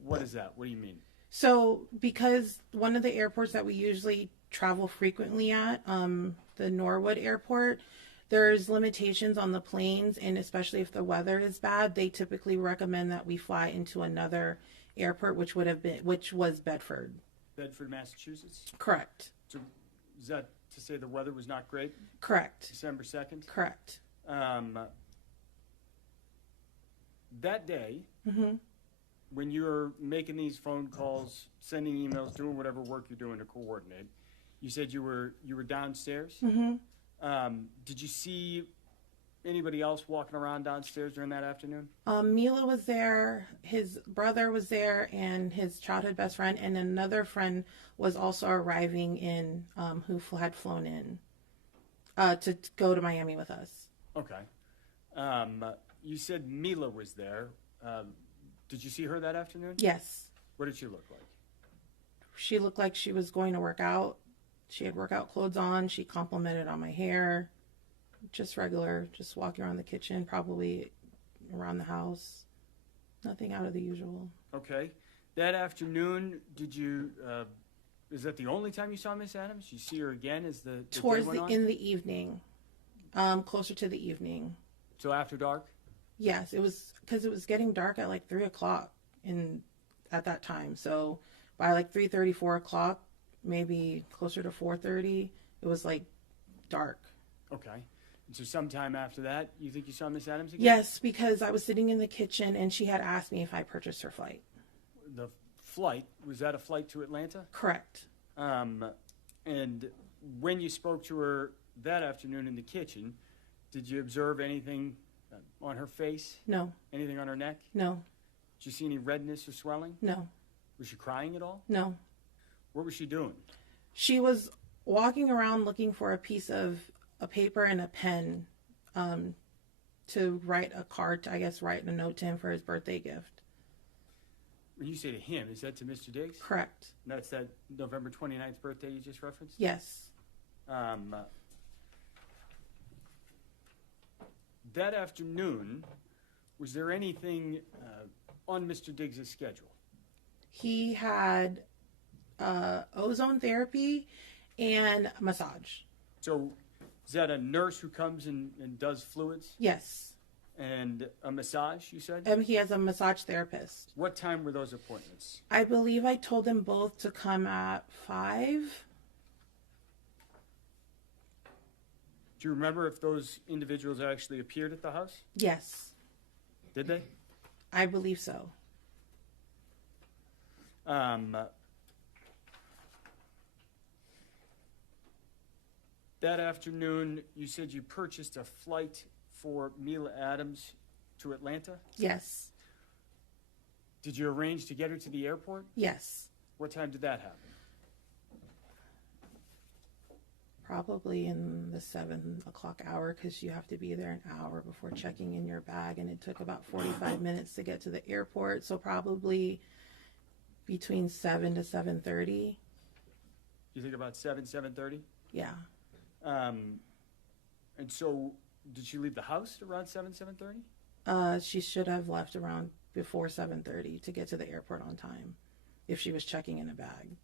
What is that? What do you mean? So, because one of the airports that we usually travel frequently at, the Norwood Airport, there's limitations on the planes, and especially if the weather is bad, they typically recommend that we fly into another airport, which was Bedford. Bedford, Massachusetts? Correct. So is that to say the weather was not great? Correct. December 2nd? Correct. That day, when you're making these phone calls, sending emails, doing whatever work you're doing to coordinate, you said you were downstairs. Did you see anybody else walking around downstairs during that afternoon? Mila was there, his brother was there, and his childhood best friend, and another friend was also arriving in, who had flown in to go to Miami with us. Okay. You said Mila was there. Did you see her that afternoon? Yes. What did she look like? She looked like she was going to work out. She had workout clothes on. She complimented on my hair. Just regular, just walking around the kitchen, probably around the house. Nothing out of the usual. Okay. That afternoon, did you, is that the only time you saw Miss Adams? You see her again as the Towards day went on? in the evening. Closer to the evening. So after dark? Yes, it was because it was getting dark at like 3 o'clock at that time. So by like 3:30, 4 o'clock, maybe closer to 4:30, it was like dark. Okay. And so sometime after that, you think you saw Miss Adams again? Yes, because I was sitting in the kitchen and she had asked me if I purchased her flight. The flight, was that a flight to Atlanta? Correct. And when you spoke to her that afternoon in the kitchen, did you observe anything on her face? No. Anything on her neck? No. Did you see any redness or swelling? No. Was she crying at all? No. What was she doing? She was walking around looking for a piece of a paper and a pen to write a card, I guess write a note to him for his birthday gift. When you say to him, is that to Mr. Diggs? Correct. And that's that November 29th birthday you just referenced? Yes. That afternoon, was there anything on Mr. Diggs' schedule? He had ozone therapy and massage. So is that a nurse who comes and does fluids? Yes. And a massage, you said? He has a massage therapist. What time were those appointments? I believe I told them both to come at 5. Do you remember if those individuals actually appeared at the house? Yes. Did they? I believe so. That afternoon, you said you purchased a flight for Mila Adams to Atlanta? Yes. Did you arrange to get her to the airport? Yes. What time did that happen? Probably in the 7 o'clock hour because you have to be there an hour before checking in your bag, and it took about 45 minutes to get to the airport, so probably between 7 to 7:30. You think about 7:30? Yeah. And so, did she leave the house around 7:30? She should have left around before 7:30 to get to the airport on time if she was checking in a bag.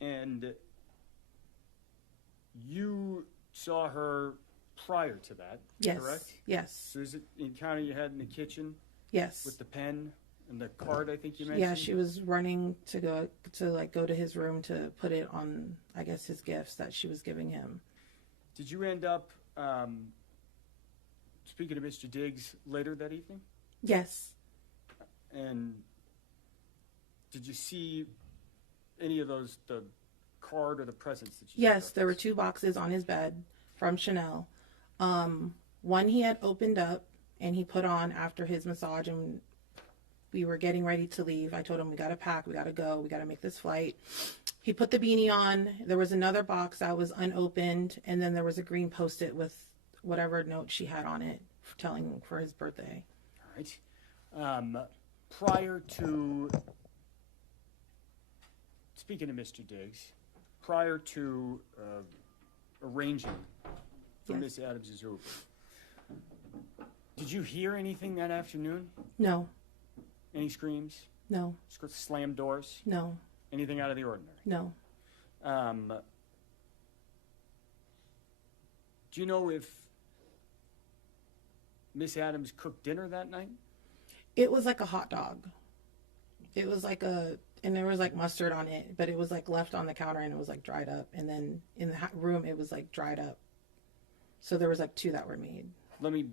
And you saw her prior to that, Yes. correct? Yes. So is it the encounter you had in the kitchen? Yes. With the pen and the card, I think you mentioned? Yeah, she was running to go to his room to put it on, I guess, his gifts that she was giving him. Did you end up speaking to Mr. Diggs later that evening? Yes. And did you see any of those, the card or the presents that you Yes, there were 2 boxes on his bed from Chanel. One he had opened up and he put on after his massage, and we were getting ready to leave. I told him, we got to pack, we got to go, we got to make this flight. He put the beanie on. There was another box that was unopened, and then there was a green Post-it with whatever note she had on it telling for his birthday. All right. Prior to, speaking of Mr. Diggs, prior to arranging for Yes. Miss Adams' Uber, did you hear anything that afternoon? No. Any screams? No. Slam doors? No. Anything out of the ordinary? No. Do you know if Miss Adams cooked dinner that night? It was like a hot dog. It was like and there was like mustard on it, but it was like left on the counter and it was like dried up. And then in the room, it was like dried up. So there was like 2 that were made. Let me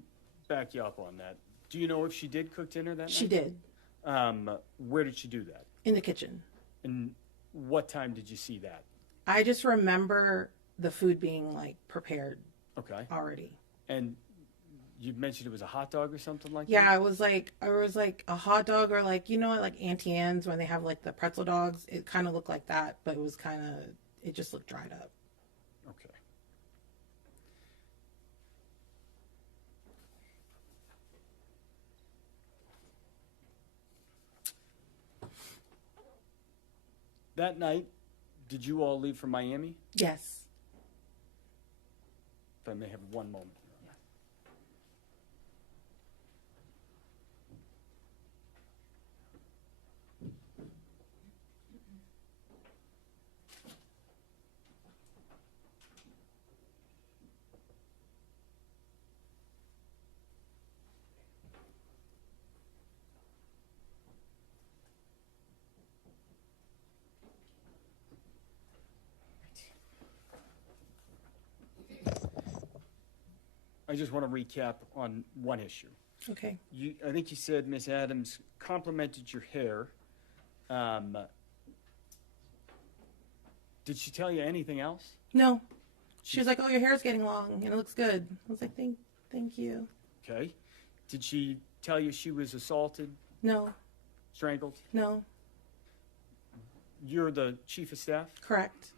back you up on that. Do you know if she did cook dinner that night? She did. Where did she do that? In the kitchen. And what time did you see that? I just remember the food being like prepared. Okay. Already. And you mentioned it was a hot dog or something like that? Yeah, it was like a hot dog, or like, you know, like Auntie Anne's when they have like the pretzel dogs. It kind of looked like that, but it just looked dried up. Okay. That night, did you all leave for Miami? Yes. If I may have one moment. I just want to recap on one issue. Okay. I think you said Miss Adams complimented your hair. Did she tell you anything else? No. She was like, "Oh, your hair's getting long and it looks good." I was like, "Thank you." Okay. Did she tell you she was assaulted? No. Strangled? No. You're the chief of staff? Correct.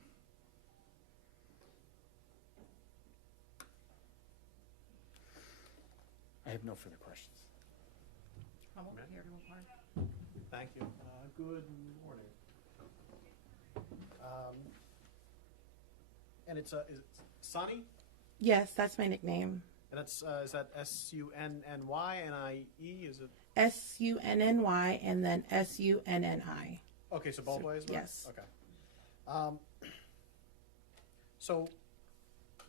I have no further questions. I'm over here to a part. Thank you. Good morning. And it's is it Sunny? Yes, that's my nickname. And that's is that SUNNYNIE? Is it? SUNNY and then SUNNI. Okay, so both ways. Right? Yes. Okay. So,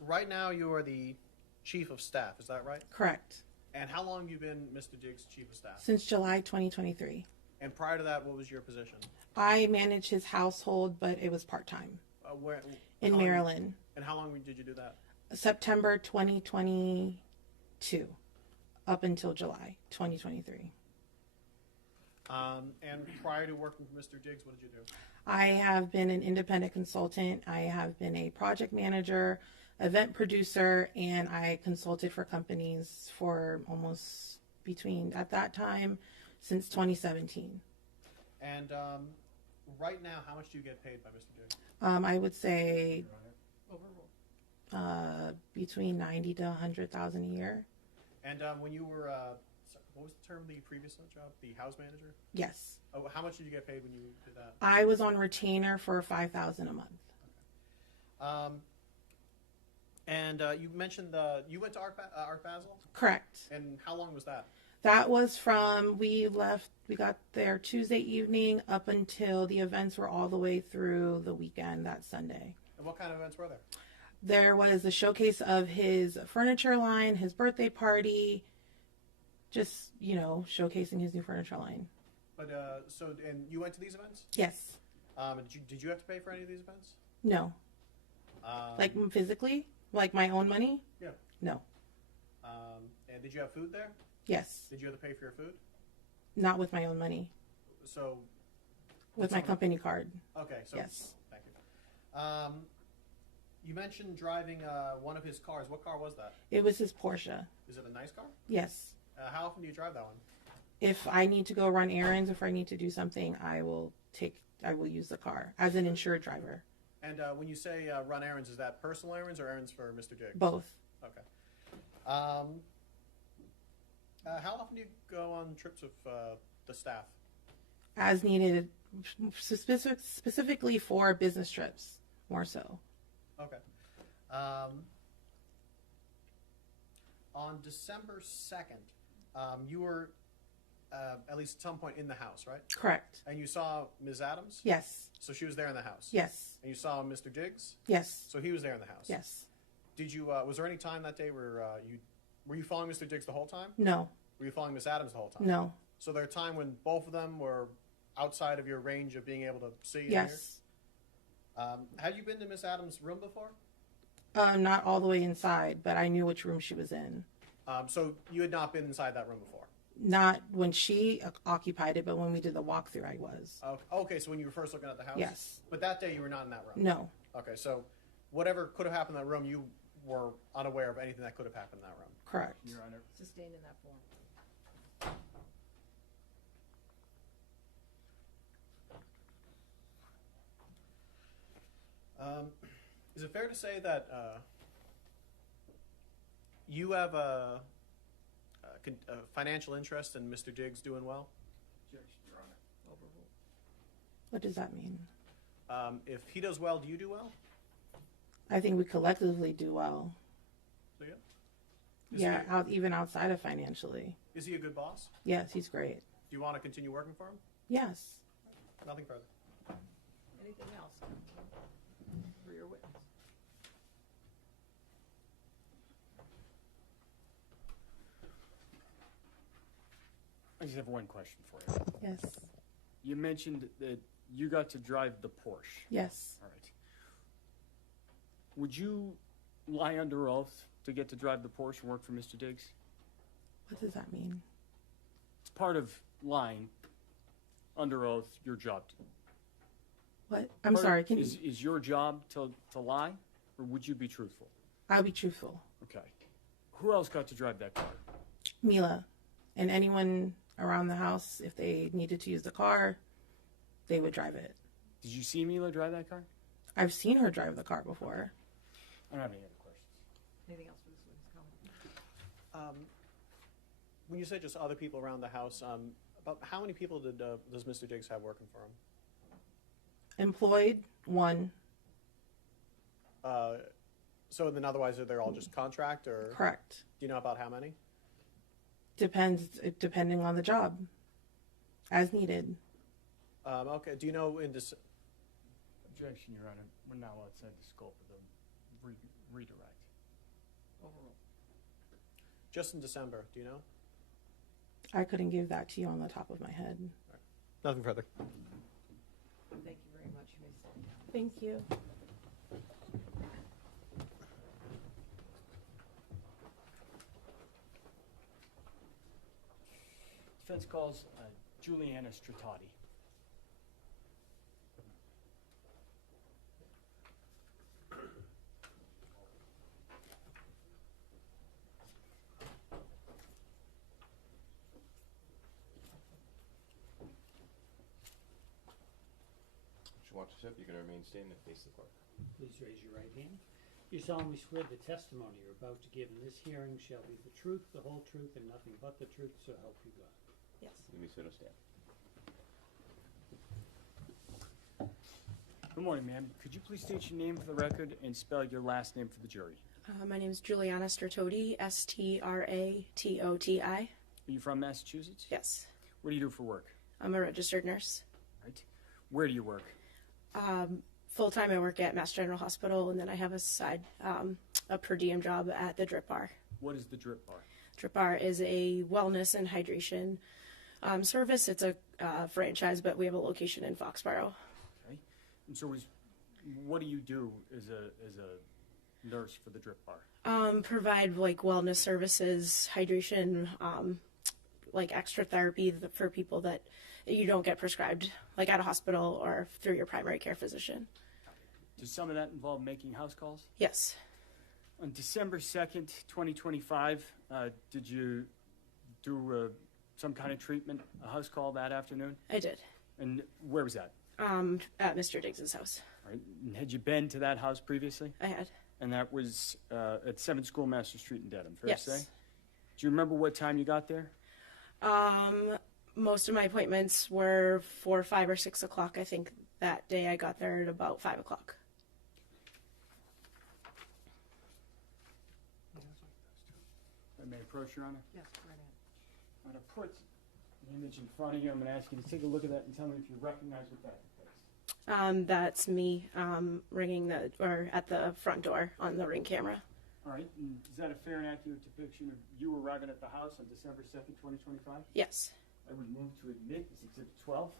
right now you are the chief of staff. Is that right? Correct. And how long have you been Mr. Diggs' chief of staff? Since July 2023. And prior to that, what was your position? I manage his household, but it was part-time. Where? In Maryland. And how long did you do that? September 2022 up until July 2023. And prior to working for Mr. Diggs, what did you do? I have been an independent consultant. I have been a project manager, event producer, and I consulted for companies for almost at that time, since 2017. And right now, how much do you get paid by Mr. Diggs? I would say between 90 to 100,000 a year. And when you were, what was the term of the previous job? The house manager? Yes. Oh, how much did you get paid when you did that? I was on retainer for $5,000 a month. And you mentioned you went to Art Basel? Correct. And how long was that? That was we got there Tuesday evening up until the events were all the way through the weekend that Sunday. And what kind of events were there? There was a showcase of his furniture line, his birthday party, just, showcasing his new furniture line. But, and you went to these events? Yes. Did you have to pay for any of these events? No. Like physically? Like my own money? Yeah. No. And did you have food there? Yes. Did you have to pay for your food? Not with my own money. So. With my company card. Okay. So, yes. Thank you. You mentioned driving one of his cars. What car was that? It was his Porsche. Is it a nice car? Yes. How often do you drive that one? If I need to go run errands, if I need to do something, I will use the car as an insured driver. And when you say run errands, is that personal errands or errands for Mr. Diggs? Both. Okay. How often do you go on trips with the staff? As needed, specifically for business trips, more so. Okay. On December 2nd, you were at least at some point in the house, right? Correct. And you saw Ms. Adams? Yes. So she was there in the house? Yes. And you saw Mr. Diggs? Yes. So he was there in the house? Yes. Did you? Was there any time that day where were you following Mr. Diggs the whole time? No. Were you following Ms. Adams the whole time? No. So there a time when both of them were outside of your range of being able to see? Yes. Had you been to Ms. Adams' room before? Not all the way inside, but I knew which room she was in. So you had not been inside that room before? Not when she occupied it, but when we did the walkthrough, I was. Okay, so when you were first looking at the house? Yes. But that day you were not in that room? No. Okay, so whatever could have happened in that room, you were unaware of anything that could have happened in that room? Correct. Your Honor. Sustained in that form. Is it fair to say that you have a financial interest in Mr. Diggs doing well? What does that mean? If he does well, do you do well? I think we collectively do well. So, Even outside of financially. Is he a good boss? Yes, he's great. Do you want to continue working for him? Yes. Nothing further. Anything else for your witness? I just have one question for you. Yes. You mentioned that you got to drive the Porsche. Yes. All right. Would you lie under oath to get to drive the Porsche and work for Mr. Diggs? What does that mean? It's part of lying under oath, your job. What? I'm sorry. Is your job to lie, or would you be truthful? I'll be truthful. Okay. Who else got to drive that car? Mila. And anyone around the house, if they needed to use the car, they would drive it. Did you see Mila drive that car? I've seen her drive the car before. I don't have any other questions. Anything else for this witness comment? When you say just other people around the house, about how many people does Mr. Diggs have working for him? Employed, one. So then otherwise they're all just contract or? Correct. Do you know about how many? Depending on the job, as needed. Okay. Do you know in this? Objection, Your Honor. We're now outside the scope of the redirect. Overruled. Just in December, do you know? I couldn't give that to you on the top of my head. Right. Nothing further. Thank you very much. You may stand down. Thank you. Defense calls Juliana Stratati. If you want to sit, you can remain standing and face the clerk. Please raise your right hand. You solemnly swear the testimony you're about to give in this hearing shall be the truth, the whole truth, and nothing but the truth, so help you God. Yes. You may sit or stand. Good morning, ma'am. Could you please state your name for the record and spell your last name for the jury? My name is Juliana Stratoti, Stratoti. Are you from Massachusetts? Yes. What do you do for work? I'm a registered nurse. Right. Where do you work? Full-time, I work at Mass General Hospital, and then I have a side, a per diem job at the Drip Bar. What is the Drip Bar? Drip Bar is a wellness and hydration service. It's a franchise, but we have a location in Foxborough. Okay. And so what do you do as a nurse for the drip bar? Provide like wellness services, hydration, like extra therapy for people that you don't get prescribed, like at a hospital or through your primary care physician. Does some of that involve making house calls? Yes. On December 2nd, 2025, did you do some kind of treatment, a house call that afternoon? I did. And where was that? At Mr. Diggs' house. All right. And had you been to that house previously? I had. And that was at 7th Schoolmaster Street in Dedham, fair Yes. to say? Do you remember what time you got there? Most of my appointments were 4, 5, or 6 o'clock. I think that day I got there at about 5 o'clock. I may approach, Your Honor. Yes, right in. I'm going to put the image in front of you. I'm going to ask you to take a look at that and tell me if you recognize what that is. That's me ringing at the front door on the Ring camera. All right. And is that a fair and accurate depiction of you arriving at the house on December 2nd, 2025? Yes. I would move to admit as Exhibit 12.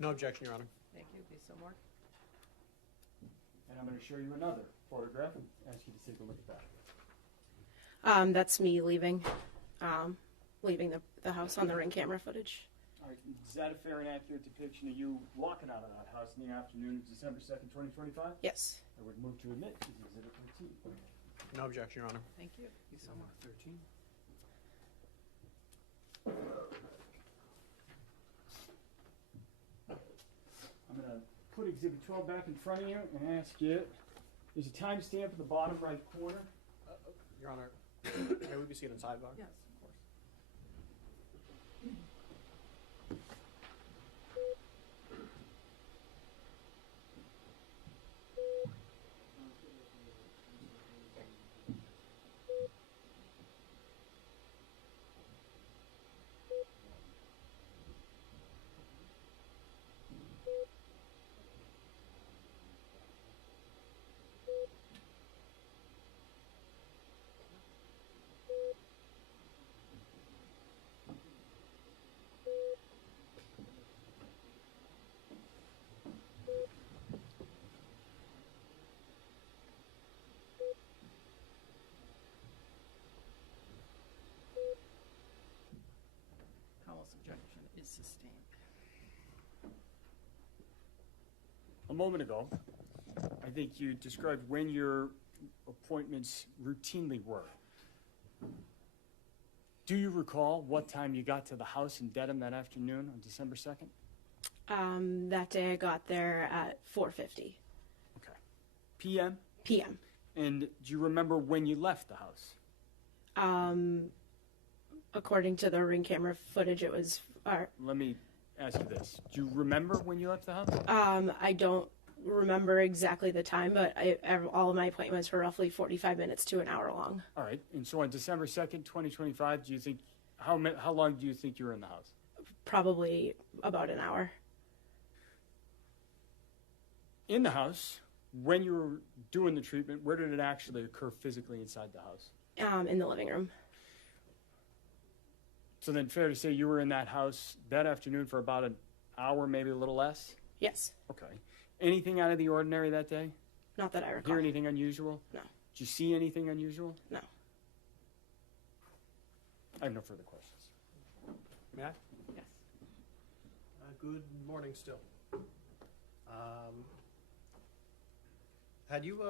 No objection, Your Honor. Thank you. Be so marked. And I'm going to show you another photograph and ask you to take a look at that. That's me leaving the house on the Ring camera footage. All right. Is that a fair and accurate depiction of you walking out of that house in the afternoon of December 2nd, 2025? Yes. I would move to admit as Exhibit 13. No objection, Your Honor. Thank you. Be so marked. 13. I'm going to put Exhibit 12 back in front of you and ask you, there's a timestamp at the bottom right corner. Your Honor, may we be seated inside, Bar? Yes, of course. Powell's objection is sustained. A moment ago, I think you described when your appointments routinely were. Do you recall what time you got to the house in Dedham that afternoon on December 2nd? That day I got there at 4:50 Okay. PM? p.m. And do you remember when you left the house? According to the Ring camera footage, it was. Let me ask you this. Do you remember when you left the house? I don't remember exactly the time, but all of my appointments were roughly 45 minutes to an hour long. All right. And so on December 2nd, 2025, do you think, how long do you think you were in the house? Probably about an hour. In the house, when you were doing the treatment, where did it actually occur physically inside the house? In the living room. So then fair to say you were in that house that afternoon for about an hour, maybe a little less? Yes. Okay. Anything out of the ordinary that day? Not that I recall. Hear anything unusual? No. Did you see anything unusual? No. I have no further questions. May I? Yes. Good morning still. Had you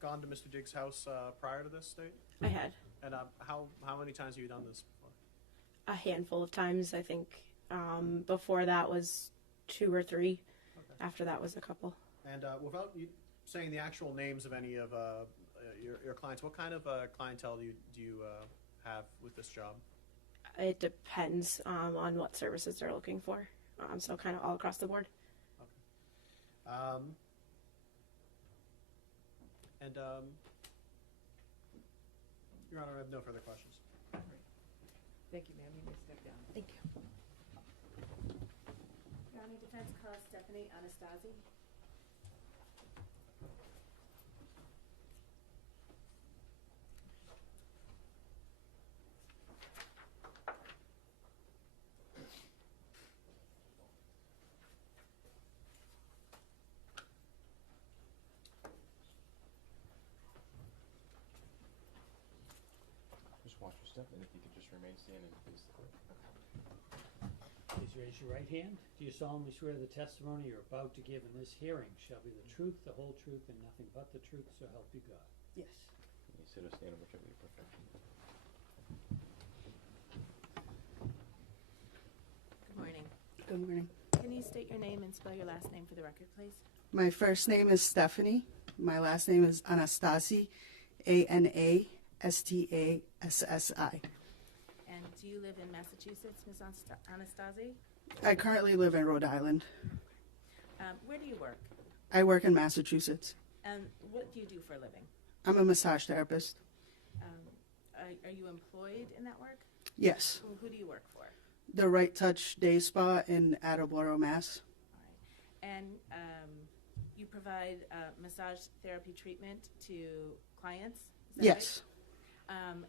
gone to Mr. Diggs' house prior to this date? I had. And how many times have you done this before? A handful of times, I think. Before that was 2 or 3. Okay. After that was a couple. And without you saying the actual names of any of your clients, what kind of clientele do you have with this job? It depends on what services they're looking for. So kind of all across the board. Okay. Your Honor, I have no further questions. Thank you, ma'am. You may step down. Thank you. County Defense calls Stephanie Anastasi. Steffon, if you could just remain standing, please. Please raise your right hand. Do you solemnly swear the testimony you're about to give in this hearing shall be the truth, the whole truth, and nothing but the truth, so help you God? Yes. Can you sit or stand, whichever you prefer? Good morning. Good morning. Can you state your name and spell your last name for the record, please? My first name is Stephanie. My last name is Anastasi, Anastassi. And do you live in Massachusetts, Ms. Anastasi? I currently live in Rhode Island. Where do you work? I work in Massachusetts. And what do you do for a living? I'm a massage therapist. Are you employed in that work? Yes. Who do you work for? The Right Touch Day Spa in Attleboro, Mass. And you provide massage therapy treatment to clients? Is that Yes. right?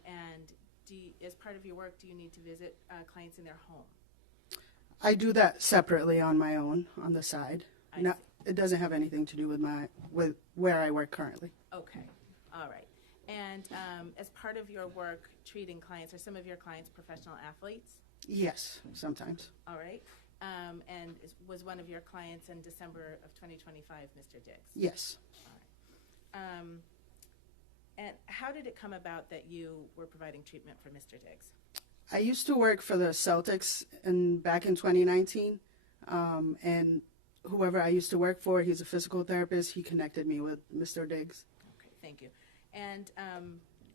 And as part of your work, do you need to visit clients in their home? I do that separately on my own, on the side. It doesn't have anything to do with where I work currently. Okay, all right. And as part of your work treating clients, are some of your clients professional athletes? Yes, sometimes. All right. And was one of your clients in December of 2025, Mr. Diggs? Yes. All right. And how did it come about that you were providing treatment for Mr. Diggs? I used to work for the Celtics back in 2019, and whoever I used to work for, he's a physical therapist. He connected me with Mr. Diggs. Okay, thank you. And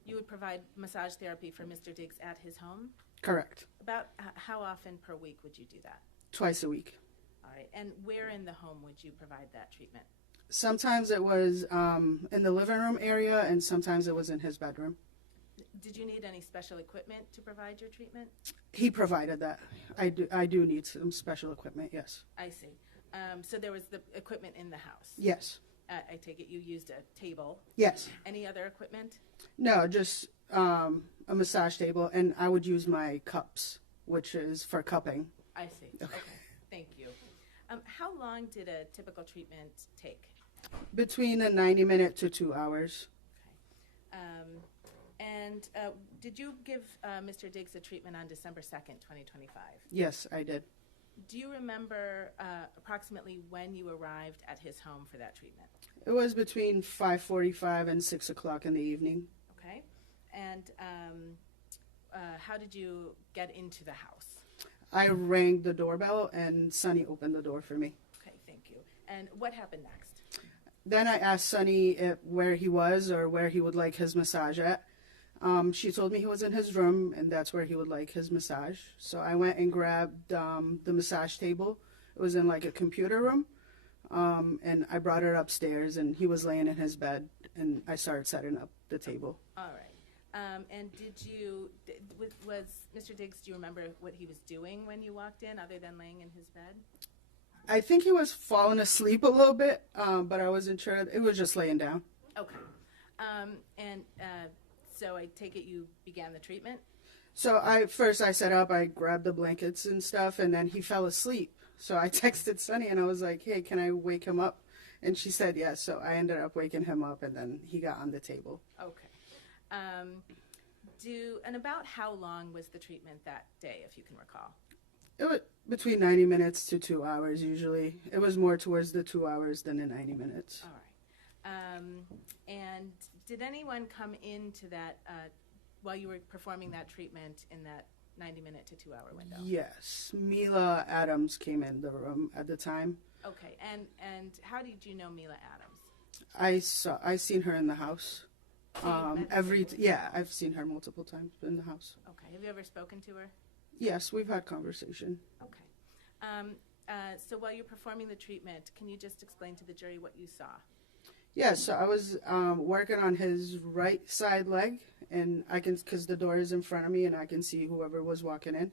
you would provide massage therapy for Mr. Diggs at his home? Correct. About how often per week would you do that? Twice a week. All right. And where in the home would you provide that treatment? Sometimes it was in the living room area, and sometimes it was in his bedroom. Did you need any special equipment to provide your treatment? He provided that. I do need some special equipment, yes. I see. So there was the equipment in the house? Yes. I take it you used a table? Yes. Any other equipment? No, just a massage table, and I would use my cups, which is for cupping. I see. Okay. Thank you. How long did a typical treatment take? Between a 90-minute to 2 hours. And did you give Mr. Diggs a treatment on December 2nd, 2025? Yes, I did. Do you remember approximately when you arrived at his home for that treatment? It was between 5:45 and 6 o'clock in the evening. Okay. And how did you get into the house? I rang the doorbell, and Sonny opened the door for me. Okay, thank you. And what happened next? Then I asked Sonny where he was or where he would like his massage at. She told me he was in his room, and that's where he would like his massage. So I went and grabbed the massage table. It was in like a computer room, and I brought it upstairs, and he was laying in his bed, and I started setting up the table. All right. And was Mr. Diggs, do you remember what he was doing when you walked in, other than laying in his bed? I think he was falling asleep a little bit, but I wasn't sure. It was just laying down. Okay. So I take it you began the treatment? So first I set up, I grabbed the blankets and stuff, and then he fell asleep. So I texted Sonny, and I was like, hey, can I wake him up? And she said yes. So I ended up waking him up, and then he got on the table. Okay. And about how long was the treatment that day, if you can recall? It was between 90 minutes to 2 hours usually. It was more towards the 2 hours than the 90 minutes. All right. And did anyone come into that while you were performing that treatment in that 90-minute to 2 hour window? Yes. Mila Adams came in the room at the time. Okay. And how did you know Mila Adams? I seen her in the house. I've seen her multiple times in the house. Okay. Have you ever spoken to her? Yes, we've had conversation. Okay. So while you're performing the treatment, can you just explain to the jury what you saw? Yes, so I was working on his right side leg, and because the door is in front of me, and I can see whoever was walking in.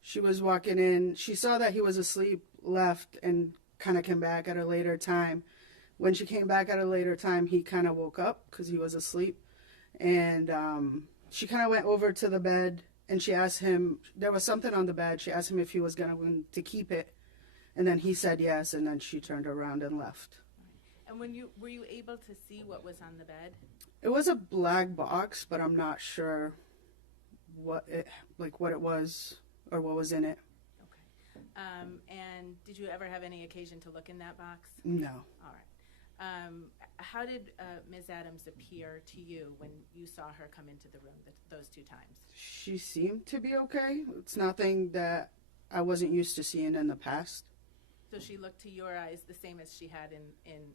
She was walking in. She saw that he was asleep, left, and kind of came back at a later time. When she came back at a later time, he kind of woke up because he was asleep, and she kind of went over to the bed, and she asked him, there was something on the bed. She asked him if he was going to keep it, and then he said yes, and then she turned around and left. And were you able to see what was on the bed? It was a black box, but I'm not sure what it was or what was in it. And did you ever have any occasion to look in that box? No. All right. How did Ms. Adams appear to you when you saw her come into the room those 2 times? She seemed to be okay. It's nothing that I wasn't used to seeing in the past. So she looked to your eyes the same as she had in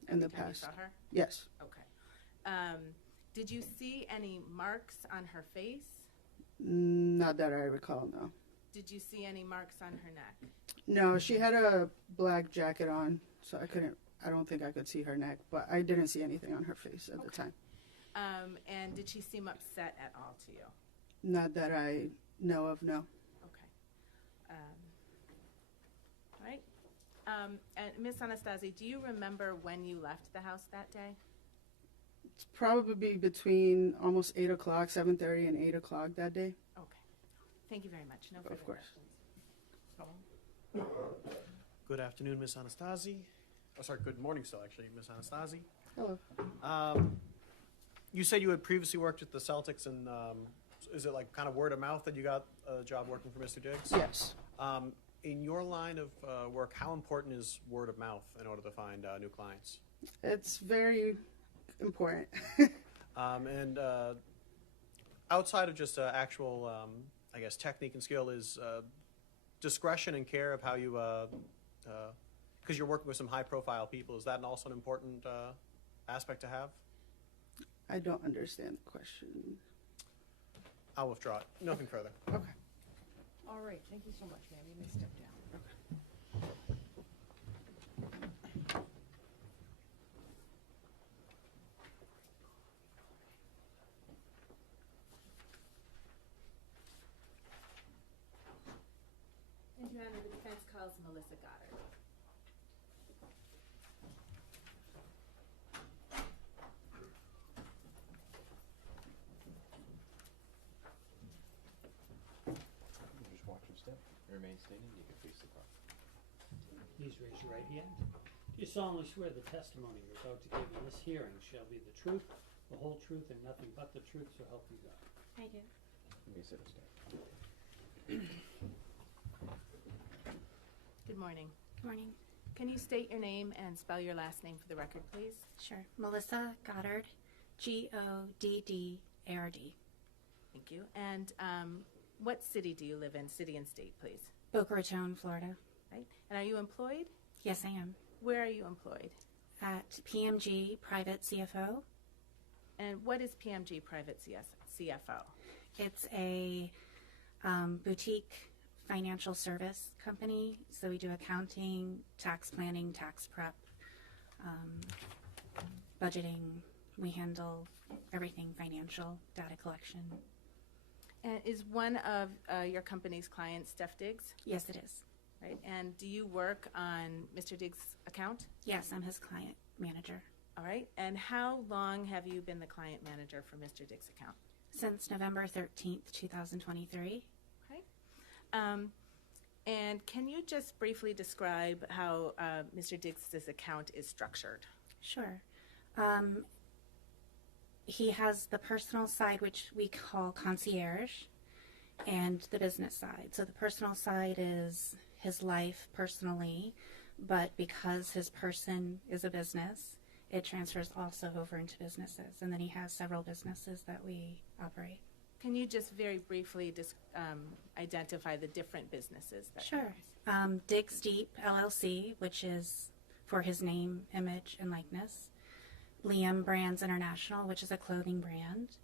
the every time past. you saw her? Yes. Okay. Did you see any marks on her face? Not that I recall, no. Did you see any marks on her neck? No, she had a black jacket on, so I don't think I could see her neck, but I didn't see anything on her face at the time. And did she seem upset at all to you? Not that I know of, no. Okay. All right. And Miss Anastasi, do you remember when you left the house that day? It's probably between almost 8 o'clock, 7:30 and 8 o'clock that day. Okay. Thank you very much. No further Of course. questions. Good afternoon, Miss Anastasi. Oh, sorry, good morning still, actually, Miss Anastasi. Hello. You said you had previously worked at the Celtics, and is it like kind of word of mouth that you got a job working for Mr. Diggs? Yes. In your line of work, how important is word of mouth in order to find new clients? It's very important. And outside of just actual, I guess, technique and skill, is discretion and care of how you, because you're working with some high-profile people, is that also an important aspect to have? I don't understand the question. I'll withdraw it. Nothing further. Okay. All right, thank you so much, ma'am. You may step down. And Your Honor, the defense calls Melissa Goddard. Just watch your step. Remain standing. You can face the clock. Please raise your right hand. Do you solemnly swear the testimony you're about to give in this hearing shall be the truth, the whole truth, and nothing but the truth, so help you God? I do. You may sit or stand. Good morning. Good morning. Can you state your name and spell your last name for the record, please? Sure. Melissa Goddard, Goddard. Thank you. And what city do you live in? City and state, please. Boca Raton, Florida. Right. And are you employed? Yes, I am. Where are you employed? At PMG Private CFO. And what is PMG Private CFO? It's a boutique financial service company. So we do accounting, tax planning, tax prep, budgeting. We handle everything financial, data collection. And is one of your company's clients Stefon Diggs? Yes, it is. Right. And do you work on Mr. Diggs' account? Yes, I'm his client manager. All right. And how long have you been the client manager for Mr. Diggs' account? Since November 13th, 2023. Okay. And can you just briefly describe how Mr. Diggs' account is structured? Sure. He has the personal side, which we call concierge, and the business side. So the personal side is his life personally, but because his person is a business, it transfers also over into businesses. And then he has several businesses that we operate. Can you just very briefly identify the different businesses that Sure. Diggs Deep LLC, which is for his name, image, and likeness. Liam Brands International, which is a clothing brand.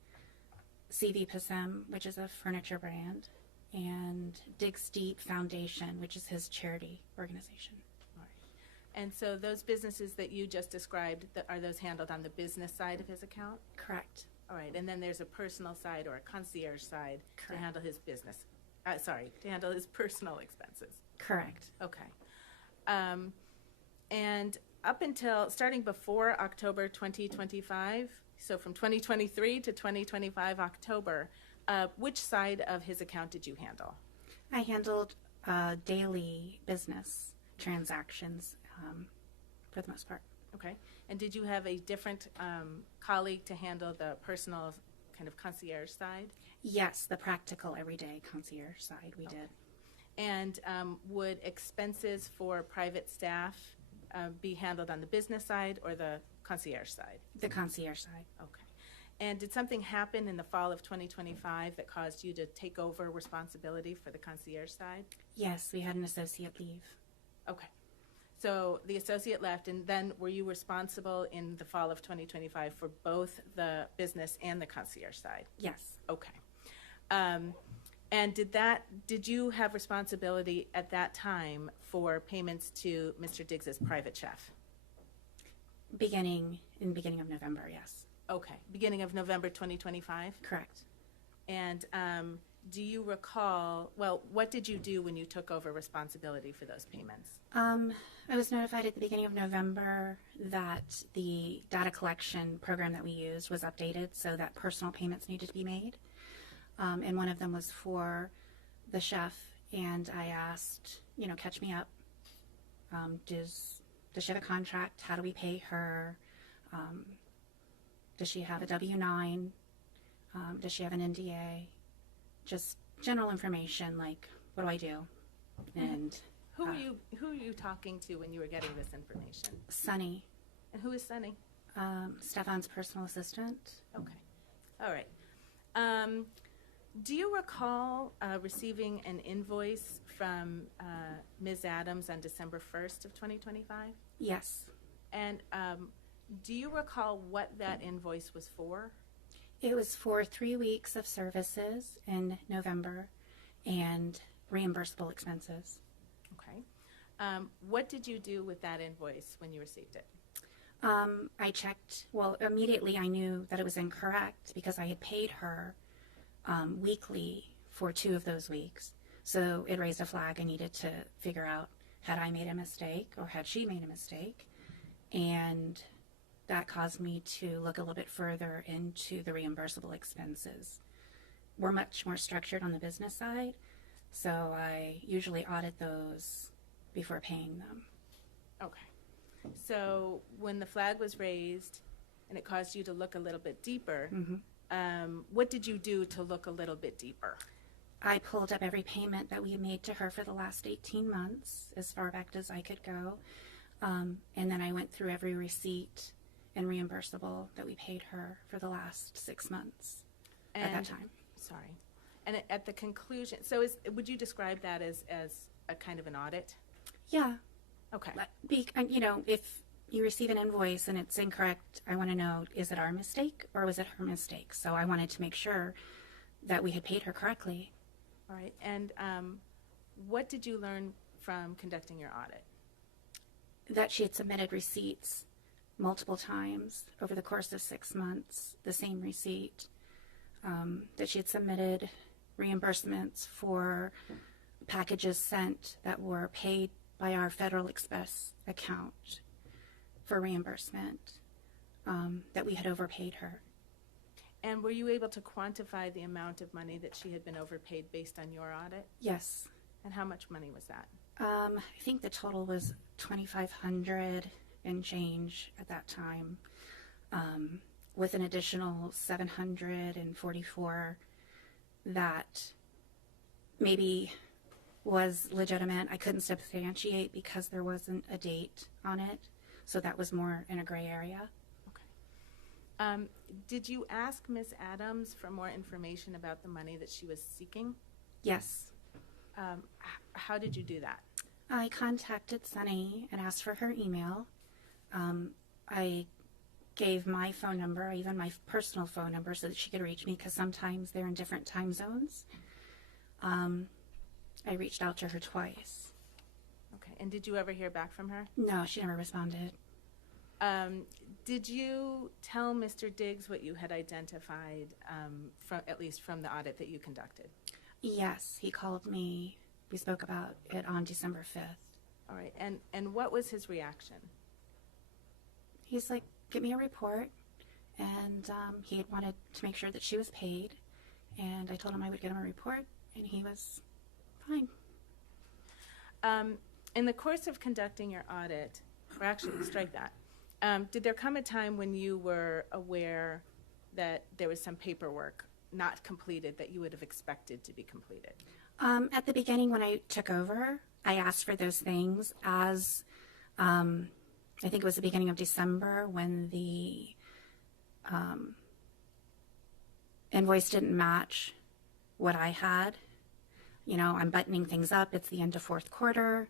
CV Passem, which is a furniture brand. And Diggs Deep Foundation, which is his charity organization. All right. And so those businesses that you just described, are those handled on the business side of his account? Correct. All right. And then there's a personal side or a concierge side to handle his business. To handle his personal expenses. Correct. Okay. And up until, starting before October 2025, so from 2023 to 2025 October, which side of his account did you handle? I handled daily business transactions for the most part. Okay. And did you have a different colleague to handle the personal kind of concierge side? Yes, the practical everyday concierge side we did. And would expenses for private staff be handled on the business side or the concierge side? The concierge side. Okay. And did something happen in the fall of 2025 that caused you to take over responsibility for the concierge side? Yes, we had an associate leave. Okay. So the associate left, and then were you responsible in the fall of 2025 for both the business and the concierge side? Yes. Okay. And did you have responsibility at that time for payments to Mr. Diggs's private chef? Beginning of November, yes. Okay. Beginning of November 2025? Correct. And do you recall, well, what did you do when you took over responsibility for those payments? I was notified at the beginning of November that the data collection program that we used was updated so that personal payments needed to be made. And one of them was for the chef, and I asked, catch me up. Does she have a contract? How do we pay her? Does she have a W-9? Does she have an NDA? Just general information, like, what do I do? And who are you talking to when you were getting this information? Sunny. And who is Sunny? Stefon's personal assistant. Okay. All right. Do you recall receiving an invoice from Ms. Adams on December 1st of 2025? Yes. And do you recall what that invoice was for? It was for 3 weeks of services in November and reimbursable expenses. Okay. What did you do with that invoice when you received it? I checked, immediately I knew that it was incorrect because I had paid her weekly for 2 of those weeks. So it raised a flag. I needed to figure out, had I made a mistake or had she made a mistake? And that caused me to look a little bit further into the reimbursable expenses. We're much more structured on the business side, so I usually audit those before paying them. Okay. So when the flag was raised and it caused you to look a little bit deeper, what did you do to look a little bit deeper? I pulled up every payment that we made to her for the last 18 months, as far back as I could go. And then I went through every receipt and reimbursable that we paid her for the last 6 months at that time. Sorry. And at the conclusion, so would you describe that as a kind of an audit? Yeah. Okay. If you receive an invoice and it's incorrect, I want to know, is it our mistake or was it her mistake? So I wanted to make sure that we had paid her correctly. All right. And what did you learn from conducting your audit? That she had submitted receipts multiple times over the course of 6 months, the same receipt. That she had submitted reimbursements for packages sent that were paid by our Federal Express account for reimbursement, that we had overpaid her. And were you able to quantify the amount of money that she had been overpaid based on your audit? Yes. And how much money was that? I think the total was $2,500 and change at that time, with an additional $744 that maybe was legitimate. I couldn't substantiate because there wasn't a date on it, so that was more in a gray area. Okay. Did you ask Ms. Adams for more information about the money that she was seeking? Yes. How did you do that? I contacted Sunny and asked for her email. I gave my phone number, even my personal phone number, so that she could reach me because sometimes they're in different time zones. I reached out to her twice. Okay. And did you ever hear back from her? No, she never responded. Did you tell Mr. Diggs what you had identified, at least from the audit that you conducted? Yes, he called me. We spoke about it on December 5th. All right. And what was his reaction? He's like, get me a report. And he had wanted to make sure that she was paid. And I told him I would get him a report, and he was fine. In the course of conducting your audit, or actually, strike that, did there come a time when you were aware that there was some paperwork not completed that you would have expected to be completed? At the beginning, when I took over, I asked for those things as, I think it was the beginning of December when the invoice didn't match what I had. You know, I'm buttoning things up. It's the end of fourth quarter.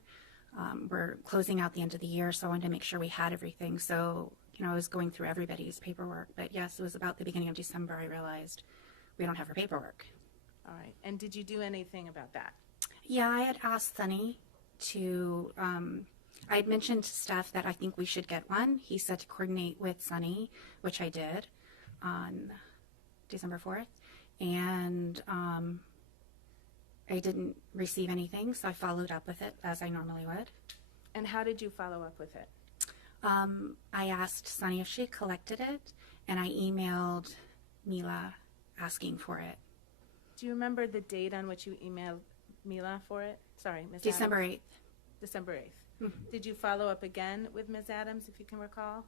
We're closing out the end of the year, so I wanted to make sure we had everything. So, you know, I was going through everybody's paperwork. But yes, it was about the beginning of December I realized we don't have our paperwork. All right. And did you do anything about that? Yeah, I had asked Sunny to, I had mentioned to Steph that I think we should get one. He said to coordinate with Sunny, which I did on December 4th. And I didn't receive anything, so I followed up with it as I normally would. And how did you follow up with it? I asked Sunny if she collected it, and I emailed Mila asking for it. Do you remember the date on which you emailed Mila for it? Sorry, Ms. December Adams. 8th. December 8th. Mhm. Did you follow up again with Ms. Adams, if you can recall?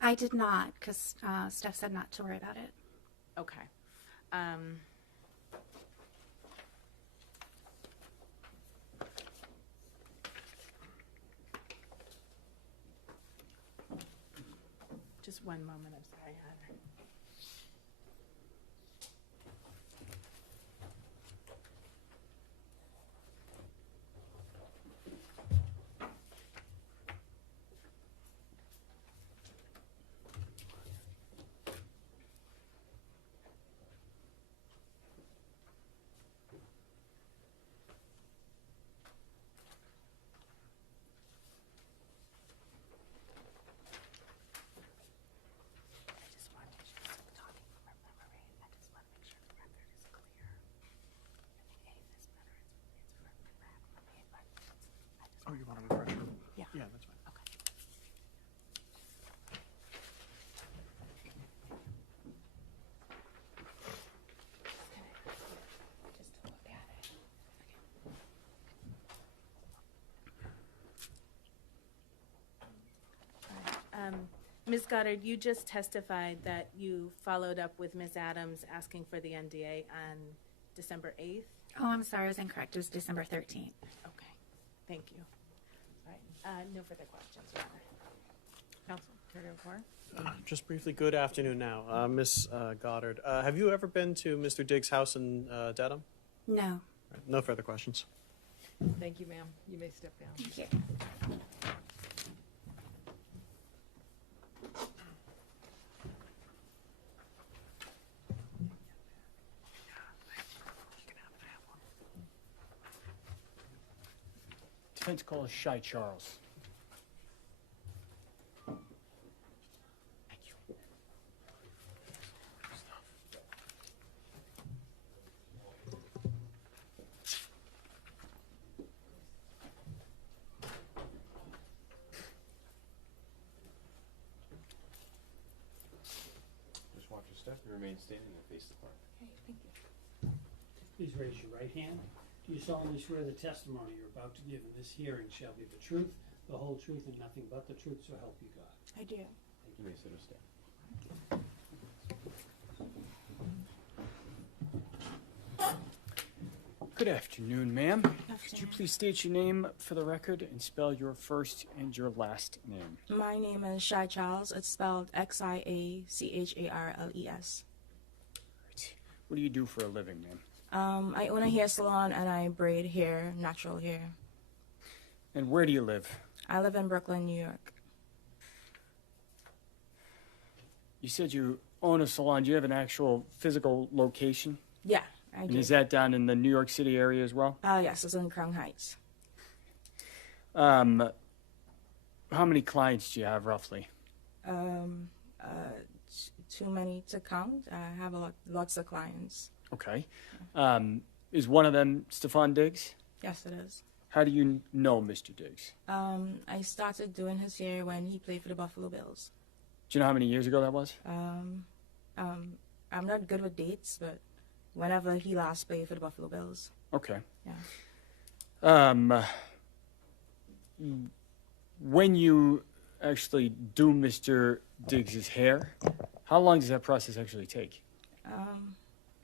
I did not, because Steph said not to worry about it. Okay. Just one moment, I'm sorry, Heather. Oh, you want to refresh? Yeah. Yeah, that's fine. Ms. Goddard, you just testified that you followed up with Ms. Adams asking for the NDA on December 8th? Oh, I'm sorry, I was incorrect. It was December 13th. Okay, thank you. All right, no further questions, Your Honor. Counsel, care to report? Just briefly, good afternoon now. Miss Goddard, have you ever been to Mr. Diggs' house in Dedham? No. Right, no further questions. Thank you, ma'am. You may step down. Thank you. Defense call is Shy Charles. Just watch your step and remain standing and face the clock. Okay, thank you. Please raise your right hand. Do you solemnly swear the testimony you're about to give in this hearing shall be the truth, the whole truth, and nothing but the truth, so help you God? I do. You may sit or stand. Good afternoon, ma'am. Could you please state your name for the record and spell your first and your last name? My name is Shy Charles. It's spelled Xiacharles. What do you do for a living, ma'am? I own a hair salon and I braid hair, natural hair. And where do you live? I live in Brooklyn, New York. You said you own a salon. Do you have an actual physical location? Yeah, I And do. is that down in the New York City area as well? Yes, it's in Crown Heights. How many clients do you have roughly? Too many to count. I have lots of clients. Okay. Is one of them Stefon Diggs? Yes, it is. How do you know Mr. Diggs? I started doing his hair when he played for the Buffalo Bills. Do you know how many years ago that was? I'm not good with dates, but whenever he last played for the Buffalo Bills. Okay. Yeah. When you actually do Mr. Diggs's hair, how long does that process actually take?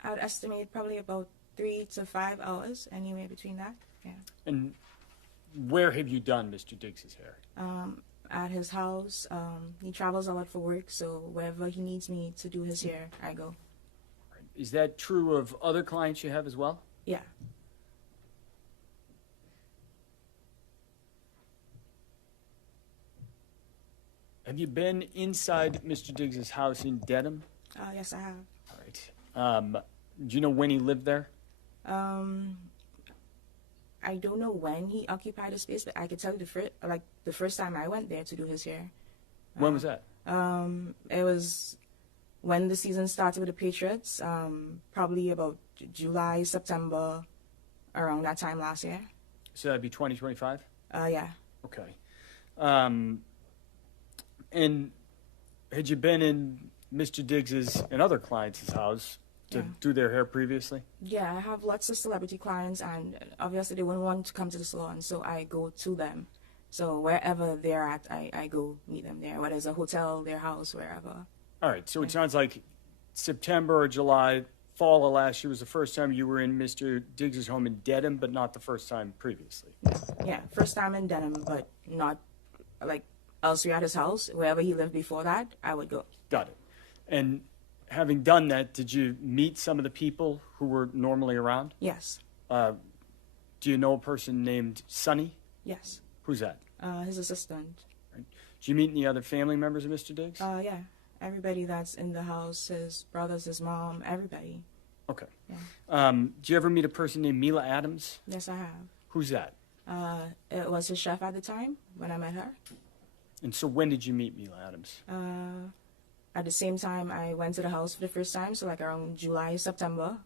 I'd estimate probably about 3 to 5 hours, anywhere between that. Yeah. And where have you done Mr. Diggs' hair? At his house. He travels a lot for work, so wherever he needs me to do his hair, I go. Is that true of other clients you have as well? Yeah. Have you been inside Mr. Diggs' house in Dedham? Yes, I have. All right. Do you know when he lived there? I don't know when he occupied the space, but I could tell you the first time I went there to do his hair. When was that? It was when the season started with the Patriots, probably about July, September, around that time last year. So that'd be 2025? Yeah. Okay. And had you been in Mr. Diggs's and other clients' house to do their hair previously? Yeah, I have lots of celebrity clients, and obviously they wouldn't want to come to the salon, so I go to them. So wherever they're at, I go meet them there, whether it's a hotel, their house, wherever. All right, so it sounds like September or July, fall of last year was the first time you were in Mr. Diggs' home in Dedham, but not the first time previously. Yeah, first time in Dedham, but not like elsewhere at his house. Wherever he lived before that, I would go. Got it. And having done that, did you meet some of the people who were normally around? Yes. Do you know a person named Sonny? Yes. Who's that? His assistant. Right. Did you meet any other family members of Mr. Diggs? Yeah. Everybody that's in the house, his brothers, his mom, everybody. Okay. Yeah. Did you ever meet a person named Mila Adams? Yes, I have. Who's that? It was his chef at the time when I met her. And so when did you meet Mila Adams? At the same time I went to the house for the first time, so like around July, September,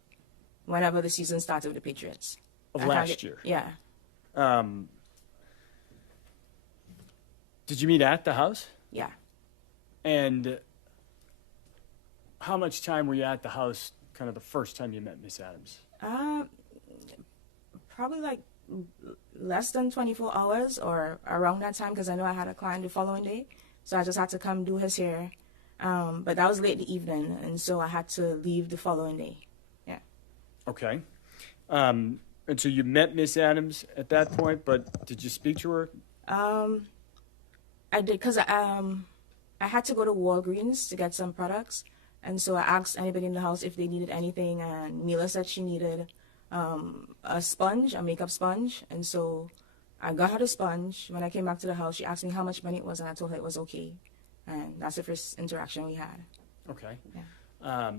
whenever the season started with the Patriots. Of last year? Yeah. Did you meet at the house? Yeah. And how much time were you at the house kind of the first time you met Miss Adams? Probably like less than 24 hours or around that time, because I know I had a client the following day, so I just had to come do his hair. But that was late in the evening, and so I had to leave the following day. Yeah. Okay. And so you met Miss Adams at that point, but did you speak to her? I did, because I had to go to Walgreens to get some products, and so I asked anybody in the house if they needed anything, and Mila said she needed a sponge, a makeup sponge, and so I got her the sponge. When I came back to the house, she asked me how much money it was, and I told her it was okay, and that's the first interaction we had. Okay. Yeah.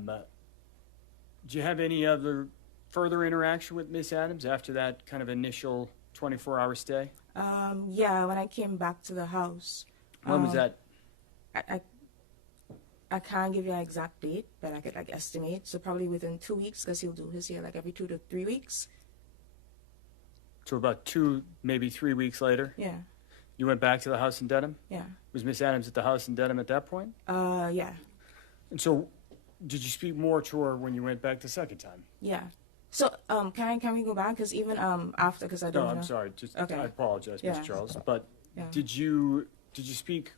Do you have any other further interaction with Miss Adams after that kind of initial 24-hour stay? Yeah, when I came back to the house. When was that? I can't give you an exact date, but I could like estimate. So probably within 2 weeks, because he'll do his hair like every 2 to 3 weeks. So about 2, maybe 3 weeks later? Yeah. You went back to the house in Dedham? Yeah. Was Miss Adams at the house in Dedham at that point? Yeah. And so did you speak more to her when you went back the second time? Yeah. So can we go back? Because even after, because I don't know. No, I'm sorry. Just okay. I apologize, Miss Yeah. Charles. But Yeah. did you speak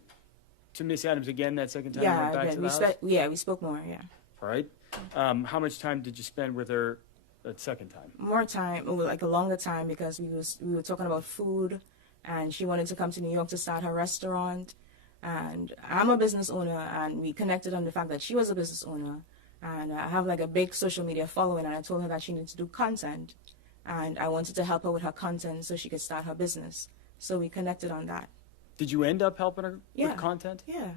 to Miss Adams again that second time you Yeah, went back I to did. the house? We spoke more. Yeah. All right. How much time did you spend with her that second time? More time, like a longer time, because we were talking about food, and she wanted to come to New York to start her restaurant, and I'm a business owner, and we connected on the fact that she was a business owner, and I have like a big social media following, and I told her that she needed to do content, and I wanted to help her with her content so she could start her business. So we connected on that. Did you end up helping her Yeah. with content? Yeah.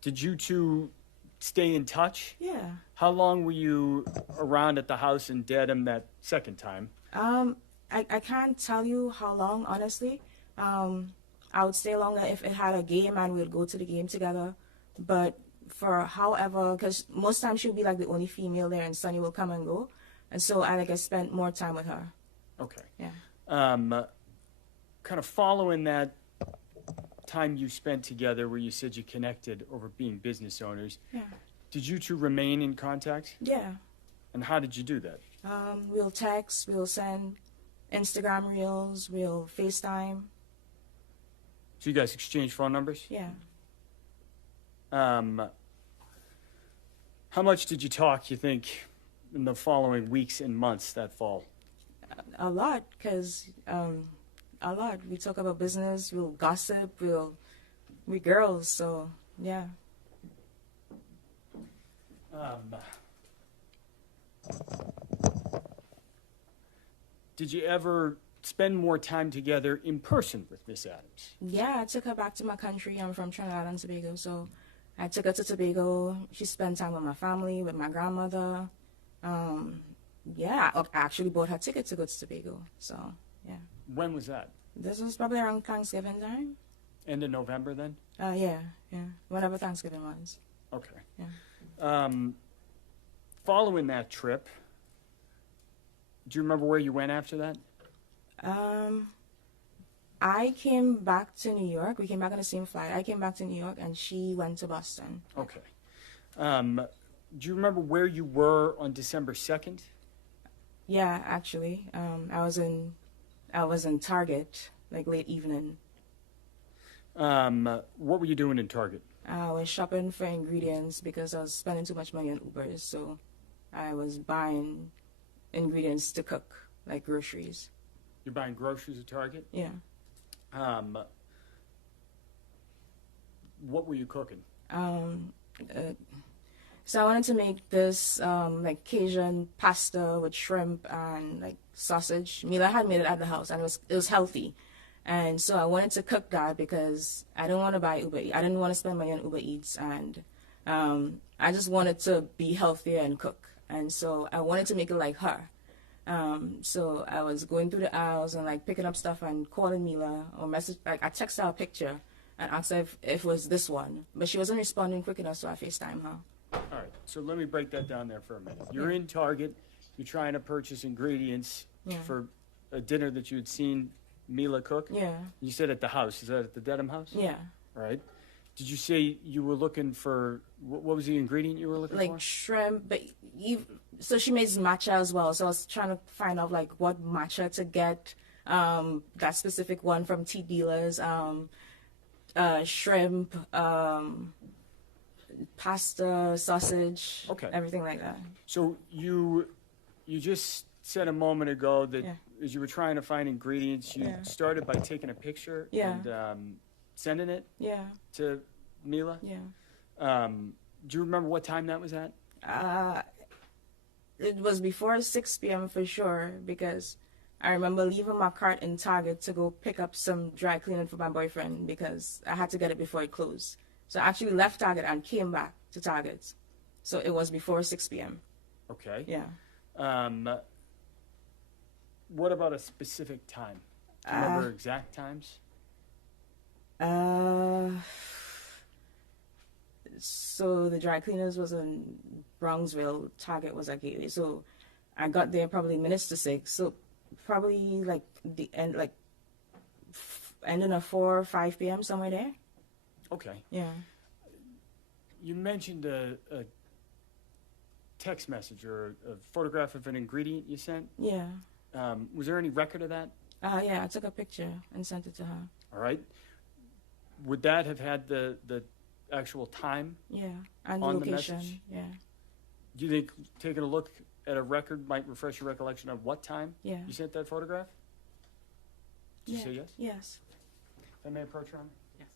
Did you two stay in touch? Yeah. How long were you around at the house in Dedham that second time? I can't tell you how long, honestly. I would stay longer if it had a game and we'd go to the game together. But for however, because most times she'll be like the only female there and Sunny will come and go. And so I spent more time with her. Okay. Yeah. Kind of following that time you spent together where you said you connected over being business owners, Yeah. did you two remain in contact? Yeah. And how did you do that? We'll text, we'll send Instagram reels, we'll FaceTime. So you guys exchanged phone numbers? Yeah. How much did you talk, you think, in the following weeks and months that fall? A lot, because a lot. We talk about business, we'll gossip, we girls, so yeah. Did you ever spend more time together in person with Miss Adams? Yeah, I took her back to my country. I'm from Trinidad and Tobago, so I took her to Tobago. She spent time with my family, with my grandmother. Yeah, I actually bought her ticket to go to Tobago, so yeah. When was that? This was probably around Thanksgiving time. End of November then? Yeah, whenever Thanksgiving was. Okay. Yeah. Following that trip, do you remember where you went after that? I came back to New York. We came back on the same flight. I came back to New York, and she went to Boston. Okay. Do you remember where you were on December 2nd? Yeah, actually, I was in Target, like late evening. What were you doing in Target? I was shopping for ingredients because I was spending too much money on Ubers, so I was buying ingredients to cook, like groceries. You're buying groceries at Target? Yeah. What were you cooking? So I wanted to make this like Cajun pasta with shrimp and like sausage. Mila had made it at the house, and it was healthy. And so I wanted to cook that because I didn't want to buy Uber Eats. I didn't want to spend money on Uber Eats, and I just wanted to be healthier and cook. And so I wanted to make it like her. So I was going through the aisles and like picking up stuff and calling Mila or message. Like I texted her a picture and asked her if it was this one, but she wasn't responding quick enough, so I FaceTime her. All right, so let me break that down there for a minute. You're in Target. You're trying to purchase ingredients for a dinner that you had seen Mila cook? Yeah. You said at the house. Is that at the Dedham house? Yeah. All right. Did you say you were looking for, what was the ingredient you were looking for? Like shrimp, but so she makes matcha as well. So I was trying to find out like what matcha to get, that specific one from tea dealers, shrimp, pasta, sausage, everything like that. So you just said a moment ago that as you were trying to find ingredients, you started by taking a picture and sending it to Mila? Yeah. Do you remember what time that was at? It was before 6 p.m. for sure, because I remember leaving my cart in Target to go pick up some dry cleaning for my boyfriend because I had to get it before it closed. So I actually left Target and came back to Target. So it was before 6 p.m. Okay. Yeah. What about a specific time? Do you remember exact times? So the dry cleaners was in Bronxville, Target was at Gateway. So I got there probably minutes to 6. So probably like the end, like ending at 4 or 5 p.m. somewhere there. Okay. Yeah. You mentioned a text message or a photograph of an ingredient you sent. Yeah. Was there any record of that? Yeah, I took a picture and sent it to her. All right. Would that have had the actual time? Yeah, and the on location. The message? Yeah. Do you think taking a look at a record might refresh your recollection of what time Yeah. you sent that photograph? Did you say yes? Yes. If I may approach her? Yes.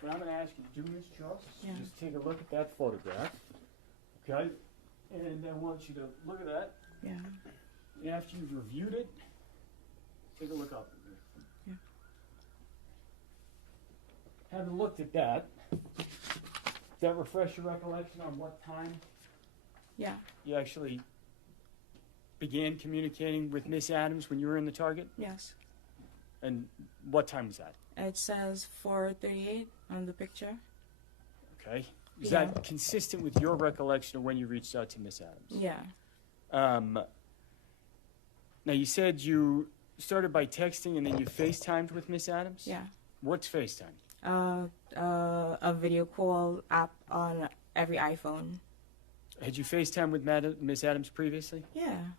What I'm going to ask you to do, Ms. Charles, Yeah. just take a look at that photograph. Okay? And I want you to look at that. Yeah. After you've reviewed it, take a look up. Yeah. Having looked at that, does that refresh your recollection on what time Yeah. you actually began communicating with Miss Adams when you were in the Target? Yes. And what time was that? It says 4:38 on the picture. Okay. Is Yeah. that consistent with your recollection of when you reached out to Miss Adams? Yeah. Now, you said you started by texting and then you FaceTimed with Miss Adams? Yeah. What's FaceTime? A video call app on every iPhone. Had you FaceTimed with Miss Adams previously? Yeah.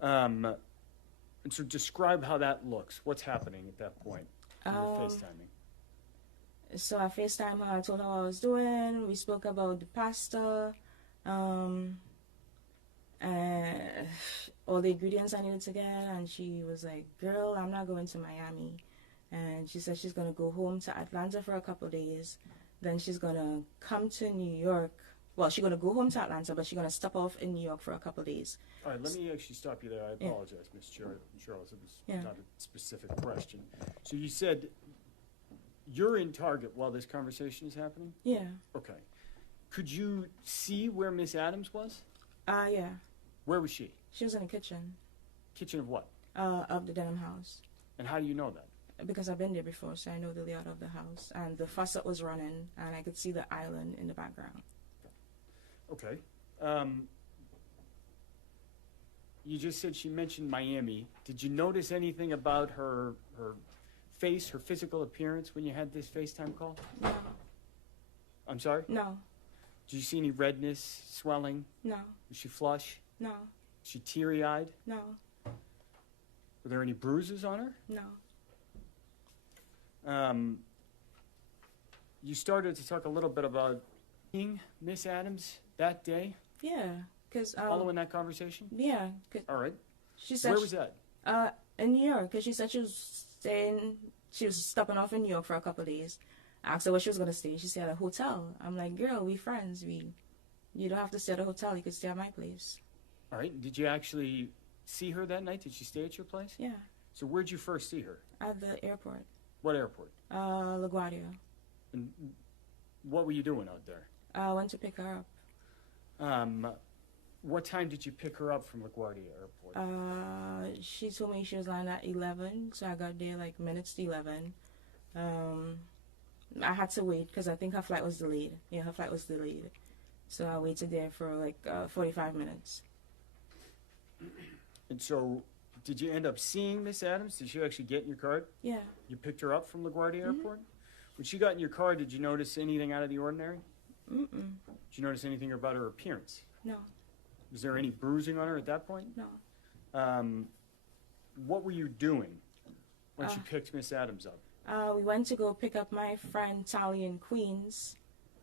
And so describe how that looks. What's happening at that point when you're FaceTiming? So I FaceTime her. I told her what I was doing. We spoke about the pasta. all the ingredients I needed to get, and she was like, "Girl, I'm not going to Miami," and she said she's gonna go home to Atlanta for a couple of days, then she's gonna come to New York. Well, she's gonna go home to Atlanta, but she's gonna stop off in New York for a couple of days. All right, let me actually stop you there. I Yeah. apologize, Ms. Charles. It was Yeah. not a specific question. So you said you're in Target while this conversation is happening? Yeah. Okay. Could you see where Miss Adams was? Yeah. Where was she? She was in the kitchen. Kitchen of what? Of the denim house. And how do you know that? Because I've been there before, so I know the layout of the house. And the faucet was running, and I could see the island in the background. Okay. You just said she mentioned Miami. Did you notice anything about her face, her physical appearance when you had this FaceTime call? No. I'm sorry? No. Did you see any redness, swelling? No. Was she flush? No. Was she teary-eyed? No. Were there any bruises on her? No. You started to talk a little bit about seeing Miss Adams that day, Yeah, because following that conversation? yeah, 'cause All right. she said Where was that? in New York, because she said she was stopping off in New York for a couple of days. I asked her where she was gonna stay. She said a hotel. I'm like, girl, we friends. You don't have to stay at a hotel. You could stay at my place. All right. Did you actually see her that night? Did she stay at your place? Yeah, So where'd you first see her? at the airport. What airport? LaGuardia. And what were you doing out there? I went to pick her up. What time did you pick her up from LaGuardia Airport? She told me she was on at 11, so I got there like minutes to 11. I had to wait because I think her flight was delayed. Yeah, her flight was delayed. So I waited there for like 45 minutes. And so, did you end up seeing Miss Adams? Did she actually get in your car? Yeah. You picked her up from LaGuardia Airport? When she got in your car, did you notice anything out of the ordinary? Mm-mm. Did you notice anything about her appearance? No. Was there any bruising on her at that point? No. What were you doing once you picked Miss Adams up? We went to go pick up my friend Tally in Queens,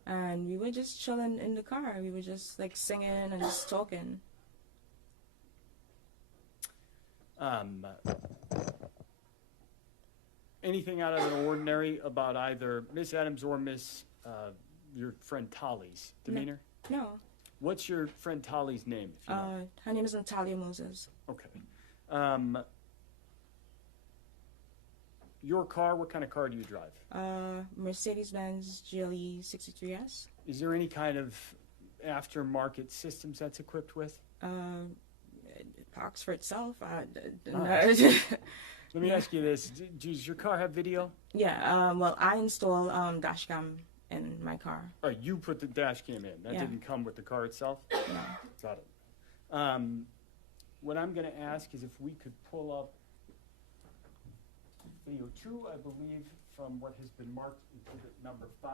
and we were just chilling in the car. We were just like singing and just talking. Anything out of the ordinary about either Miss Adams or your friend Tolly's demeanor? No. What's your friend Tolly's name? If you know? Her name is Natalia Moses. Okay. Your car, what kind of car do you drive? Mercedes-Benz GLE 63S. Is there any kind of aftermarket systems that's equipped with? It parks for itself. Let me ask you this. Does your car have video? Yeah, well, I install dash cam in my car. Oh, you put the dash cam in. That Yeah. didn't come with the car itself? No. Got it. What I'm going to ask is if we could pull up video 2, I believe, from what has been marked exhibit number 5.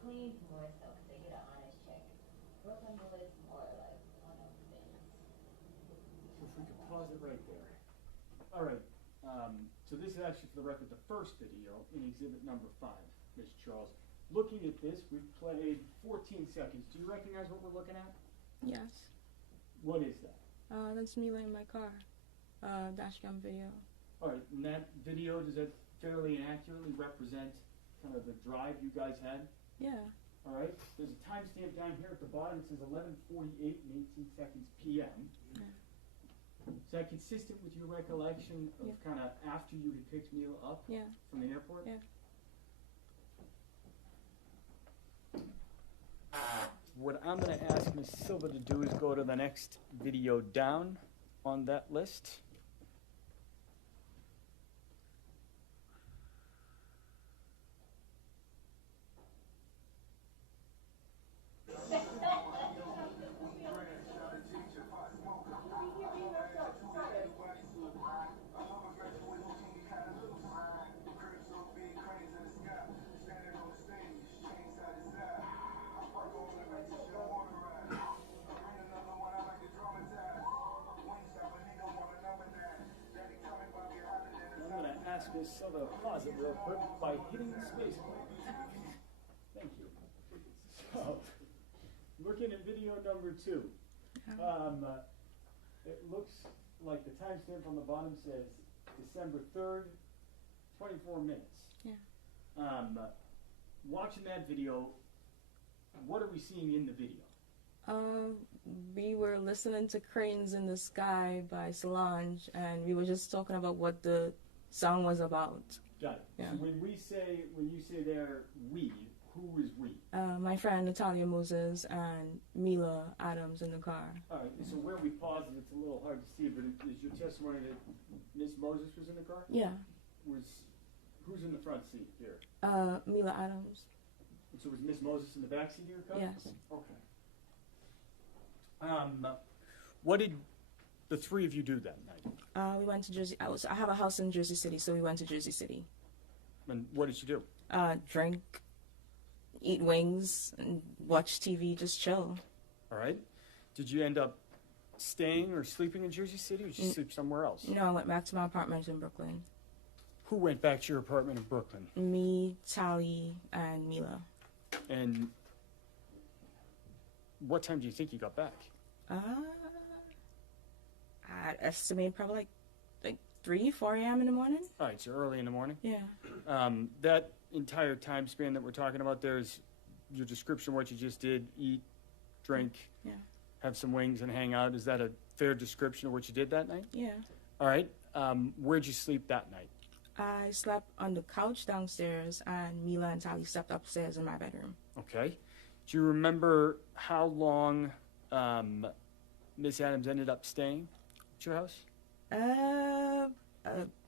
Clean more so because they get an honest check. Broken bullets more like one of the things. If we could pause it right there. All right. So this is actually, for the record, the first video in exhibit number 5, Mr. Charles. Looking at this, we've played 14 seconds. Do you recognize what we're looking at? Yes. What is that? That's me in my car. Dash cam video. All right. And that video, does that fairly and accurately represent kind of the drive you guys had? Yeah. All right. There's a timestamp down here at the bottom. It says 11:48 and 18 seconds p.m. Yeah. Is that consistent with your recollection of Yeah. kind of after you had picked Neil up Yeah. from the airport? Yeah. What I'm going to ask Ms. Silva to do is go to the next video down on that list. this other closet real quick by hitting the space bar. Thank you. So, looking at video number 2, it looks like the timestamp on the bottom says December 3rd, 24 minutes. Yeah. Watching that video, what are we seeing in the video? We were listening to Cranes in the Sky by Solange, and we were just talking about what the song was about. Got it. Yeah. So when you say there, we, who is we? My friend Natalia Moses and Mila Adams in the car. All right, so where we paused, it's a little hard to see, but is your testimony that Miss Moses was in the car? Yeah. Who's in the front seat here? Mila Adams. And so was Miss Moses in the back seat of your car? Yes. Okay. What did the three of you do that night? We went to Jersey. I have a house in Jersey City, so we went to Jersey City. And what did you do? Drink, eat wings, and watch TV, just chill. All right. Did you end up staying or sleeping in Jersey City, or did you sleep somewhere else? No, I went back to my apartment in Brooklyn. Who went back to your apartment in Brooklyn? Me, Tally, and Mila. And what time do you think you got back? I'd estimate probably like 3, 4 a.m. in the morning. All right, so early in the morning? Yeah. That entire time span that we're talking about, there's your description of what you just did, eat, drink, Yeah. have some wings and hang out. Is that a fair description of what you did that night? Yeah. All right. Where'd you sleep that night? I slept on the couch downstairs, and Mila and Tally slept upstairs in my bedroom. Okay. Do you remember how long Miss Adams ended up staying at your house?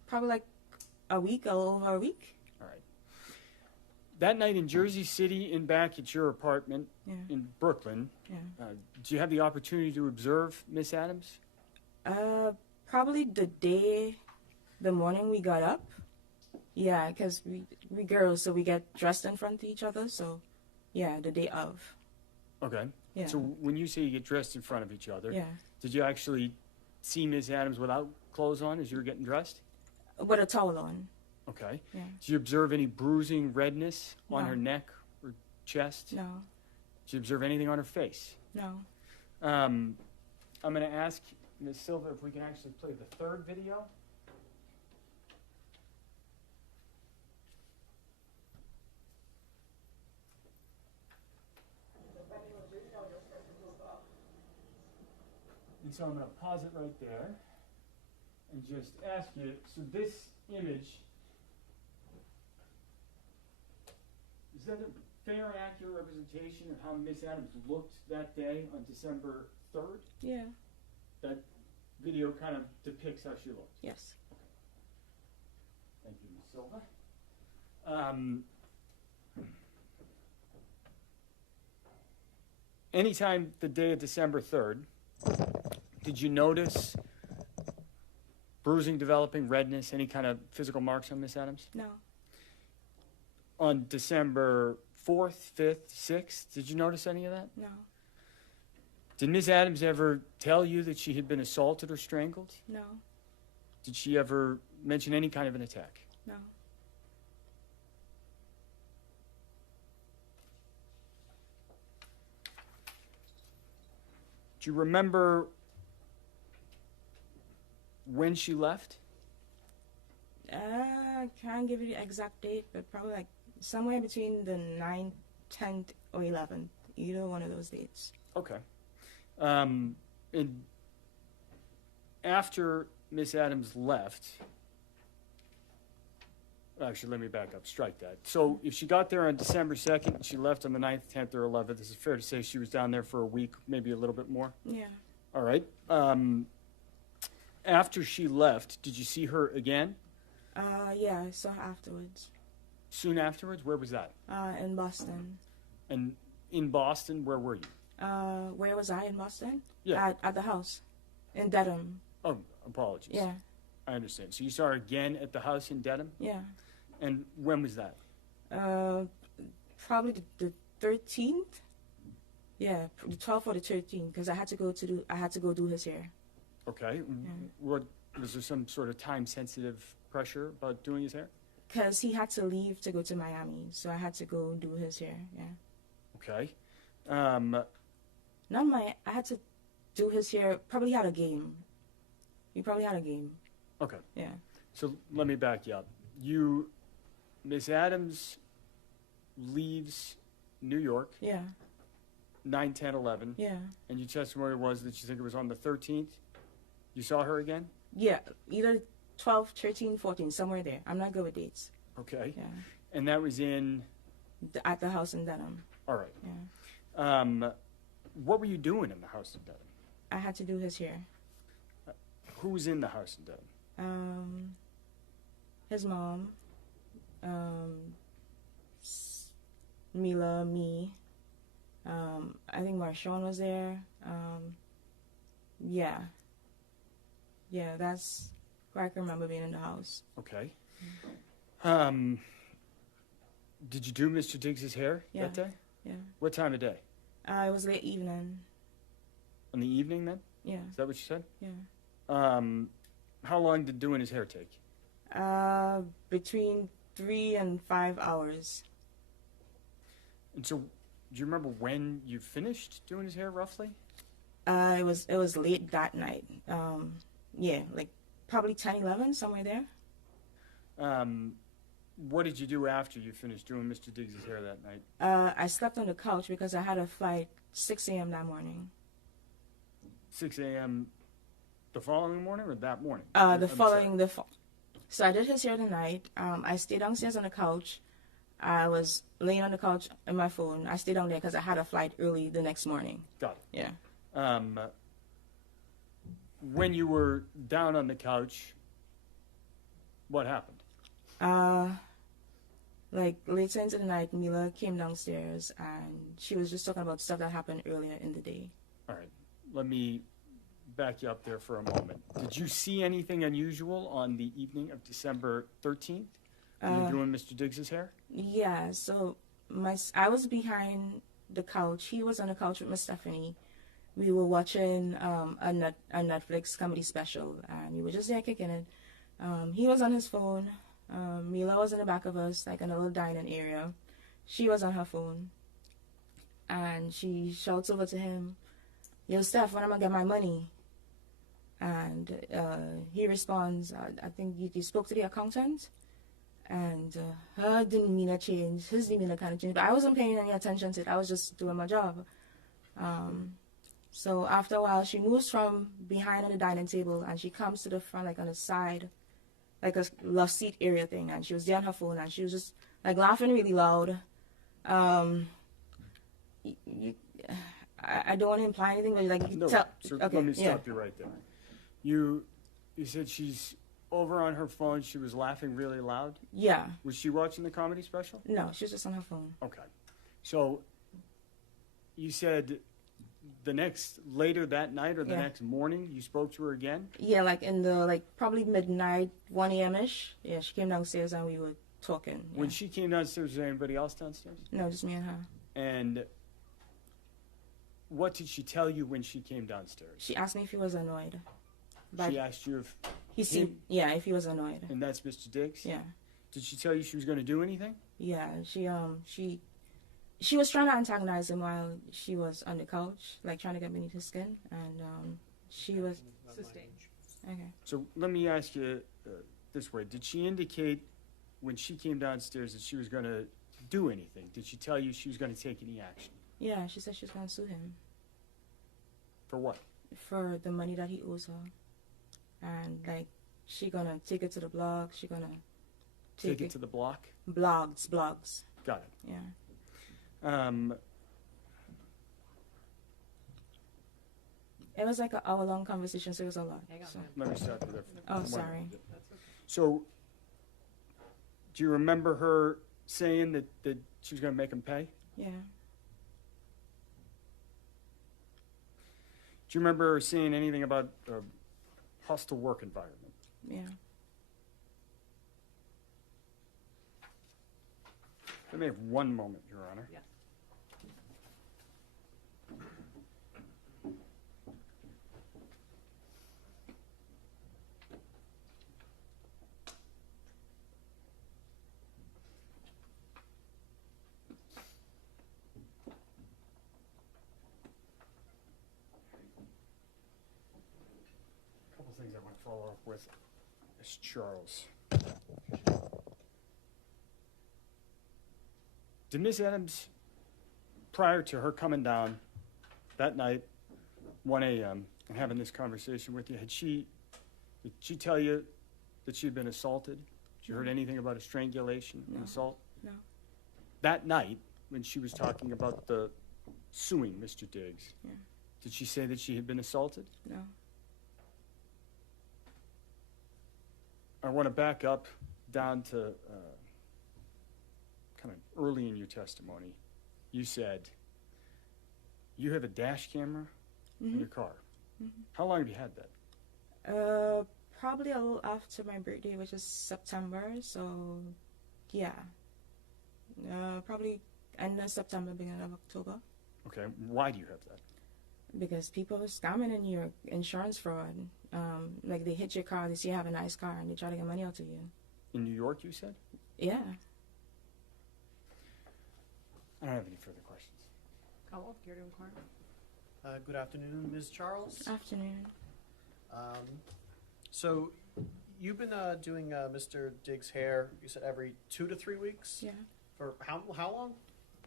Probably like a week, a little over a week. All right. That night in Jersey City and back at your apartment Yeah. in Brooklyn, Yeah. do you have the opportunity to observe Miss Adams? Probably the morning we got up. Yeah, because we girls, so we get dressed in front of each other. So, yeah, the day of. Okay. Yeah. So when you say you get dressed in front of each other, Yeah. did you actually see Miss Adams without clothes on as you were getting dressed? With a towel on. Okay. Yeah. Did you observe any bruising, redness on No. her neck or chest? No. Did you observe anything on her face? No. I'm going to ask Ms. Silva if we can actually play the third video. And so I'm going to pause it right there and just ask you, so this image, is that a fair and accurate representation of how Miss Adams looked that day on December 3rd? Yeah. That video kind of depicts how she looked. Yes. Thank you, Ms. Silva. Anytime the day of December 3rd, did you notice bruising developing, redness, any kind of physical marks on Miss Adams? No. On December 4th, 5th, 6th, did you notice any of that? No. Did Miss Adams ever tell you that she had been assaulted or strangled? No. Did she ever mention any kind of an attack? No. Do you remember when she left? I can't give you the exact date, but probably like somewhere between the 9th, 10th, or 11th. Either one of those dates. Okay. And after Miss Adams left, actually, let me back up. Strike that. So if she got there on December 2nd, and she left on the 9th, 10th, or 11th, is it fair to say she was down there for a week, maybe a little bit more? Yeah. All right. After she left, did you see her again? Yeah, I saw her afterwards. Soon afterwards? Where was that? In Boston. And in Boston, where were you? Where was I in Boston? Yeah. At the house. In Dedham. Oh, apologies. Yeah. I understand. So you saw her again at the house in Dedham? Yeah. And when was that? Probably the 13th. Yeah, the 12th or the 13th, because I had to go do his hair. Okay. Yeah. What Was there some sort of time-sensitive pressure about doing his hair? Because he had to leave to go to Miami, so I had to go do his hair. Yeah. Okay. I had to do his hair. Probably had a game. He probably had a game. Okay. Yeah. So let me back you up. Miss Adams leaves New York. Yeah. 9, 10, 11. Yeah. And your testimony was that you think it was on the 13th. You saw her again? Yeah. Either 12, 13, 14, somewhere there. I'm not good with dates. Okay. Yeah. And that was at the house in Denham. All right. Yeah. What were you doing in the house in Denham? I had to do his hair. Who was in the house in Denham? His mom, Mila, me. I think Marshawn was there. Yeah. Yeah, that's where I can remember being in the house. Okay. Did you do Mr. Diggs' hair that day? Yeah. What time of day? It was late evening. In the evening then? Yeah. Is that what you said? Yeah. How long did doing his hair take? Between 3 and 5 hours. And so, do you remember when you finished doing his hair roughly? It was late that night. Yeah, like probably 10, 11, somewhere there. What did you do after you finished doing Mr. Diggs' hair that night? I slept on the couch because I had a flight 6 a.m. that morning. 6 a.m. the following morning or that morning? So I did his hair the night. I stayed downstairs on the couch. I was laying on the couch on my phone. I stayed down there because I had a flight early the next morning. Got it. Yeah. When you were down on the couch, what happened? Like later into the night, Mila came downstairs and she was just talking about stuff that happened earlier in the day. All right. Let me back you up there for a moment. Did you see anything unusual on the evening of December 13th when you were doing Mr. Diggs' hair? Yeah, so I was behind the couch. He was on the couch with Miss Stephanie. We were watching a Netflix comedy special, and we were just there kicking it. He was on his phone. Mila was in the back of us, like in a little dining area. She was on her phone, and she shouts over to him, "Yo, Steph, when am I gonna get my money?" And he responds, "I think you spoke to the accountant." And her demeanor changed. His demeanor kind of changed. But I wasn't paying any attention to it. I was just doing my job. So after a while, she moves from behind on the dining table and she comes to the front, like on the side, like a love seat area thing. And she was there on her phone and she was just like laughing really loud. I don't want to imply anything, but like No, tell. so Okay, let me yeah. stop you right there. You said she's over on her phone. She was laughing really loud. Yeah. Was she watching the comedy special? No, she was just on her phone. Okay. So you said later that night or the Yeah. next morning you spoke to her again? Yeah, like in the probably midnight, 1 a.m. ish. Yeah, she came downstairs and we were talking. Yeah. When she came downstairs, was there anybody else downstairs? No, just me and her. And what did she tell you when she came downstairs? She asked me if he was annoyed. She asked you if if he was annoyed. And that's Mr. Diggs? Yeah. Did she tell you she was going to do anything? Yeah, she was trying to antagonize him while she was on the couch, like trying to get beneath his skin, and she was Sustained. Okay. So let me ask you this way. Did she indicate when she came downstairs that she was going to do anything? Did she tell you she was going to take any action? Yeah, she said she was going to sue him. For what? For the money that he owes her. And, like, she going to take it to the blog. She going to Take it to the block? Blogs. Got it. Yeah. It was like an hour-long conversation, so it was a lot. So. Let me stop you there. Oh, sorry. So, do you remember her saying that she was going to make him pay? Yeah. Do you remember her saying anything about a hostile work environment? Yeah. Let me have one moment, Your Honor. Yeah. follow up with Ms. Charles. Did Ms. Adams, prior to her coming down that night, 1 a.m., and having this conversation with you, did she tell you that she'd been assaulted? Did you heard anything about a strangulation and assault? No. That night, when she was talking about the suing Mr. Diggs, Yeah. did she say that she had been assaulted? No. I want to back up down to kind of early in your testimony. You said you have a dash camera in your car. How long have you had that? Probably a little after my birthday, which is September. So, yeah. Probably end of September, beginning of October. Okay, why do you have that? Because people are scamming in your insurance fraud. Like they hit your car, they see you have a nice car, and they try to get money out of you. In New York, you said? Yeah. I don't have any further questions. Caldwell, care to inquire? Good afternoon, Ms. Charles. Afternoon. So you've been doing Mr. Diggs' hair, you said every 2 to 3 weeks? Yeah. For how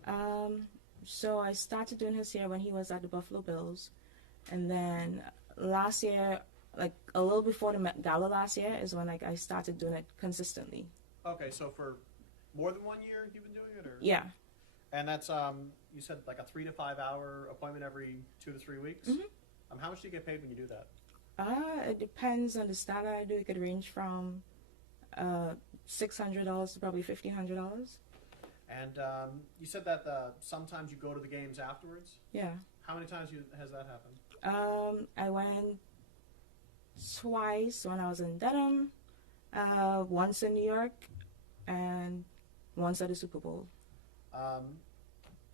long? So I started doing his hair when he was at the Buffalo Bills. And then last year, like a little before the Met Gala last year, is when I started doing it consistently. Okay, so for more than 1 year you've been doing it? Or? Yeah. And that's, you said like a 3 to 5 hour appointment every 2 to 3 weeks? How much do you get paid when you do that? It depends on the style I do. It could range from $600 to probably $1,500. And you said that sometimes you go to the games afterwards? Yeah. How many times has that happened? I went twice when I was in Dedham, once in New York, and once at the Super Bowl.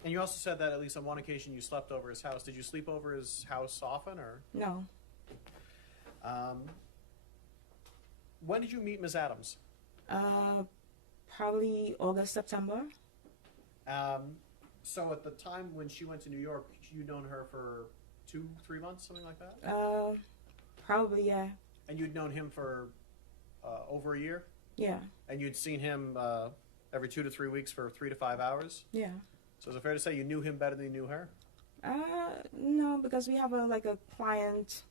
And you also said that at least on one occasion you slept over his house. Did you sleep over his house often, or? No. When did you meet Ms. Adams? Probably August, September. So at the time when she went to New York, you'd known her for 2-3 months, something like that? Probably, yeah. And you'd known him for over a year? Yeah. And you'd seen him every 2 to 3 weeks for 3 to 5 hours? Yeah. So is it fair to say you knew him better than you knew her? No, because we have a client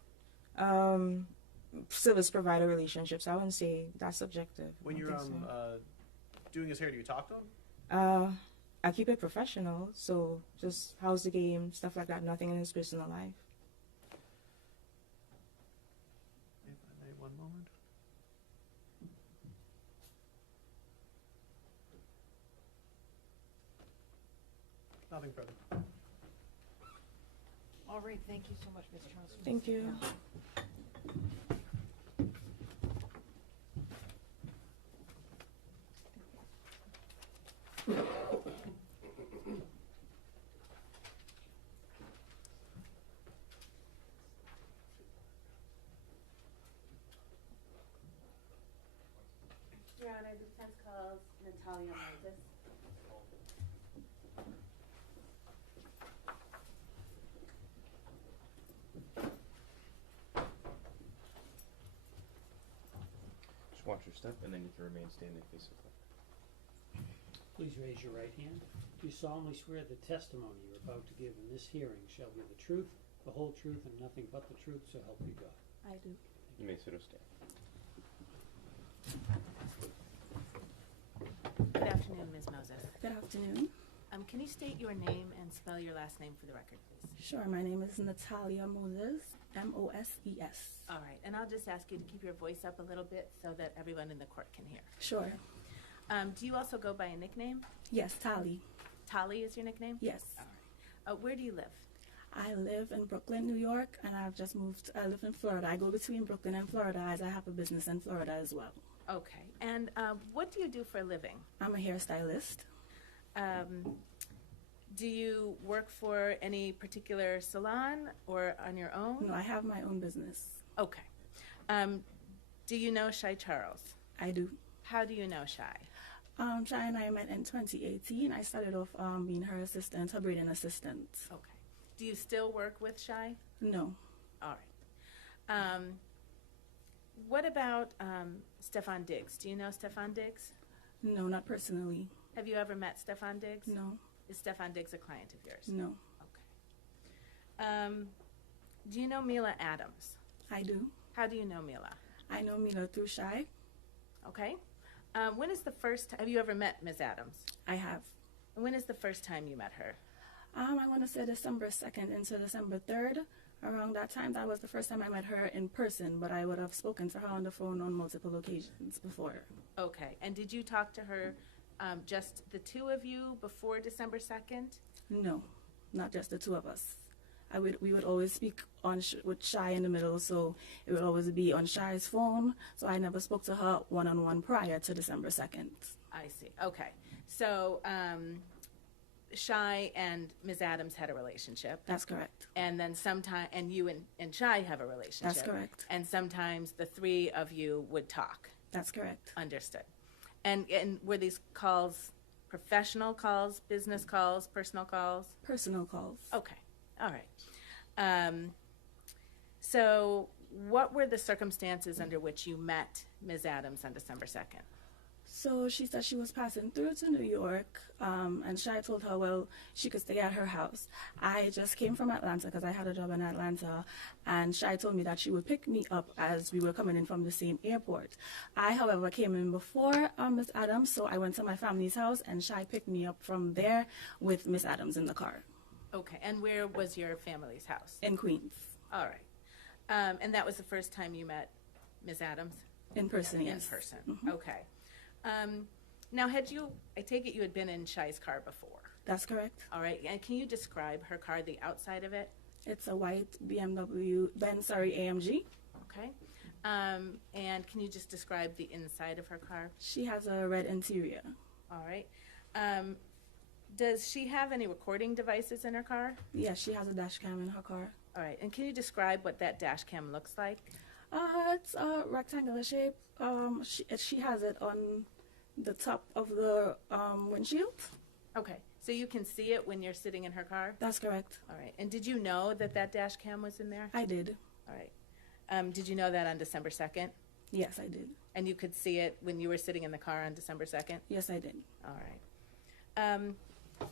service provider relationship, so I wouldn't say that's subjective. When you're doing his hair, do you talk to him? I keep it professional, so just how's the game, stuff like that, nothing in his personal life. If I may, one moment. Nothing further. All right, thank you so much, Ms. Charles. Thank you. Your Honor, the defense calls Natalia Moses. Just watch your step, and then you can remain standing facing forward. Please raise your right hand. Do you solemnly swear the testimony you're about to give in this hearing shall be the truth, the whole truth, and nothing but the truth, so help you God? I do. You may sit or stand. Good afternoon, Ms. Moses. Good afternoon. Can you state your name and spell your last name for the record, please? Sure, my name is Natalia Moses, Moses. All right, and I'll just ask you to keep your voice up a little bit so that everyone in the court can hear. Sure. Do you also go by a nickname? Yes, Tali. Tali is your nickname? Yes. All right. Where do you live? I live in Brooklyn, New York, and I've just moved. I live in Florida. I go between Brooklyn and Florida as I have a business in Florida as well. Okay. And what do you do for a living? I'm a hairstylist. Do you work for any particular salon or on your own? No, I have my own business. Okay. Do you know Shy Charles? I do. How do you know Shy? Shy and I met in 2018. I started off being her assistant, her braiding assistant. Okay. Do you still work with Shy? No. All right. What about Stefon Diggs? Do you know Stefon Diggs? No, not personally. Have you ever met Stefon Diggs? No. Is Stefon Diggs a client of yours? No. Do you know Mila Adams? I do. How do you know Mila? I know Mila through Shy. Okay. When is the first? Have you ever met Ms. Adams? I have. And when is the first time you met her? I want to say December 2nd into December 3rd. Around that time, that was the first time I met her in person, but I would have spoken to her on the phone on multiple occasions before. Okay. And did you talk to her, just the two of you, before December 2nd? No, not just the two of us. We would always speak on with Shy in the middle, so it would always be on Shy's phone. So I never spoke to her one-on-one prior to December 2nd. I see. Okay. So Shy and Ms. Adams had a relationship. That's correct. And then and you and Shy have a relationship. That's correct. And sometimes the three of you would talk. That's correct. Understood. And were these calls professional calls, business calls, personal calls? Personal calls. Okay. All right. So what were the circumstances under which you met Ms. Adams on December 2nd? So she said she was passing through to New York, and Shy told her, well, she could stay at her house. I just came from Atlanta because I had a job in Atlanta, and Shy told me that she would pick me up as we were coming in from the same airport. I, however, came in before Miss Adams, so I went to my family's house, and Shy picked me up from there with Miss Adams in the car. Okay. And where was your family's house? In Queens. All right. And that was the first time you met Ms. Adams? In person, yes. In person. Mm-hmm. Okay. Now, I take it you had been in Shy's car before? That's correct. All right. And can you describe her car, the outside of it? It's a white AMG. Okay. And can you just describe the inside of her car? She has a red interior. All right. Does she have any recording devices in her car? Yes, she has a dash cam in her car. All right. And can you describe what that dash cam looks like? It's a rectangular shape. She has it on the top of the windshield. Okay. So you can see it when you're sitting in her car? That's correct. All right. And did you know that dash cam was in there? I did. All right. Did you know that on December 2nd? Yes, I did. And you could see it when you were sitting in the car on December 2nd? Yes, I did. All right.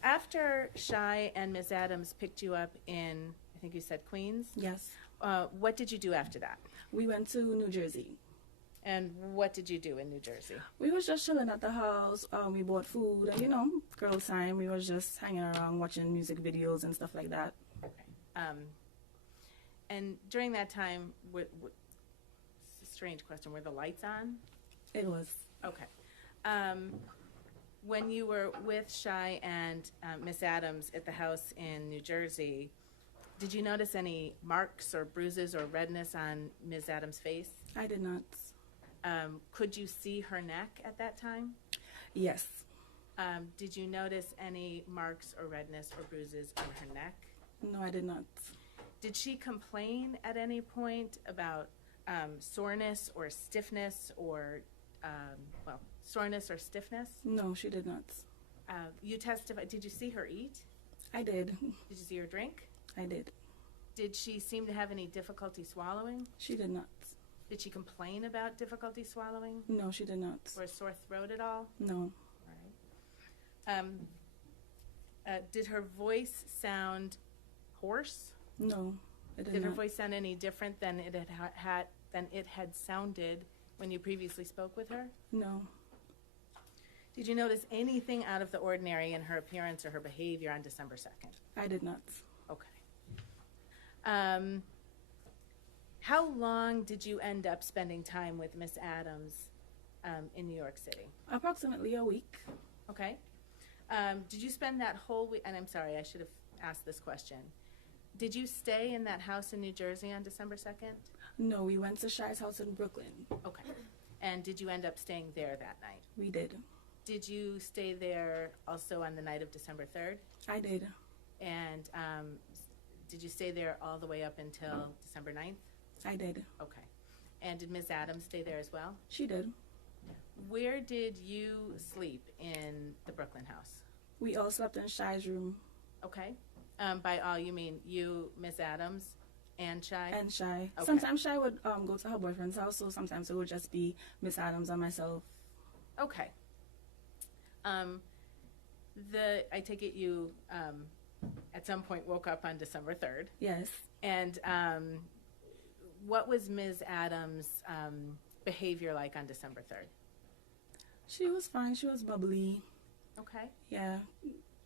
After Shy and Ms. Adams picked you up in, I think you said Queens? Yes. What did you do after that? We went to New Jersey. And what did you do in New Jersey? We was just chilling at the house. We bought food, and, girl time. We was just hanging around, watching music videos and stuff like that. Okay. And during that time, it's a strange question, were the lights on? It was. Okay. When you were with Shy and Miss Adams at the house in New Jersey, did you notice any marks or bruises or redness on Ms. Adams' face? I did not. Could you see her neck at that time? Yes. Did you notice any marks or redness or bruises on her neck? No, I did not. Did she complain at any point about soreness or stiffness or, soreness or stiffness? No, she did not. You testified. Did you see her eat? I did. Did you see her drink? I did. Did she seem to have any difficulty swallowing? She did not. Did she complain about difficulty swallowing? No, she did not. Or a sore throat at all? No. All right. Did her voice sound hoarse? No, it did Did her not. voice sound any different than it had sounded when you previously spoke with her? No. Did you notice anything out of the ordinary in her appearance or her behavior on December 2nd? I did not. Okay. How long did you end up spending time with Miss Adams in New York City? Approximately a week. Okay. Did you spend that whole week? And I'm sorry, I should have asked this question. Did you stay in that house in New Jersey on December 2nd? No, we went to Shy's house in Brooklyn. Okay. And did you end up staying there that night? We did. Did you stay there also on the night of December 3rd? I did. And did you stay there all the way up until December 9th? I did. Okay. And did Miss Adams stay there as well? She did. Where did you sleep in the Brooklyn house? We all slept in Shy's room. Okay. By all, you mean you, Miss Adams, and Shy? And Shy. Okay. Sometimes Shy would go to her boyfriend's house, so sometimes it would just be Miss Adams and myself. Okay. I take it you at some point woke up on December 3rd. Yes. And what was Ms. Adams' behavior like on December 3rd? She was fine. She was bubbly. Okay. Yeah,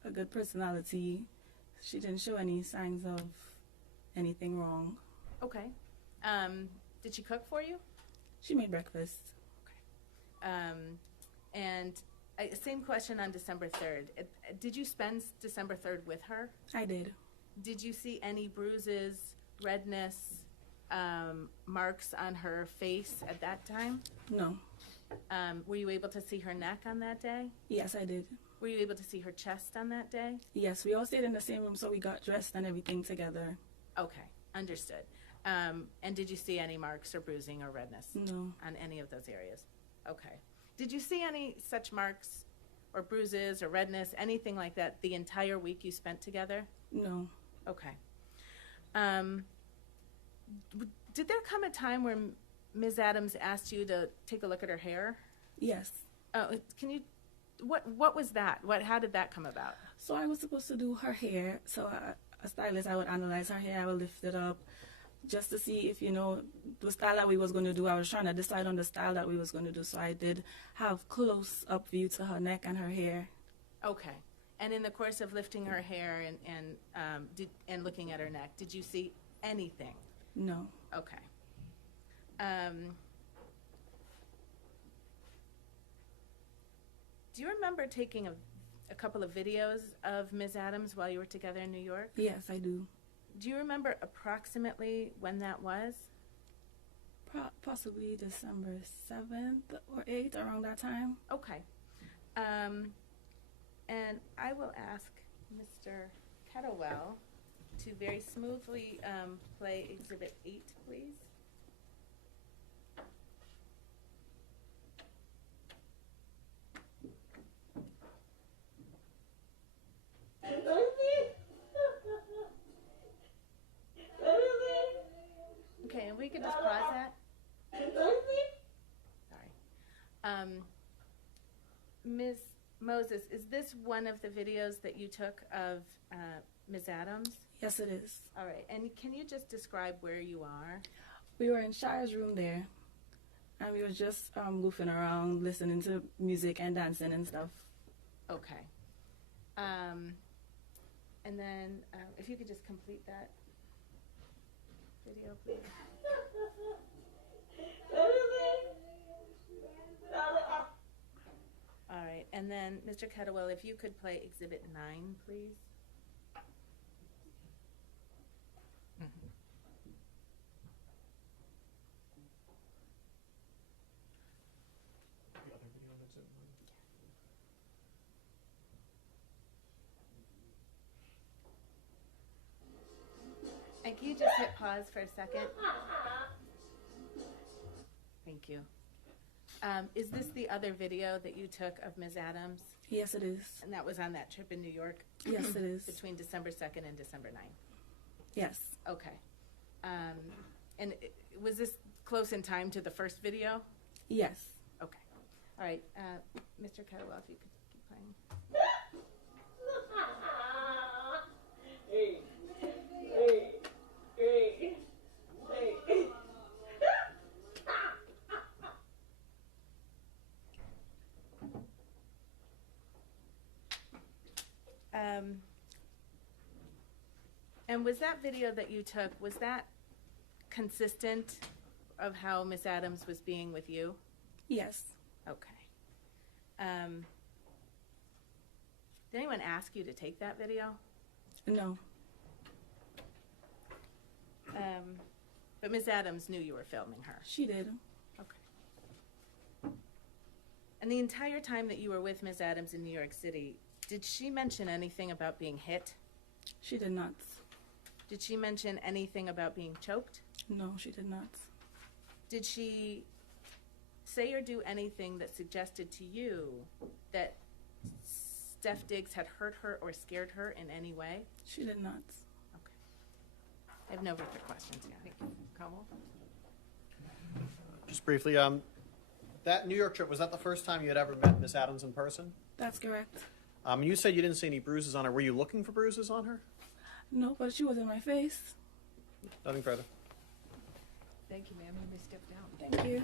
a good personality. She didn't show any signs of anything wrong. Okay. Did she cook for you? She made breakfast. And same question on December 3rd. Did you spend December 3rd with her? I did. Did you see any bruises, redness, marks on her face at that time? No. Were you able to see her neck on that day? Yes, I did. Were you able to see her chest on that day? Yes, we all stayed in the same room, so we got dressed and everything together. Okay, understood. And did you see any marks or bruising or redness? No. On any of those areas? Okay. Did you see any such marks or bruises or redness, anything like that, the entire week you spent together? No. Okay. Did there come a time where Ms. Adams asked you to take a look at her hair? Yes. Can you? What was that? How did that come about? So I was supposed to do her hair. So a stylist, I would analyze her hair. I would lift it up just to see if, the style that we was going to do. I was trying to decide on the style that we was going to do. So I did have close-up view to her neck and her hair. Okay. And in the course of lifting her hair and looking at her neck, did you see anything? No. Okay. Do you remember taking a couple of videos of Ms. Adams while you were together in New York? Yes, I do. Do you remember approximately when that was? Possibly December 7th or 8th, around that time. Okay. And I will ask Mr. Kettlewell to very smoothly play Exhibit 8, please. Okay, and we could just pause that. Sorry. Ms. Moses, is this one of the videos that you took of Ms. Adams? Yes, it is. All right, and can you just describe where you are? We were in Shire's room there, and we were just goofing around, listening to music and dancing and stuff. Okay. And then if you could just complete that video, please. All right, and then Mr. Kettlewell, if you could play Exhibit 9, please. And can you just hit pause for a second? Thank you. Is this the other video that you took of Ms. Adams? Yes, it is. And that was on that trip in New York? Yes, it is. Between December 2nd and December 9th? Yes. Okay. And was this close in time to the first video? Yes. Okay. All right. Mr. Kettlewell, if you could keep playing. And was that video that you took, was that consistent of how Miss Adams was being with you? Yes. Okay. Did anyone ask you to take that video? No. But Miss Adams knew you were filming her? She did. Okay. And the entire time that you were with Miss Adams in New York City, did she mention anything about being hit? She did not. Did she mention anything about being choked? No, she did not. Did she say or do anything that suggested to you that Stefon Diggs had hurt her or scared her in any way? She did not. Okay. I have no further questions. Thank you. Kamal? Just briefly, that New York trip, was that the first time you had ever met Miss Adams in person? That's correct. You said you didn't see any bruises on her. Were you looking for bruises on her? No, but she was in my face. Nothing further. Thank you, ma'am. You may step down. Thank you.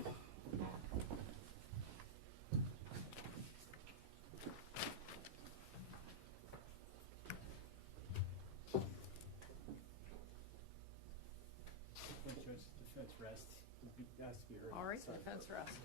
Defense rest. It has to be heard. All right, Sorry. defense rest.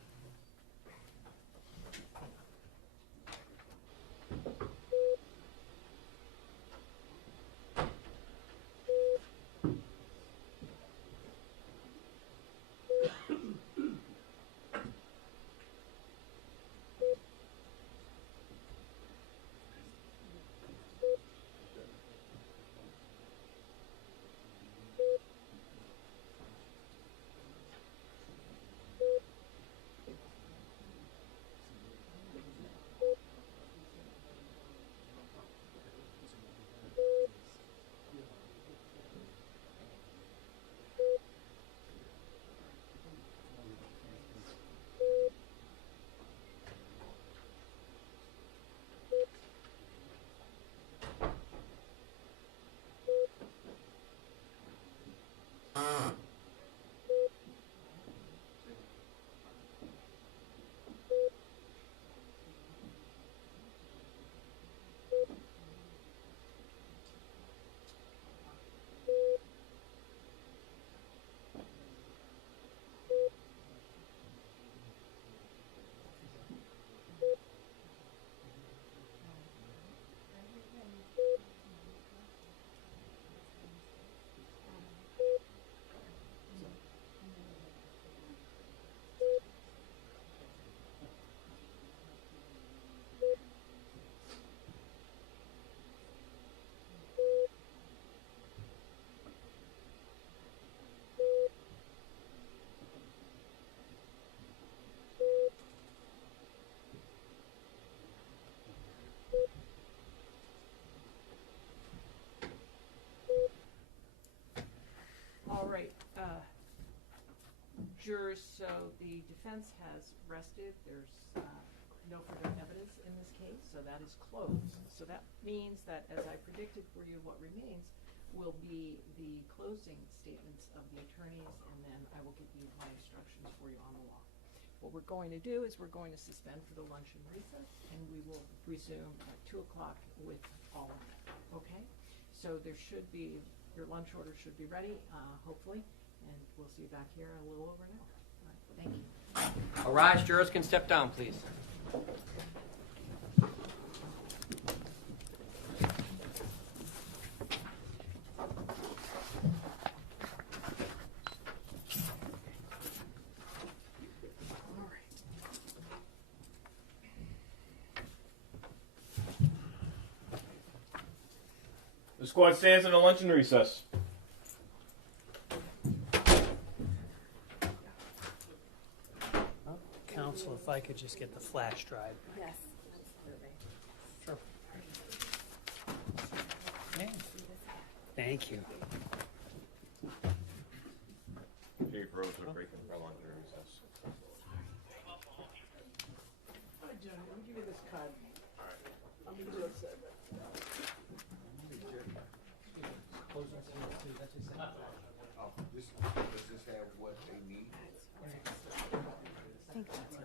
All right, jurors, so the defense has rested. There's no further evidence in this case, so that is closed. So that means that, as I predicted for you, what remains will be the closing statements of the attorneys, and then I will give you my instructions for you on the law. What we're going to do is we're going to suspend for the luncheon recess, and we will resume at 2 o'clock with all of that, okay? So there should be, your lunch order should be ready, hopefully, and we'll see you back here in a little over an hour. All right, thank you. Arise, jurors can step down, please. The squad stands in a luncheon recess. Counsel, if I could just get the flash drive. Yes, absolutely. Sure. Yeah. Thank you. Dave Rose are breaking for luncheon recess. Hi, John, let me give you this card. All right. I'm going to do it, sir. Does this have what they need? I think that's yours.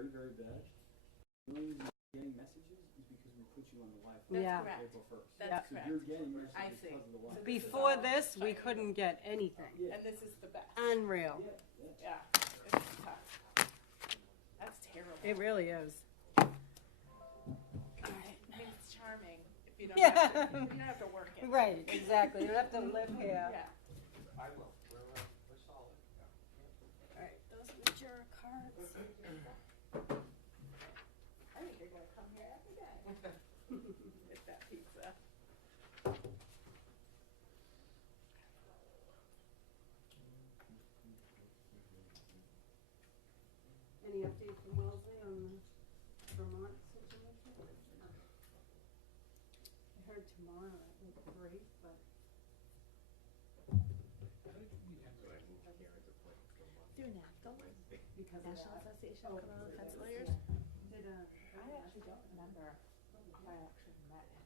very, very bad. The only reason you're getting messages is because we put you on the Wi-Fi That's Yeah. correct. April 1st. That's so correct. you're getting messages I see. because of the Wi-Fi. Before this, we couldn't get anything. And this is the best. Unreal. Yeah, it's tough. That's terrible. It really is. It's charming if you don't, Yeah. have, to, you don't have to work it. Right, exactly. You don't have to live here. Yeah. I will. We're solid. All right, those are your cards. I think you're gonna come here every day. Get that pizza. Any update from Wellesley on the Vermont situation? I heard tomorrow it looked great, but. Through NAFTA? Because National Association of Criminal Defense Lawyers? Did I actually don't remember if I actually met him.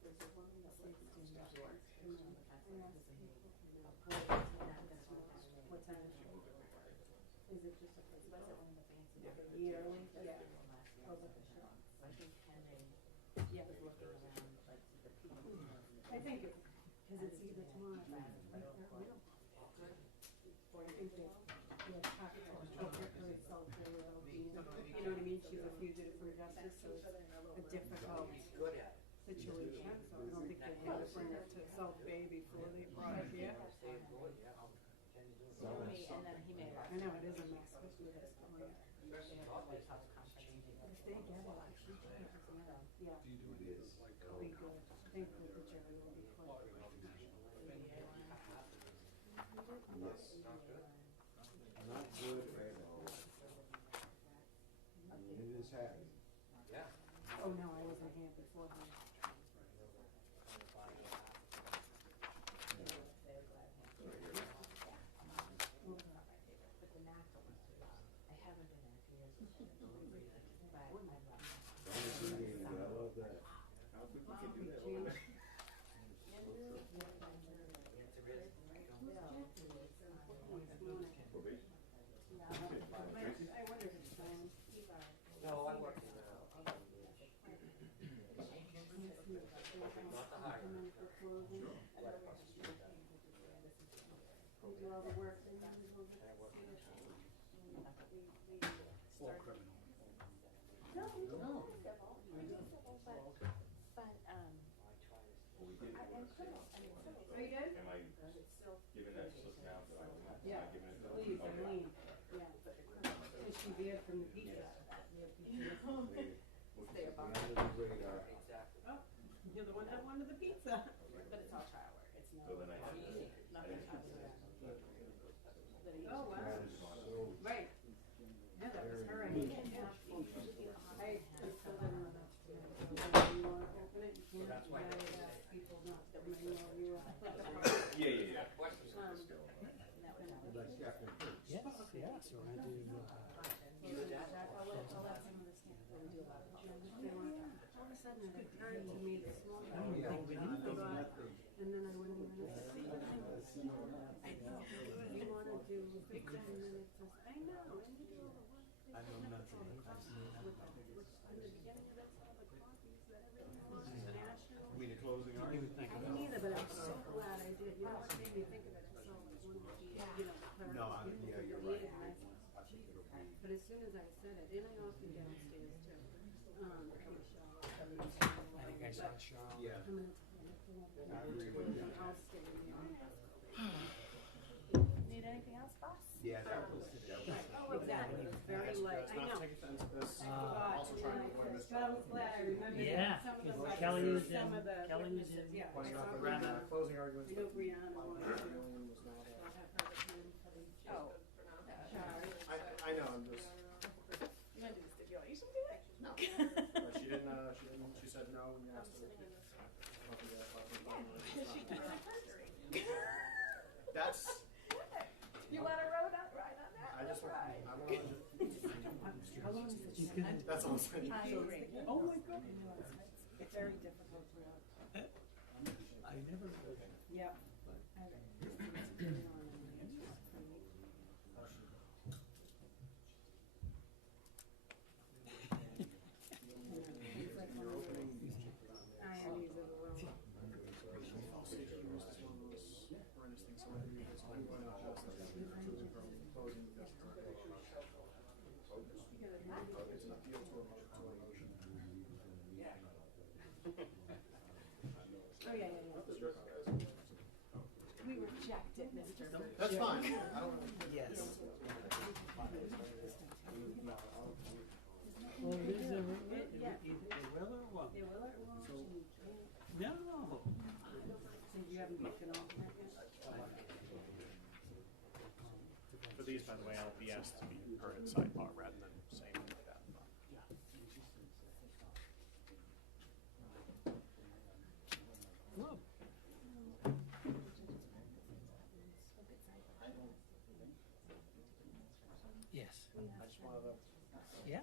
There's a woman that lives in New York. What time? Is it just a yearly? Yeah. I think Henry Yeah. was looking around, like, the people. I think it's, because it's either tomorrow or I think they, yeah, you know what I mean? She's a fugitive from justice, so it's a difficult situation, so I don't think they had to bring her to South Bay before they brought her here. And then he made I know, it is a mess, especially with this going. If they get it, yeah. Be good. I think that the jury will be quick. Not good at all. I mean, it is happy. Yeah. Oh, no, I wasn't here before him. I love that. How could you do that? I wonder if it's No, I work in not the higher. We do all the work. No, we do civil. We do civil, but and criminal. I mean, civil. Are you good? Am I giving that slip now? But I don't have to. Yeah, Am I giving it to please, I Okay. mean, yeah. Because she veered from the pizza. Stay above. Exactly. Oh, you're the one that wanted the pizza. But it's all trial work. It's no. So then I have to. Nothing comes of that. Oh, wow. Right. Yeah, that was her idea. I still don't know that's true. You want to open it, you can't. You gotta ask people not to manual you. Yeah. Yes, yes, we're gonna do, I'll let some of this stuff go do that. All of a sudden it occurred to me this morning. I don't think we need to. And then I went in and I said, I know, you wanna do 15 minutes of, I know, and you do all the work. I know nothing. In the beginning of that's all the copies that everyone wants, national. You mean the closing I argument? didn't either, but I'm so glad I did. You know what made me think of it? I saw like one of the, you know, clerical No, people yeah, that you're did right. it, and I thought, I think it'll be. but as soon as I said it, and I often downstairs too. I think I saw Charles. Yeah. I'm gonna tell you, I agree with you. I'll stay in there. Need anything else, boss? Yeah, that was. Oh, exactly. It's very light. I know. Take offense to this. I forgot. Also trying to avoid But I was glad I remembered Yeah, some of the because witnesses, Kelly was in, some of the Kelly was witnesses, in. yeah. Pointing out the Grab it. closing arguments. I know Brianna wanted to. Alien was not a- I'll have her come for the Oh. charge. I know, I'm just. You want to do the stipulation to it? No. She didn't, she said no when you asked her. That's, You want to ride on that? I just want, Right. I want to. How long is it? That's all I'm saying. I agree. Oh my God. It's very difficult to I never. yeah. Oh, yeah. We reject it, Mr. That's fine. I don't. Yes. Well, it is a, Yeah. either they will or won't. They will or won't change. No. So you haven't picked an alternate yet? For these, by the way, I'll be asked to be heard at sidebar rather than saying like that. Well, yes. I just wanted to. Yeah.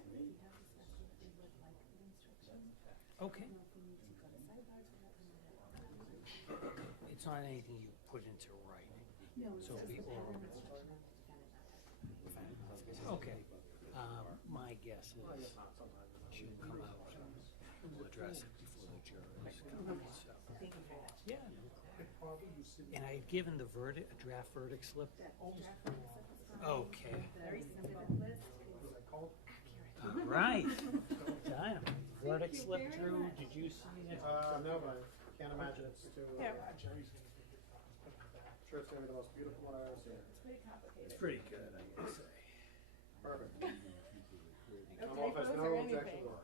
Okay. It's not anything you put into writing. So it'll be oral. Okay. My guess is she'll come out and we'll address it before the jurors come. So. Yeah. And I had given the verdict, a draft verdict slip. Okay. Very simple. All right. Dynamite. Verdict slip through. Did you see it? No, but I can't imagine it's too. Yeah. I'm sure it's gonna be the most beautiful one I've ever seen. It's pretty complicated. It's pretty good, I gotta say. Perfect. No I'm off as typos no or objection. anything. Oh,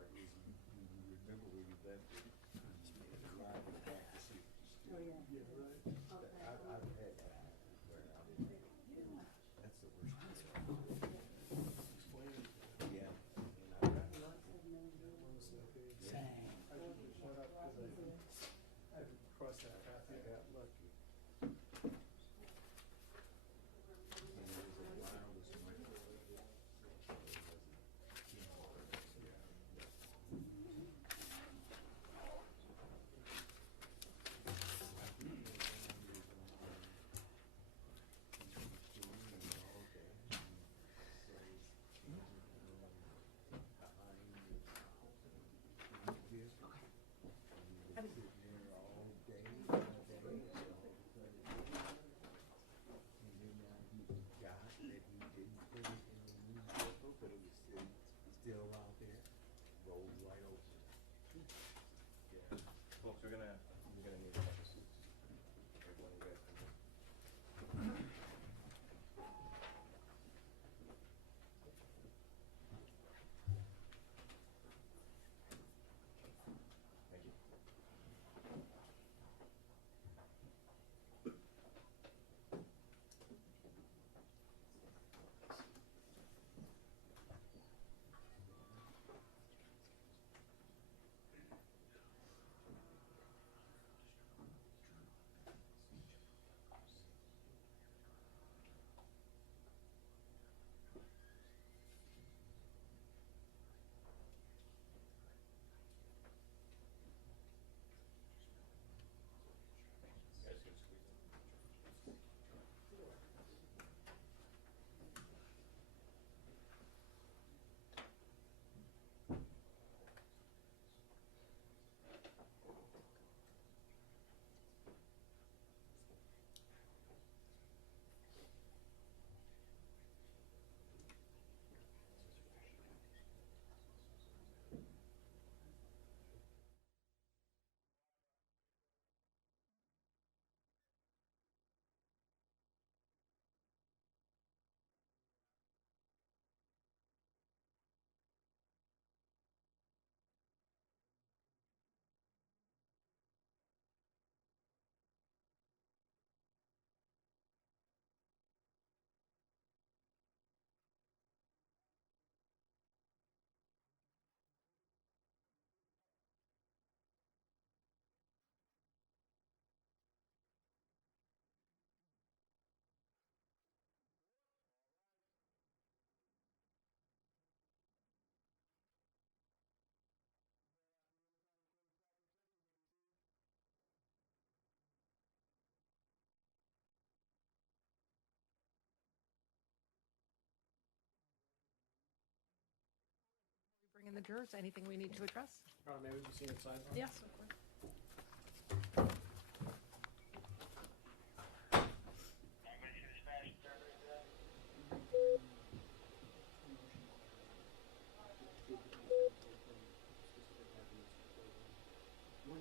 yeah. Cross that path. Yeah, look. Folks, we're gonna need a bunch of seats. Everyone, you guys can- Thank you. Guys can squeeze in. Bring in the jurors, anything we need to address? Maybe we can see it sidebar. Yes, of course. One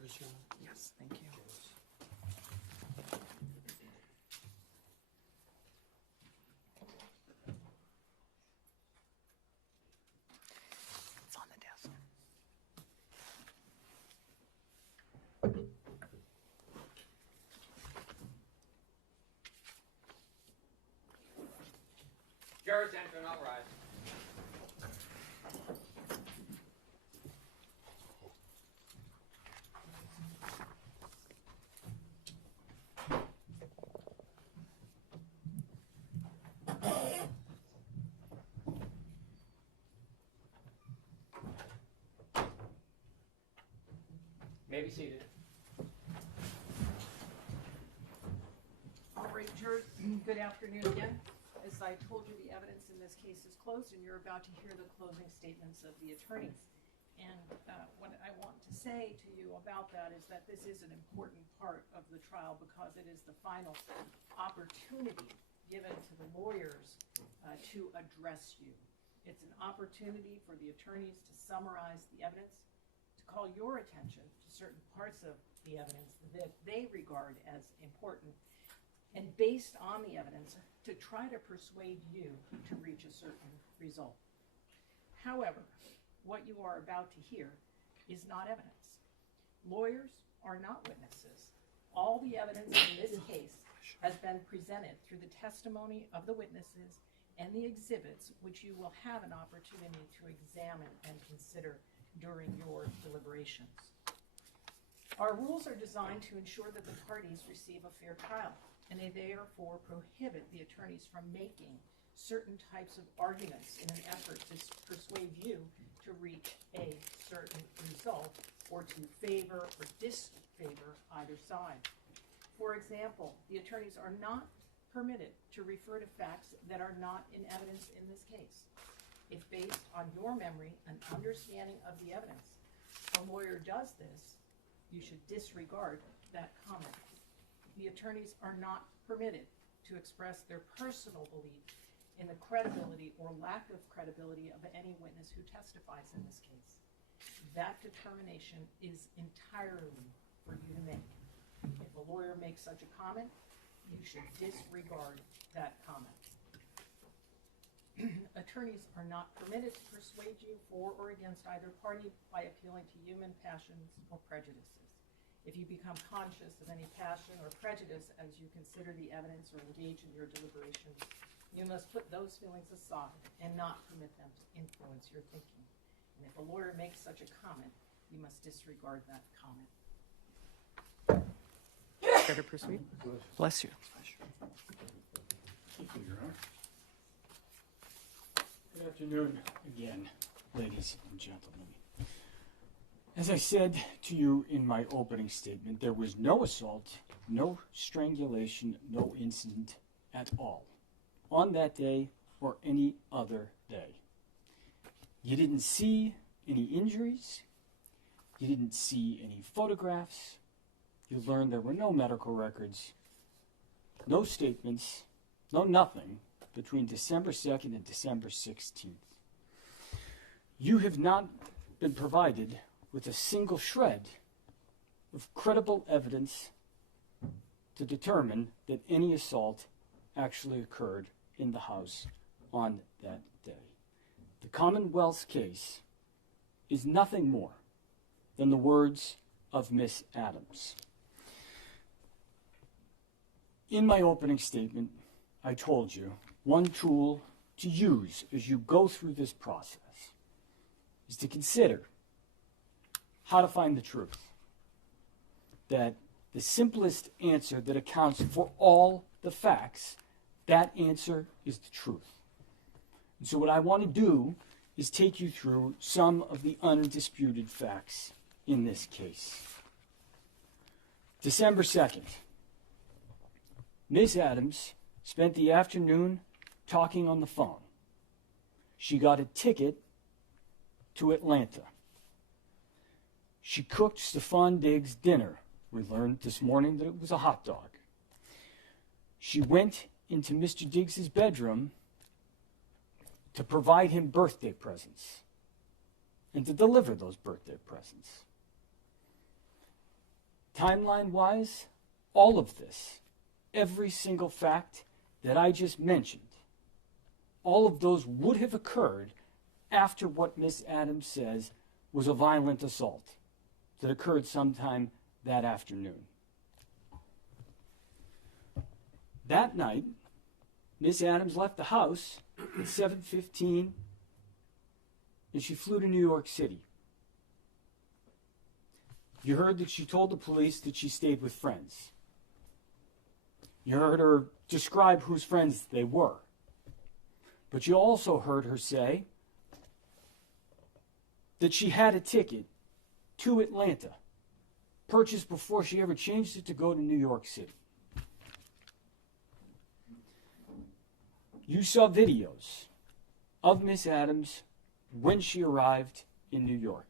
yours, John? Yes, thank you. It's on the desk. Jurors enter and all rise. May be seated. All right, jurors, good afternoon again. As I told you, the evidence in this case is closed, and you're about to hear the closing statements of the attorneys. And what I want to say to you about that is that this is an important part of the trial because it is the final opportunity given to the lawyers to address you. It's an opportunity for the attorneys to summarize the evidence, to call your attention to certain parts of the evidence that they regard as important, and based on the evidence, to try to persuade you to reach a certain result. However, what you are about to hear is not evidence. Lawyers are not witnesses. All the evidence in this case has been presented through the testimony of the witnesses and the exhibits, which you will have an opportunity to examine and consider during your deliberations. Our rules are designed to ensure that the parties receive a fair trial, and they therefore prohibit the attorneys from making certain types of arguments in an effort to persuade you to reach a certain result or to favor or disfavor either side. For example, the attorneys are not permitted to refer to facts that are not in evidence in this case. If based on your memory and understanding of the evidence, a lawyer does this, you should disregard that comment. The attorneys are not permitted to express their personal belief in the credibility or lack of credibility of any witness who testifies in this case. That determination is entirely for you to make. If a lawyer makes such a comment, you should disregard that comment. Attorneys are not permitted to persuade you for or against either party by appealing to human passions or prejudices. If you become conscious of any passion or prejudice as you consider the evidence or engage in your deliberations, you must put those feelings aside and not permit them to influence your thinking. And if a lawyer makes such a comment, you must disregard that comment. Better proceed. Bless you. Thank you, Your Honor. Good afternoon again, ladies and gentlemen. As I said to you in my opening statement, there was no assault, no strangulation, no incident at all on that day or any other day. You didn't see any injuries. You didn't see any photographs. You learned there were no medical records, no statements, no nothing between December 2nd and December 16th. You have not been provided with a single shred of credible evidence to determine that any assault actually occurred in the house on that day. The Commonwealth's case is nothing more than the words of Miss Adams. In my opening statement, I told you one tool to use as you go through this process is to consider how to find the truth. That the simplest answer that accounts for all the facts, that answer is the truth. And so what I want to do is take you through some of the undisputed facts in this case. December 2nd, Ms. Adams spent the afternoon talking on the phone. She got a ticket to Atlanta. She cooked Stefon Diggs dinner. We learned this morning that it was a hot dog. She went into Mr. Diggs's bedroom to provide him birthday presents and to deliver those birthday presents. Timeline-wise, all of this, every single fact that I just mentioned, all of those would have occurred after what Miss Adams says was a violent assault that occurred sometime that afternoon. That night, Miss Adams left the house at 7:15 and she flew to New York City. You heard that she told the police that she stayed with friends. You heard her describe whose friends they were. But you also heard her say that she had a ticket to Atlanta, purchased before she ever changed it to go to New York City. You saw videos of Miss Adams when she arrived in New York.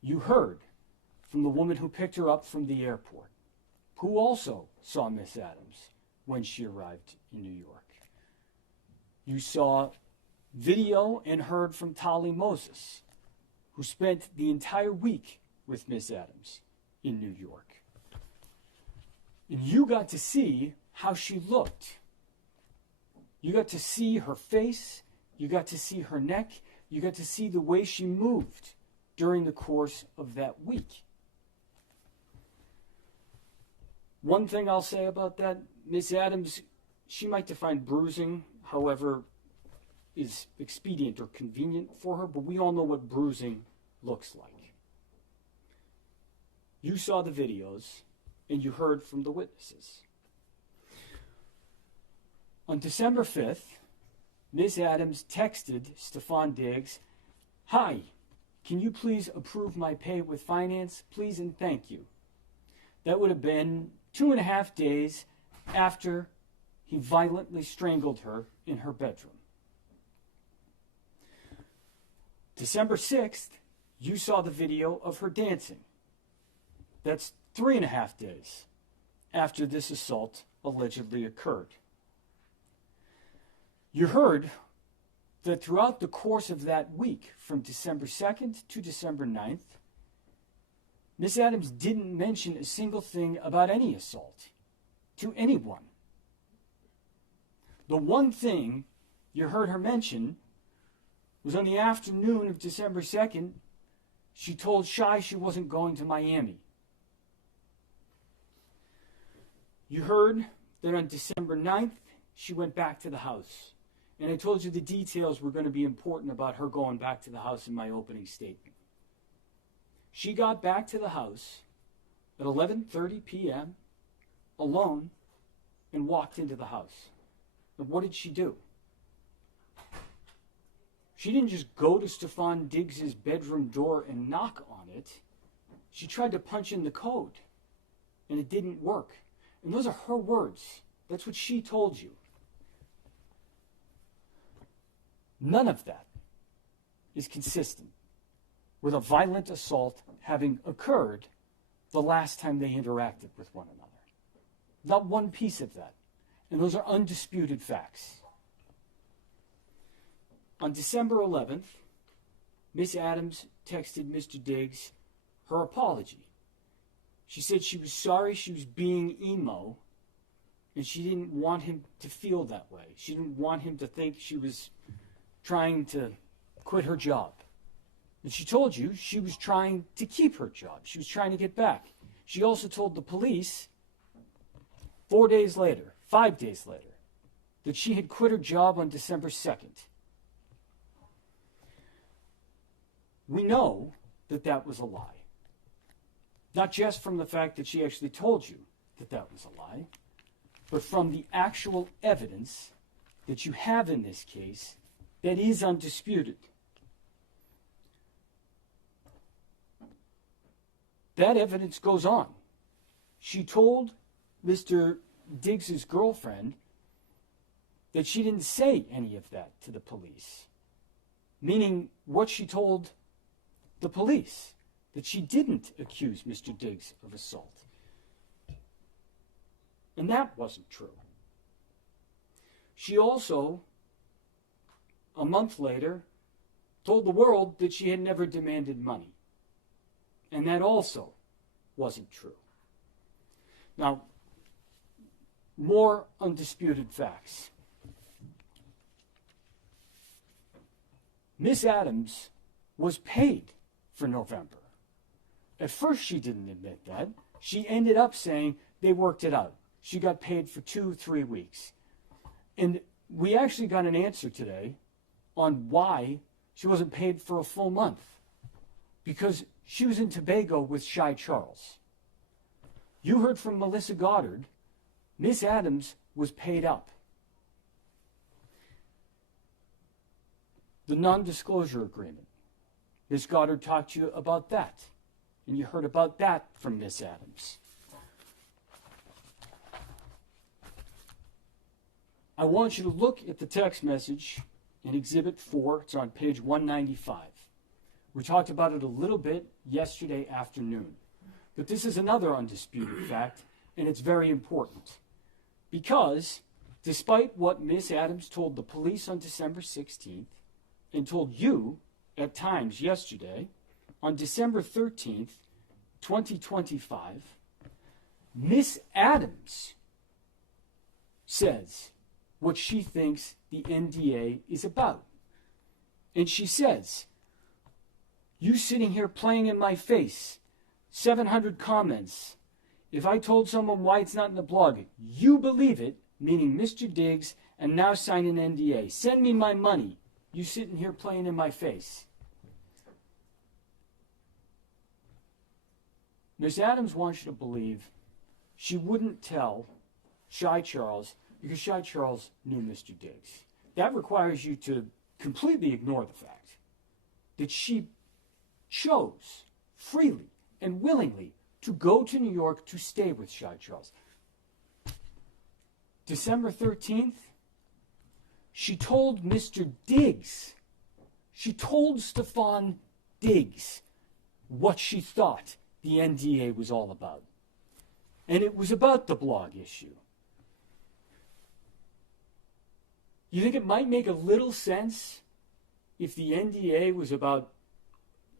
You heard from the woman who picked her up from the airport, who also saw Miss Adams when she arrived in New York. You saw video and heard from Tali Moses, who spent the entire week with Miss Adams in New York. And you got to see how she looked. You got to see her face, you got to see her neck, you got to see the way she moved during the course of that week. One thing I'll say about that, Miss Adams, she might define bruising, however, is expedient or convenient for her, but we all know what bruising looks like. You saw the videos, and you heard from the witnesses. On December 5th, Miss Adams texted Stefon Diggs, "Hi, can you please approve my pay with finance, please and thank you." That would have been 2.5 days after he violently strangled her in her bedroom. December 6th, you saw the video of her dancing. That's 3.5 days after this assault allegedly occurred. You heard that throughout the course of that week, from December 2nd to December 9th, Miss Adams didn't mention a single thing about any assault to anyone. The one thing you heard her mention was on the afternoon of December 2nd, she told Shy she wasn't going to Miami. You heard that on December 9th, she went back to the house. And I told you the details were going to be important about her going back to the house in my opening statement. She got back to the house at 11:30 p.m. alone and walked into the house. And what did she do? She didn't just go to Stefon Diggs' bedroom door and knock on it. She tried to punch in the code, and it didn't work. And those are her words. That's what she told you. None of that is consistent with a violent assault having occurred the last time they interacted with one another. Not one piece of that. And those are undisputed facts. On December 11th, Miss Adams texted Mr. Diggs her apology. She said she was sorry she was being emo, and she didn't want him to feel that way. She didn't want him to think she was trying to quit her job. And she told you she was trying to keep her job. She was trying to get back. She also told the police 5 days later, that she had quit her job on December 2nd. We know that that was a lie. Not just from the fact that she actually told you that that was a lie, but from the actual evidence that you have in this case that is undisputed. That evidence goes on. She told Mr. Diggs' girlfriend that she didn't say any of that to the police. Meaning what she told the police, that she didn't accuse Mr. Diggs of assault. And that wasn't true. She also, a month later, told the world that she had never demanded money. And that also wasn't true. Now, more undisputed facts. Miss Adams was paid for November. At first, she didn't admit that. She ended up saying they worked it out. She got paid for 2-3 weeks. And we actually got an answer today on why she wasn't paid for a full month. Because she was in Tobago with Shy Charles. You heard from Melissa Goddard. Miss Adams was paid up. The non-disclosure agreement. Miss Goddard talked to you about that. And you heard about that from Miss Adams. I want you to look at the text message in Exhibit 4. It's on page 195. We talked about it a little bit yesterday afternoon. But this is another undisputed fact, and it's very important. Because, despite what Miss Adams told the police on December 16th, and told you at times yesterday, on December 13th, 2025, Miss Adams says what she thinks the NDA is about. And she says, you sitting here playing in my face, 700 comments. If I told someone why it's not in the blog, you believe it, meaning Mr. Diggs, and now sign an NDA. Send me my money. You sitting here playing in my face. Miss Adams wants you to believe she wouldn't tell Shy Charles because Shy Charles knew Mr. Diggs. That requires you to completely ignore the fact that she chose freely and willingly to go to New York to stay with Shy Charles. December 13th, she told Mr. Diggs, she told Stefon Diggs what she thought the NDA was all about. And it was about the blog issue. You think it might make a little sense if the NDA was about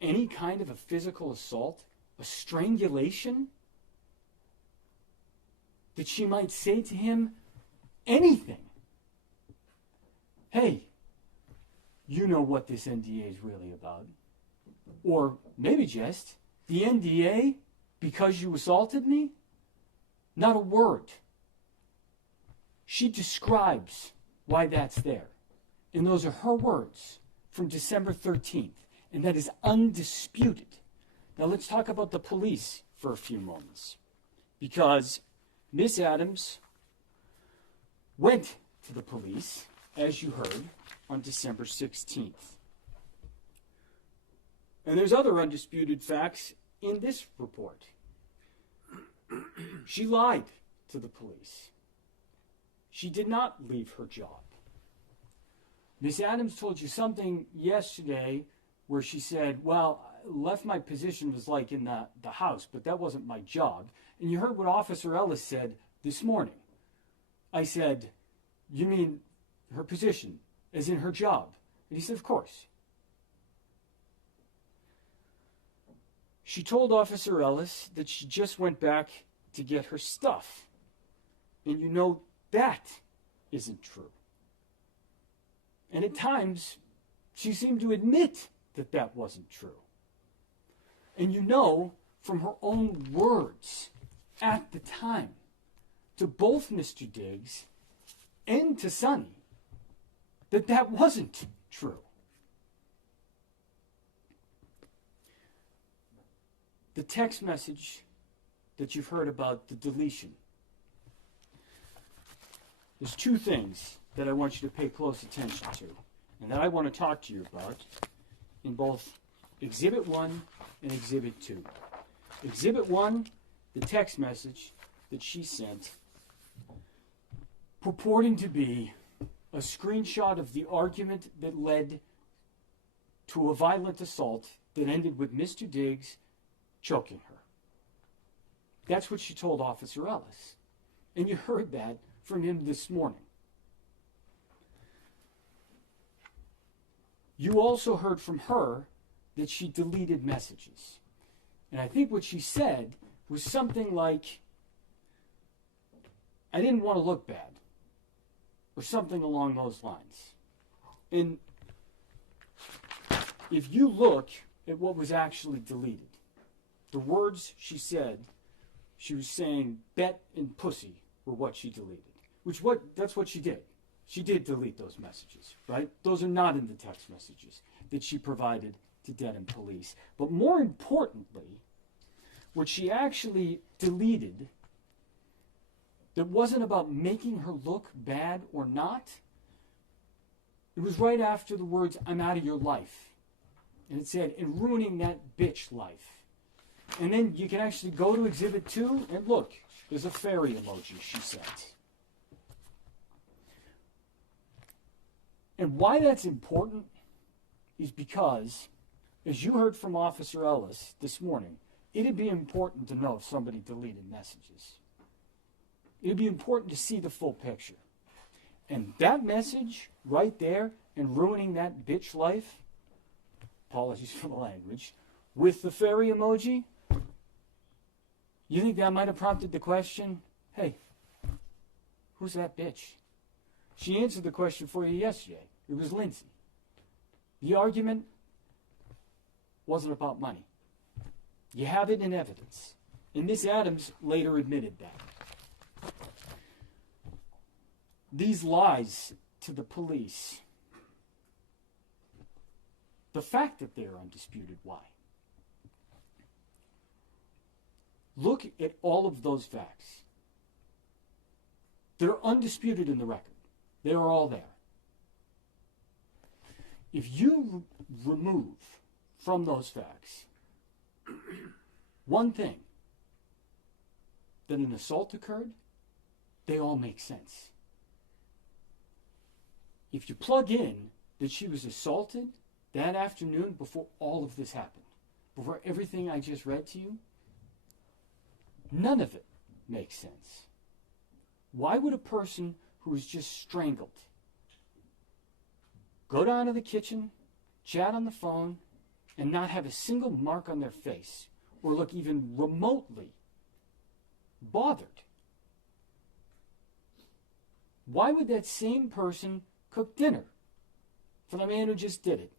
any kind of a physical assault, a strangulation? That she might say to him anything. Hey, you know what this NDA is really about. Or maybe just, the NDA, because you assaulted me? Not a word. She describes why that's there. And those are her words from December 13th. And that is undisputed. Now let's talk about the police for a few moments. Because Miss Adams went to the police, as you heard, on December 16th. And there's other undisputed facts in this report. She lied to the police. She did not leave her job. Miss Adams told you something yesterday where she said, well, left my position was like in the house, but that wasn't my job. And you heard what Officer Ellis said this morning. I said, you mean her position, as in her job? And he said, of course. She told Officer Ellis that she just went back to get her stuff. And you know that isn't true. And at times, she seemed to admit that that wasn't true. And you know from her own words at the time to both Mr. Diggs and to Sonny that that wasn't true. The text message that you've heard about the deletion. There's two things that I want you to pay close attention to and that I want to talk to you about in both Exhibit 1 and Exhibit 2. Exhibit 1, the text message that she sent purporting to be a screenshot of the argument that led to a violent assault that ended with Mr. Diggs choking her. That's what she told Officer Ellis. And you heard that from him this morning. You also heard from her that she deleted messages. And I think what she said was something like, I didn't want to look bad, or something along those lines. And if you look at what was actually deleted, the words she said, she was saying bet and pussy were what she deleted. That's what she did. She did delete those messages, right? Those are not in the text messages that she provided to Dedham police. But more importantly, what she actually deleted that wasn't about making her look bad or not, it was right after the words, "I'm out of your life." And it said, "and ruining that bitch life." And then you can actually go to Exhibit 2 and look, there's a fairy emoji she sent. And why that's important is because, as you heard from Officer Ellis this morning, it'd be important to know if somebody deleted messages. It'd be important to see the full picture. And that message right there, and ruining that bitch life, apologies for the language, with the fairy emoji, you think that might have prompted the question, hey, who's that bitch? She answered the question for you yesterday. It was Lindsay. The argument wasn't about money. You have it in evidence. And Miss Adams later admitted that. These lies to the police, the fact that they're undisputed, why? Look at all of those facts. They're undisputed in the record. They are all there. If you remove from those facts one thing, that an assault occurred, they all make sense. If you plug in that she was assaulted that afternoon before all of this happened, before everything I just read to you, none of it makes sense. Why would a person who was just strangled go down to the kitchen, chat on the phone, and not have a single mark on their face or look even remotely bothered? Why would that same person cook dinner for the man who just did it?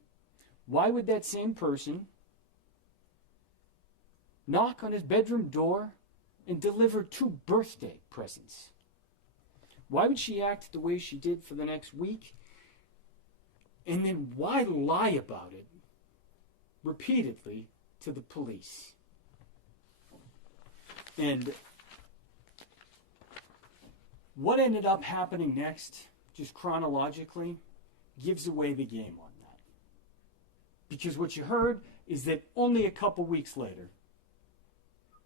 Why would that same person knock on his bedroom door and deliver 2 birthday presents? Why would she act the way she did for the next week? And then why lie about it repeatedly to the police? And what ended up happening next, just chronologically, gives away the game on that. Because what you heard is that only a couple weeks later,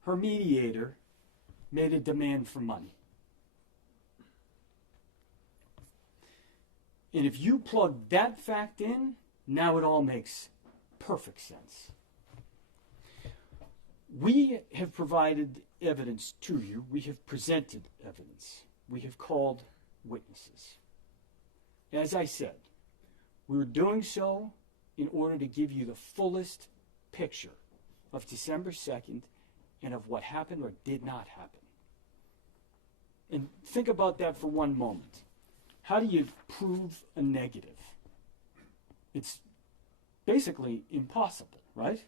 her mediator made a demand for money. And if you plug that fact in, now it all makes perfect sense. We have provided evidence to you. We have presented evidence. We have called witnesses. As I said, we were doing so in order to give you the fullest picture of December 2nd and of what happened or did not happen. And think about that for one moment. How do you prove a negative? It's basically impossible, right?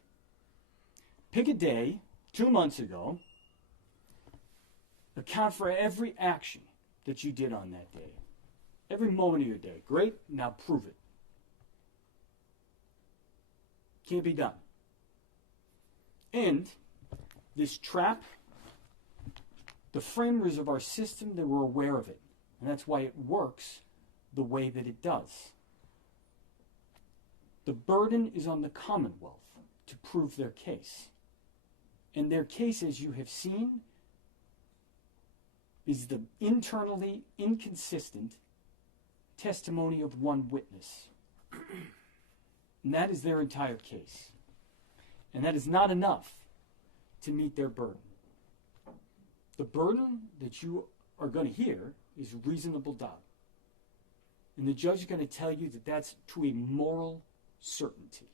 Pick a day, 2 months ago, account for every action that you did on that day. Every moment of your day. Great, now prove it. Can't be done. And this trap, the framers of our system, they were aware of it. And that's why it works the way that it does. The burden is on the Commonwealth to prove their case. And their case, as you have seen, is the internally inconsistent testimony of one witness. And that is their entire case. And that is not enough to meet their burden. The burden that you are going to hear is reasonable doubt. And the judge is going to tell you that that's to a moral certainty.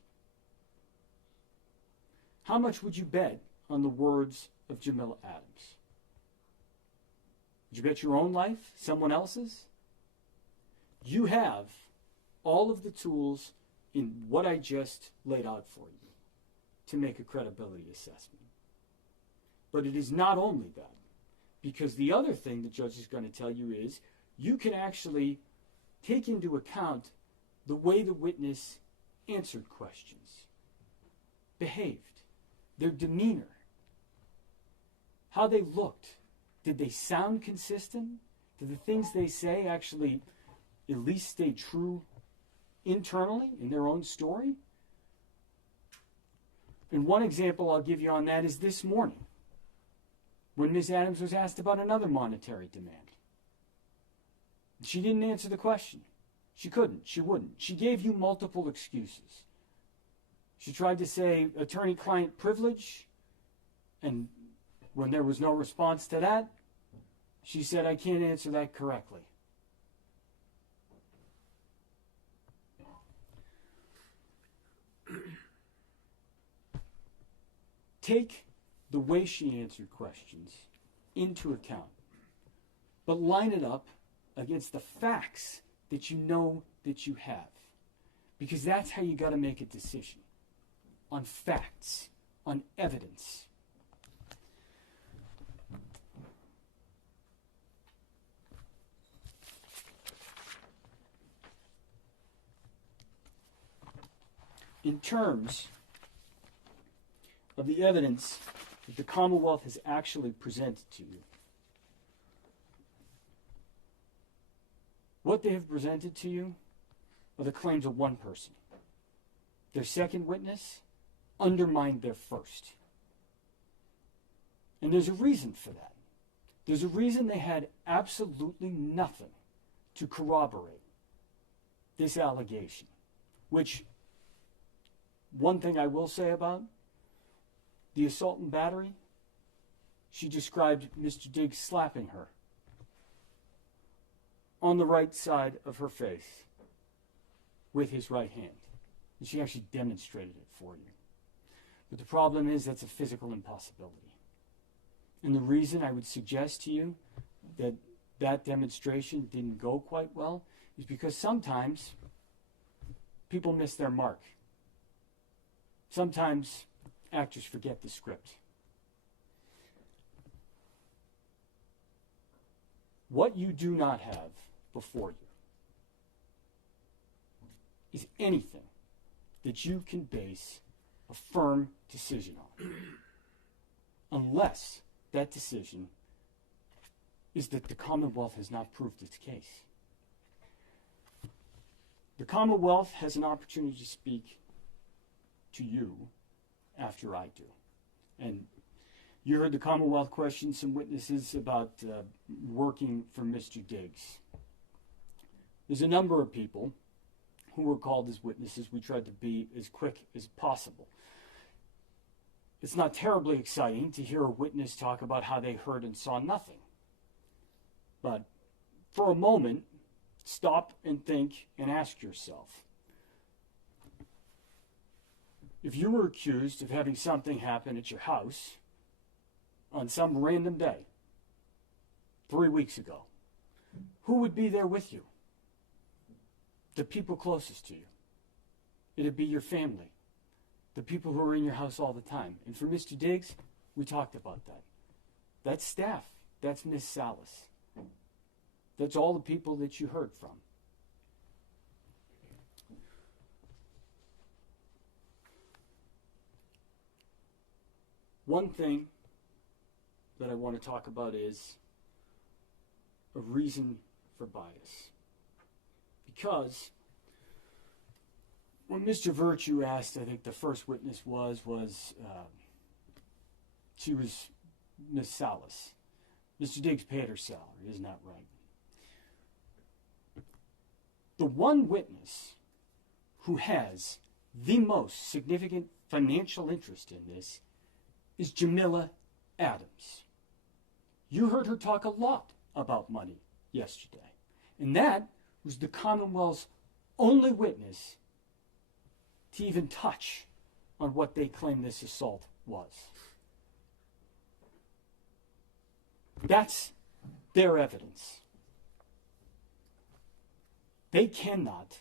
How much would you bet on the words of Jamila Adams? Did you bet your own life? Someone else's? You have all of the tools in what I just laid out for you to make a credibility assessment. But it is not only that. Because the other thing the judge is going to tell you is you can actually take into account the way the witness answered questions, behaved, their demeanor, how they looked. Did they sound consistent? Did the things they say actually at least stay true internally in their own story? And one example I'll give you on that is this morning, when Ms. Adams was asked about another monetary demand. She didn't answer the question. She couldn't. She wouldn't. She gave you multiple excuses. She tried to say attorney-client privilege, and when there was no response to that, she said, I can't answer that correctly. Take the way she answered questions into account, but line it up against the facts that you know that you have. Because that's how you got to make a decision. On facts, on evidence. In terms of the evidence that the Commonwealth has actually presented to you, what they have presented to you are the claims of one person. Their second witness undermined their first. And there's a reason for that. There's a reason they had absolutely nothing to corroborate this allegation, which, one thing I will say about the assault and battery, she described Mr. Diggs slapping her on the right side of her face with his right hand. And she actually demonstrated it for you. But the problem is that's a physical impossibility. And the reason I would suggest to you that that demonstration didn't go quite well is because sometimes people miss their mark. Sometimes actors forget the script. What you do not have before you is anything that you can base a firm decision on, unless that decision is that the Commonwealth has not proved its case. The Commonwealth has an opportunity to speak to you after I do. And you heard the Commonwealth question some witnesses about working for Mr. Diggs. There's a number of people who were called as witnesses. We tried to be as quick as possible. It's not terribly exciting to hear a witness talk about how they heard and saw nothing. But for a moment, stop and think and ask yourself, if you were accused of having something happen at your house on some random day 3 weeks ago, who would be there with you? The people closest to you. It'd be your family, the people who are in your house all the time. And for Mr. Diggs, we talked about that. That's staff. That's Miss Salas. That's all the people that you heard from. One thing that I want to talk about is a reason for bias. Because when Mr. Virtue asked, I think the first witness she was Miss Salas. Mr. Diggs paid her salary, isn't that right? The one witness who has the most significant financial interest in this is Jamila Adams. You heard her talk a lot about money yesterday. And that was the Commonwealth's only witness to even touch on what they claim this assault was. That's their evidence. They cannot,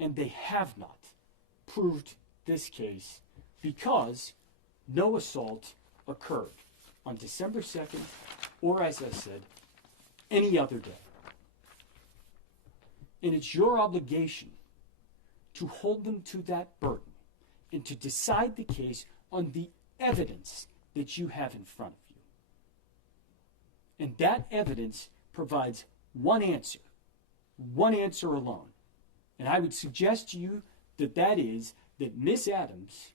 and they have not, proved this case because no assault occurred on December 2nd, or as I said, any other day. And it's your obligation to hold them to that burden and to decide the case on the evidence that you have in front of you. And that evidence provides one answer alone. And I would suggest to you that is that Miss Adams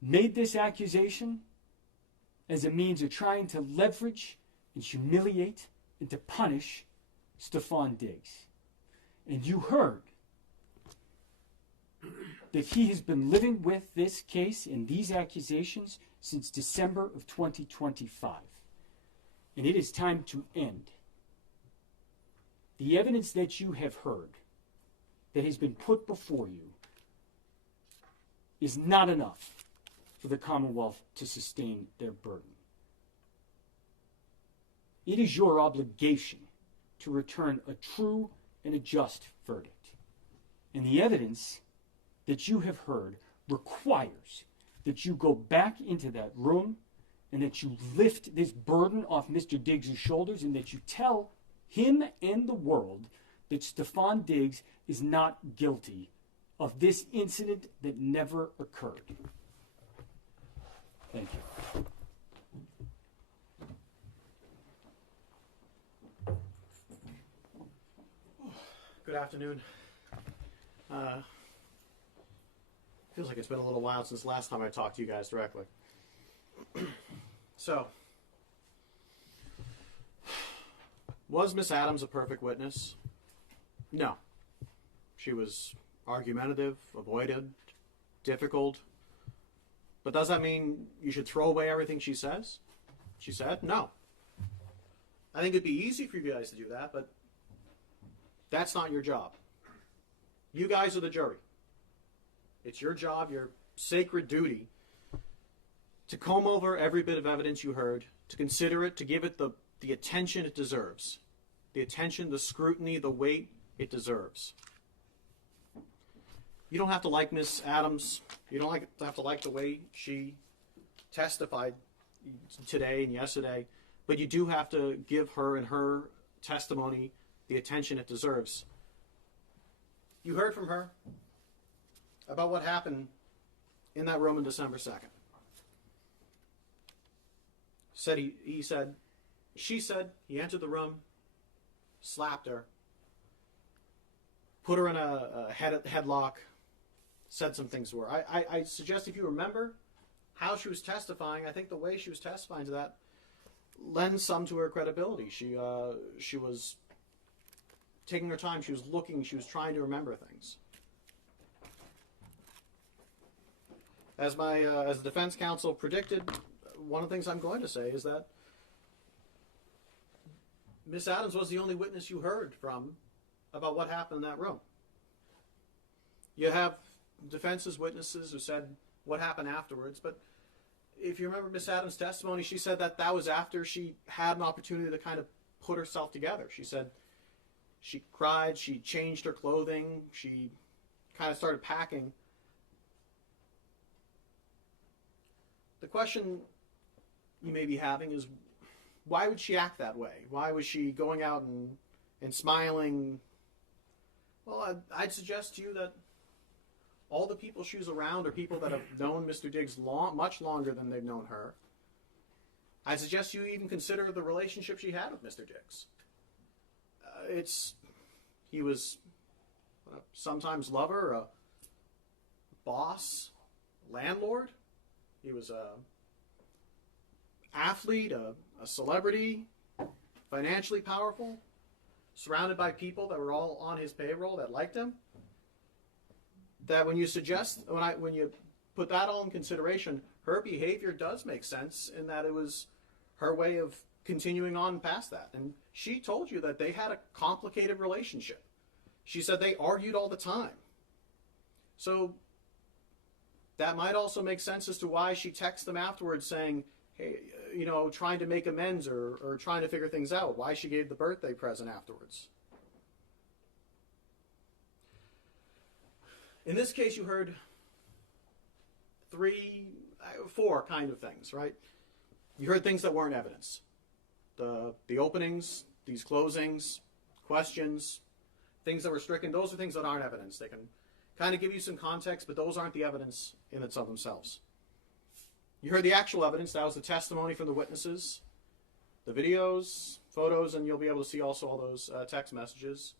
made this accusation as a means of trying to leverage and humiliate and to punish Stefon Diggs. And you heard that he has been living with this case and these accusations since December of 2025. And it is time to end. The evidence that you have heard, that has been put before you, is not enough for the Commonwealth to sustain their burden. It is your obligation to return a true and a just verdict. And the evidence that you have heard requires that you go back into that room and that you lift this burden off Mr. Diggs' shoulders and that you tell him and the world that Stefon Diggs is not guilty of this incident that never occurred. Thank you. Good afternoon. Feels like it's been a little while since last time I talked to you guys directly. So, was Miss Adams a perfect witness? No. She was argumentative, avoided, difficult. But does that mean you should throw away everything she says? She said, no. I think it'd be easy for you guys to do that, but that's not your job. You guys are the jury. It's your job, your sacred duty, to comb over every bit of evidence you heard, to consider it, to give it the attention it deserves. The attention, the scrutiny, the weight it deserves. You don't have to like Miss Adams. You don't have to like the way she testified today and yesterday, but you do have to give her and her testimony the attention it deserves. You heard from her about what happened in that room on December 2nd. She said he entered the room, slapped her, put her in a headlock, said some things to her. I suggest if you remember how she was testifying, I think the way she was testifying to that lends some to her credibility. She was taking her time. She was looking. She was trying to remember things. As the defense counsel predicted, one of the things I'm going to say is that Miss Adams was the only witness you heard from about what happened in that room. You have defense's witnesses who said what happened afterwards, but if you remember Miss Adams' testimony, she said that was after she had an opportunity to kind of put herself together. She said she cried, she changed her clothing, she kind of started packing. The question you may be having is, why would she act that way? Why was she going out and smiling? Well, I'd suggest to you that all the people she was around are people that have known Mr. Diggs much longer than they've known her. I suggest you even consider the relationship she had with Mr. Diggs. He was sometimes lover, a boss, landlord. He was a athlete, a celebrity, financially powerful, surrounded by people that were all on his payroll that liked him. That when you put that all in consideration, her behavior does make sense in that it was her way of continuing on past that. And she told you that they had a complicated relationship. She said they argued all the time. So that might also make sense as to why she texted them afterwards saying, hey, trying to make amends or trying to figure things out, why she gave the birthday present afterwards. In this case, you heard 4 kind of things, right? You heard things that weren't evidence. The openings, these closings, questions, things that were stricken, those are things that aren't evidence. They can kind of give you some context, but those aren't the evidence in and of themselves. You heard the actual evidence. That was the testimony from the witnesses, the videos, photos, and you'll be able to see also all those text messages.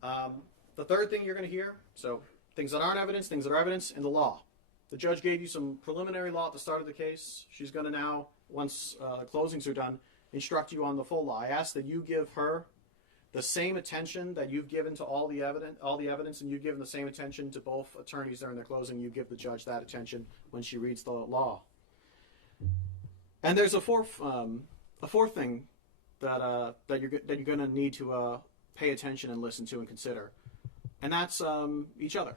The third thing you're going to hear, so things that aren't evidence, things that are evidence, and the law. The judge gave you some preliminary law at the start of the case. She's going to now, once the closings are done, instruct you on the full law. I ask that you give her the same attention that you've given to all the evidence, and you've given the same attention to both attorneys during their closing. You give the judge that attention when she reads the law. And there's a fourth thing that you're going to need to pay attention and listen to and consider, and that's each other.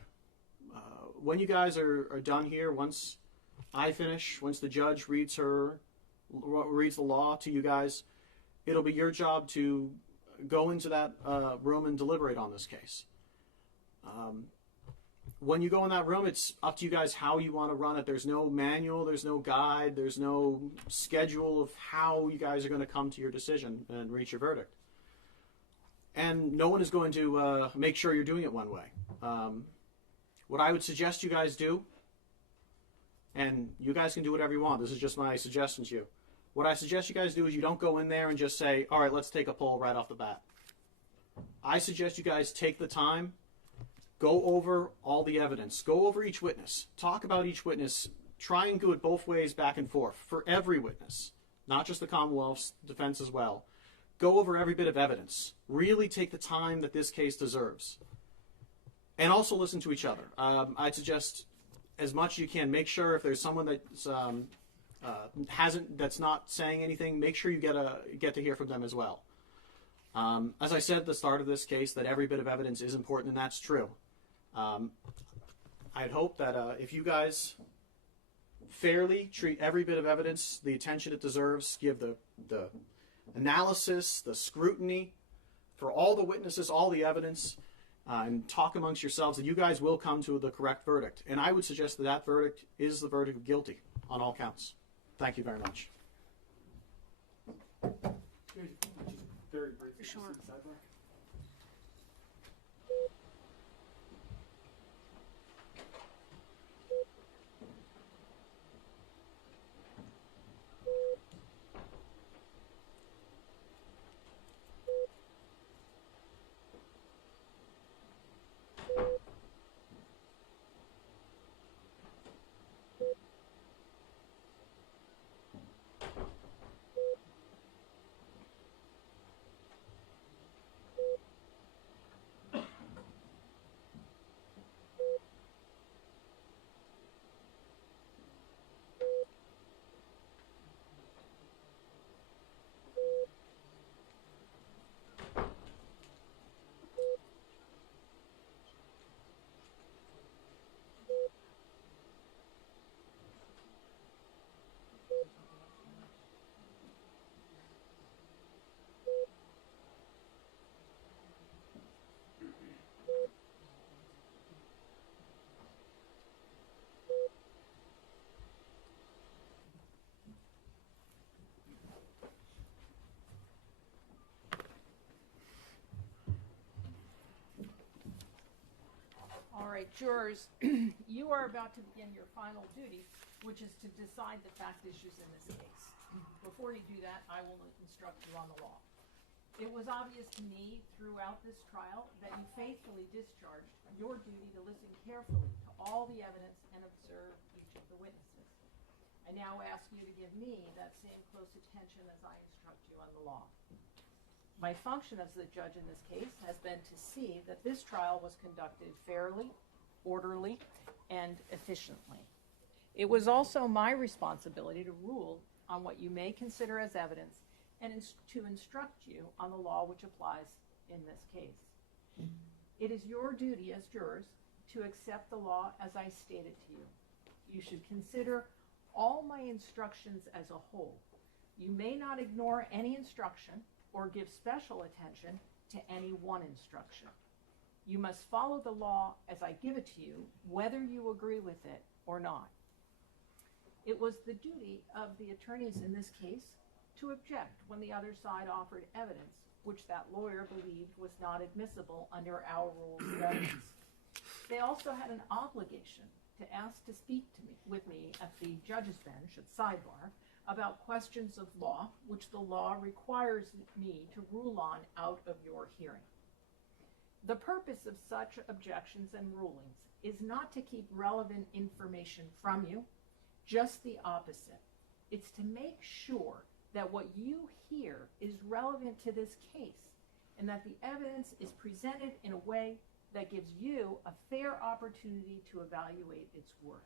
When you guys are done here, once I finish, once the judge reads the law to you guys, it'll be your job to go into that room and deliberate on this case. When you go in that room, it's up to you guys how you want to run it. There's no manual, there's no guide, there's no schedule of how you guys are going to come to your decision and reach your verdict. And no one is going to make sure you're doing it one way. What I would suggest you guys do, and you guys can do whatever you want, this is just my suggestion to you. What I suggest you guys do is you don't go in there and just say, all right, let's take a poll right off the bat. I suggest you guys take the time, go over all the evidence, go over each witness, talk about each witness, try and do it both ways, back and forth, for every witness, not just the Commonwealth's defense as well. Go over every bit of evidence. Really take the time that this case deserves. And also listen to each other. I'd suggest as much as you can, make sure if there's someone that's that's not saying anything, make sure you get to hear from them as well. As I said at the start of this case, that every bit of evidence is important, and that's true. I'd hope that if you guys fairly treat every bit of evidence the attention it deserves, give the analysis, the scrutiny for all the witnesses, all the evidence, and talk amongst yourselves, that you guys will come to the correct verdict. And I would suggest that that verdict is the verdict of guilty on all counts. Thank you very much. Very briefly. Sure. All right, jurors, you are about to begin your final duty, which is to decide the fact issues in this case. Before you do that, I will instruct you on the law. It was obvious to me throughout this trial that you faithfully discharged your duty to listen carefully to all the evidence and observe each of the witnesses. I now ask you to give me that same close attention as I instruct you on the law. My function as the judge in this case has been to see that this trial was conducted fairly, orderly, and efficiently. It was also my responsibility to rule on what you may consider as evidence and to instruct you on the law which applies in this case. It is your duty as jurors to accept the law as I stated to you. You should consider all my instructions as a whole. You may not ignore any instruction or give special attention to any one instruction. You must follow the law as I give it to you, whether you agree with it or not. It was the duty of the attorneys in this case to object when the other side offered evidence which that lawyer believed was not admissible under our rules of evidence. They also had an obligation to ask to speak with me at the judge's bench at sidebar about questions of law which the law requires me to rule on out of your hearing. The purpose of such objections and rulings is not to keep relevant information from you, just the opposite. It's to make sure that what you hear is relevant to this case and that the evidence is presented in a way that gives you a fair opportunity to evaluate its worth.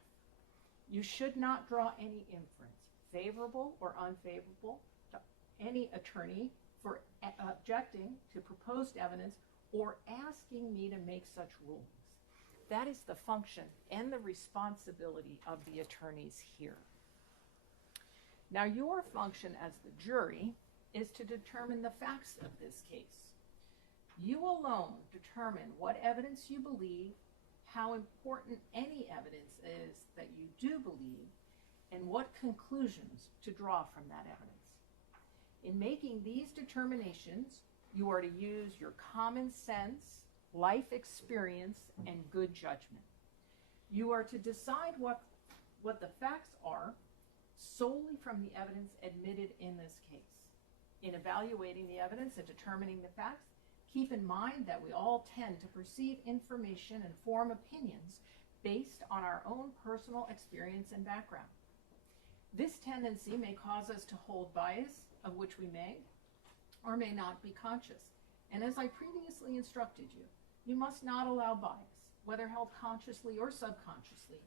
You should not draw any inference, favorable or unfavorable, to any attorney for objecting to proposed evidence or asking me to make such rulings. That is the function and the responsibility of the attorneys here. Now, your function as the jury is to determine the facts of this case. You alone determine what evidence you believe, how important any evidence is that you do believe, and what conclusions to draw from that evidence. In making these determinations, you are to use your common sense, life experience, and good judgment. You are to decide what the facts are solely from the evidence admitted in this case. In evaluating the evidence and determining the facts, keep in mind that we all tend to perceive information and form opinions based on our own personal experience and background. This tendency may cause us to hold bias, of which we may or may not be conscious. And as I previously instructed you, you must not allow bias, whether held consciously or subconsciously,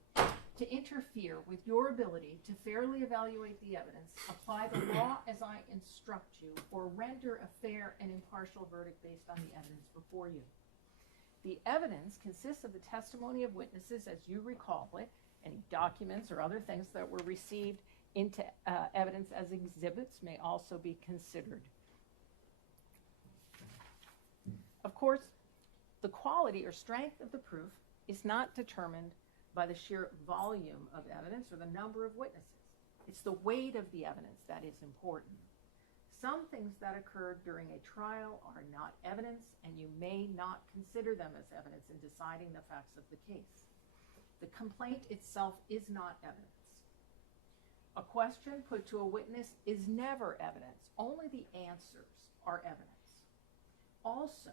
to interfere with your ability to fairly evaluate the evidence, apply the law as I instruct you, or render a fair and impartial verdict based on the evidence before you. The evidence consists of the testimony of witnesses as you recall it. Any documents or other things that were received into evidence as exhibits may also be considered. Of course, the quality or strength of the proof is not determined by the sheer volume of evidence or the number of witnesses. It's the weight of the evidence that is important. Some things that occurred during a trial are not evidence, and you may not consider them as evidence in deciding the facts of the case. The complaint itself is not evidence. A question put to a witness is never evidence. Only the answers are evidence. Also,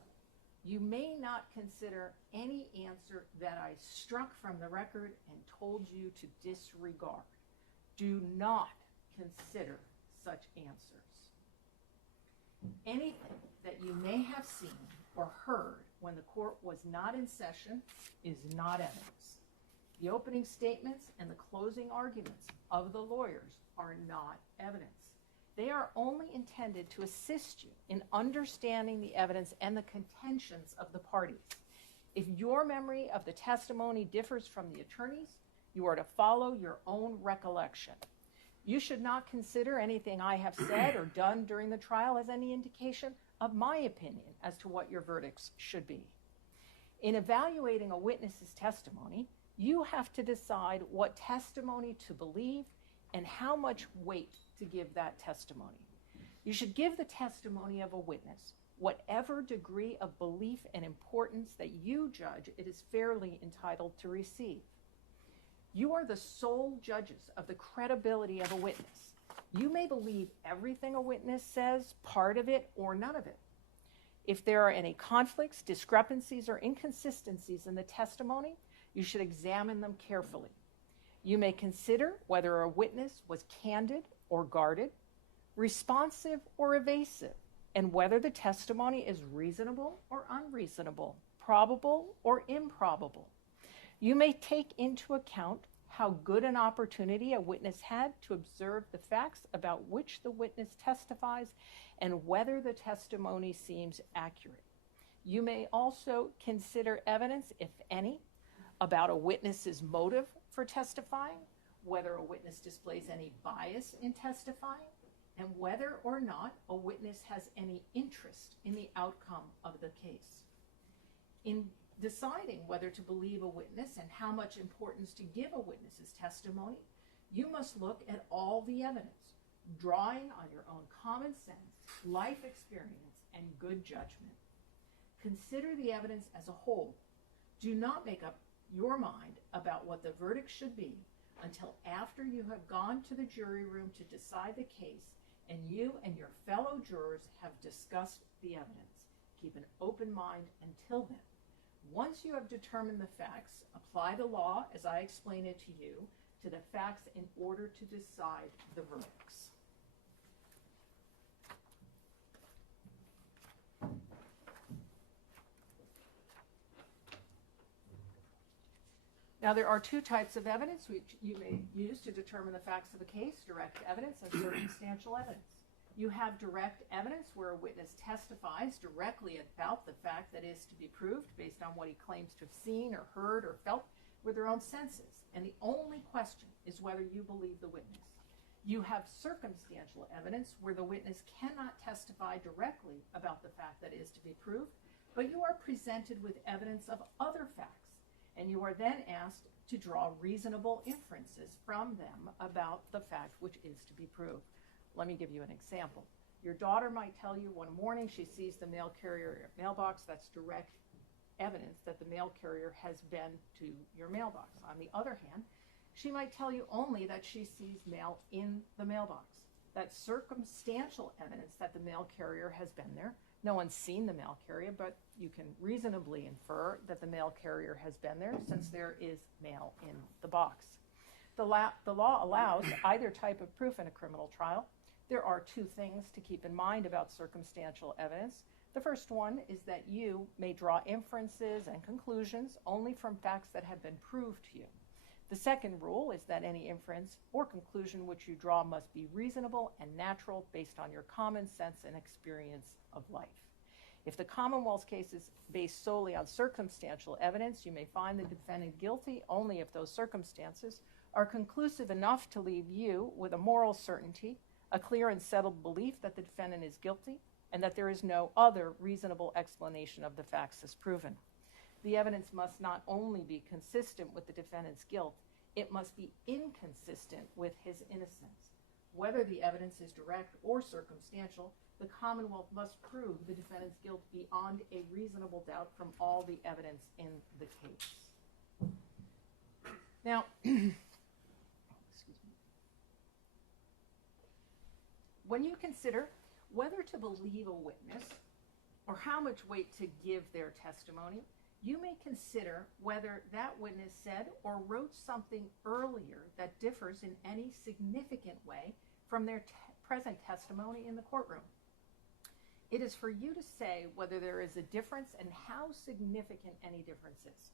you may not consider any answer that I struck from the record and told you to disregard. Do not consider such answers. Anything that you may have seen or heard when the court was not in session is not evidence. The opening statements and the closing arguments of the lawyers are not evidence. They are only intended to assist you in understanding the evidence and the contentions of the parties. If your memory of the testimony differs from the attorney's, you are to follow your own recollection. You should not consider anything I have said or done during the trial as any indication of my opinion as to what your verdicts should be. In evaluating a witness's testimony, you have to decide what testimony to believe and how much weight to give that testimony. You should give the testimony of a witness whatever degree of belief and importance that you judge it is fairly entitled to receive. You are the sole judges of the credibility of a witness. You may believe everything a witness says, part of it or none of it. If there are any conflicts, discrepancies, or inconsistencies in the testimony, you should examine them carefully. You may consider whether a witness was candid or guarded, responsive or evasive, and whether the testimony is reasonable or unreasonable, probable or improbable. You may take into account how good an opportunity a witness had to observe the facts about which the witness testifies and whether the testimony seems accurate. You may also consider evidence, if any, about a witness's motive for testifying, whether a witness displays any bias in testifying, and whether or not a witness has any interest in the outcome of the case. In deciding whether to believe a witness and how much importance to give a witness's testimony, you must look at all the evidence, drawing on your own common sense, life experience, and good judgment. Consider the evidence as a whole. Do not make up your mind about what the verdict should be until after you have gone to the jury room to decide the case and you and your fellow jurors have discussed the evidence. Keep an open mind until then. Once you have determined the facts, apply the law as I explain it to you to the facts in order to decide the verdicts. Now, there are two types of evidence which you may use to determine the facts of a case: direct evidence and circumstantial evidence. You have direct evidence where a witness testifies directly about the fact that is to be proved based on what he claims to have seen or heard or felt with their own senses, and the only question is whether you believe the witness. You have circumstantial evidence where the witness cannot testify directly about the fact that is to be proved, but you are presented with evidence of other facts, and you are then asked to draw reasonable inferences from them about the fact which is to be proved. Let me give you an example. Your daughter might tell you one morning she sees the mail carrier mailbox. That's direct evidence that the mail carrier has been to your mailbox. On the other hand, she might tell you only that she sees mail in the mailbox. That's circumstantial evidence that the mail carrier has been there. No one's seen the mail carrier, but you can reasonably infer that the mail carrier has been there since there is mail in the box. The law allows either type of proof in a criminal trial. There are two things to keep in mind about circumstantial evidence. The first one is that you may draw inferences and conclusions only from facts that have been proved to you. The second rule is that any inference or conclusion which you draw must be reasonable and natural based on your common sense and experience of life. If the Commonwealth's case is based solely on circumstantial evidence, you may find the defendant guilty only if those circumstances are conclusive enough to leave you with a moral certainty, a clear and settled belief that the defendant is guilty, and that there is no other reasonable explanation of the facts as proven. The evidence must not only be consistent with the defendant's guilt, it must be inconsistent with his innocence. Whether the evidence is direct or circumstantial, the Commonwealth must prove the defendant's guilt beyond a reasonable doubt from all the evidence in the case. Now, when you consider whether to believe a witness or how much weight to give their testimony, you may consider whether that witness said or wrote something earlier that differs in any significant way from their present testimony in the courtroom. It is for you to say whether there is a difference and how significant any difference is.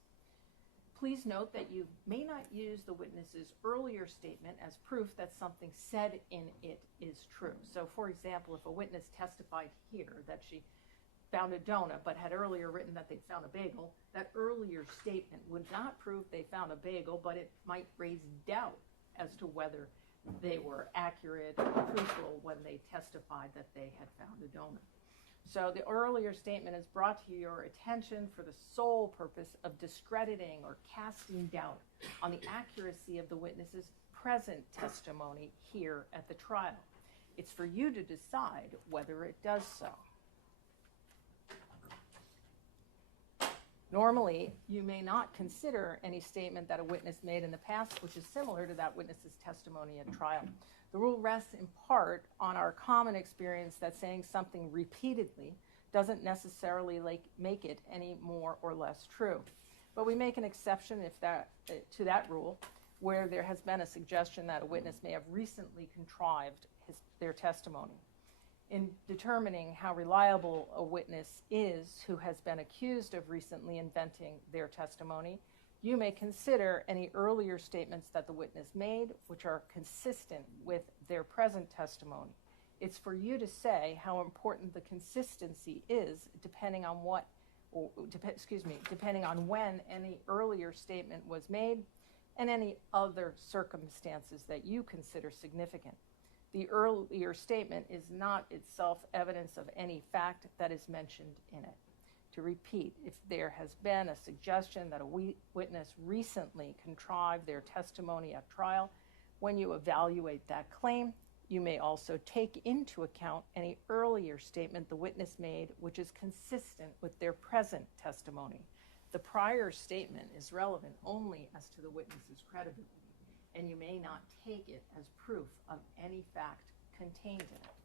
Please note that you may not use the witness's earlier statement as proof that something said in it is true. So, for example, if a witness testified here that she found a donut but had earlier written that they found a bagel, that earlier statement would not prove they found a bagel, but it might raise doubt as to whether they were accurate or truthful when they testified that they had found a donut. So the earlier statement is brought to your attention for the sole purpose of discrediting or casting doubt on the accuracy of the witness's present testimony here at the trial. It's for you to decide whether it does so. Normally, you may not consider any statement that a witness made in the past which is similar to that witness's testimony at trial. The rule rests in part on our common experience that saying something repeatedly doesn't necessarily make it any more or less true. But we make an exception to that rule where there has been a suggestion that a witness may have recently contrived their testimony. In determining how reliable a witness is who has been accused of recently inventing their testimony, you may consider any earlier statements that the witness made which are consistent with their present testimony. It's for you to say how important the consistency is depending on when any earlier statement was made, and any other circumstances that you consider significant. The earlier statement is not itself evidence of any fact that is mentioned in it. To repeat, if there has been a suggestion that a witness recently contrived their testimony at trial, when you evaluate that claim, you may also take into account any earlier statement the witness made which is consistent with their present testimony. The prior statement is relevant only as to the witness's credibility, and you may not take it as proof of any fact contained in it.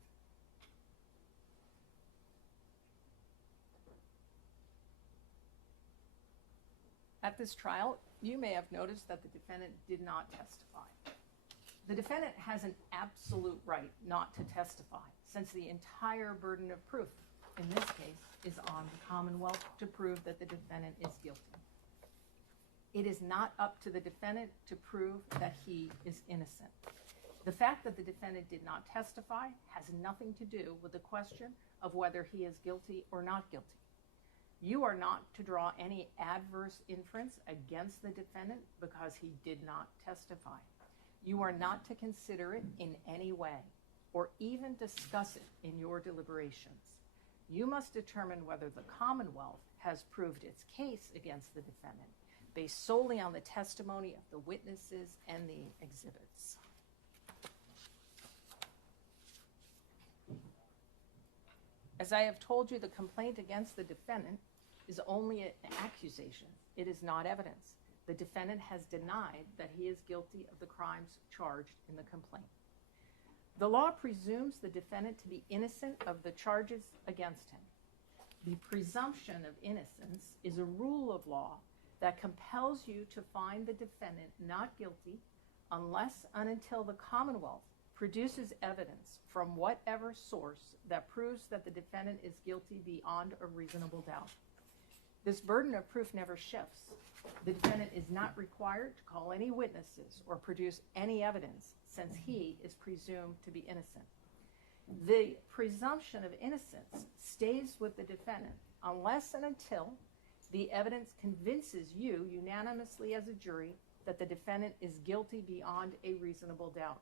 At this trial, you may have noticed that the defendant did not testify. The defendant has an absolute right not to testify, since the entire burden of proof, in this case, is on the Commonwealth to prove that the defendant is guilty. It is not up to the defendant to prove that he is innocent. The fact that the defendant did not testify has nothing to do with the question of whether he is guilty or not guilty. You are not to draw any adverse inference against the defendant because he did not testify. You are not to consider it in any way or even discuss it in your deliberations. You must determine whether the Commonwealth has proved its case against the defendant based solely on the testimony of the witnesses and the exhibits. As I have told you, the complaint against the defendant is only an accusation. It is not evidence. The defendant has denied that he is guilty of the crimes charged in the complaint. The law presumes the defendant to be innocent of the charges against him. The presumption of innocence is a rule of law that compels you to find the defendant not guilty unless and until the Commonwealth produces evidence from whatever source that proves that the defendant is guilty beyond a reasonable doubt. This burden of proof never shifts. The defendant is not required to call any witnesses or produce any evidence since he is presumed to be innocent. The presumption of innocence stays with the defendant unless and until the evidence convinces you unanimously as a jury that the defendant is guilty beyond a reasonable doubt.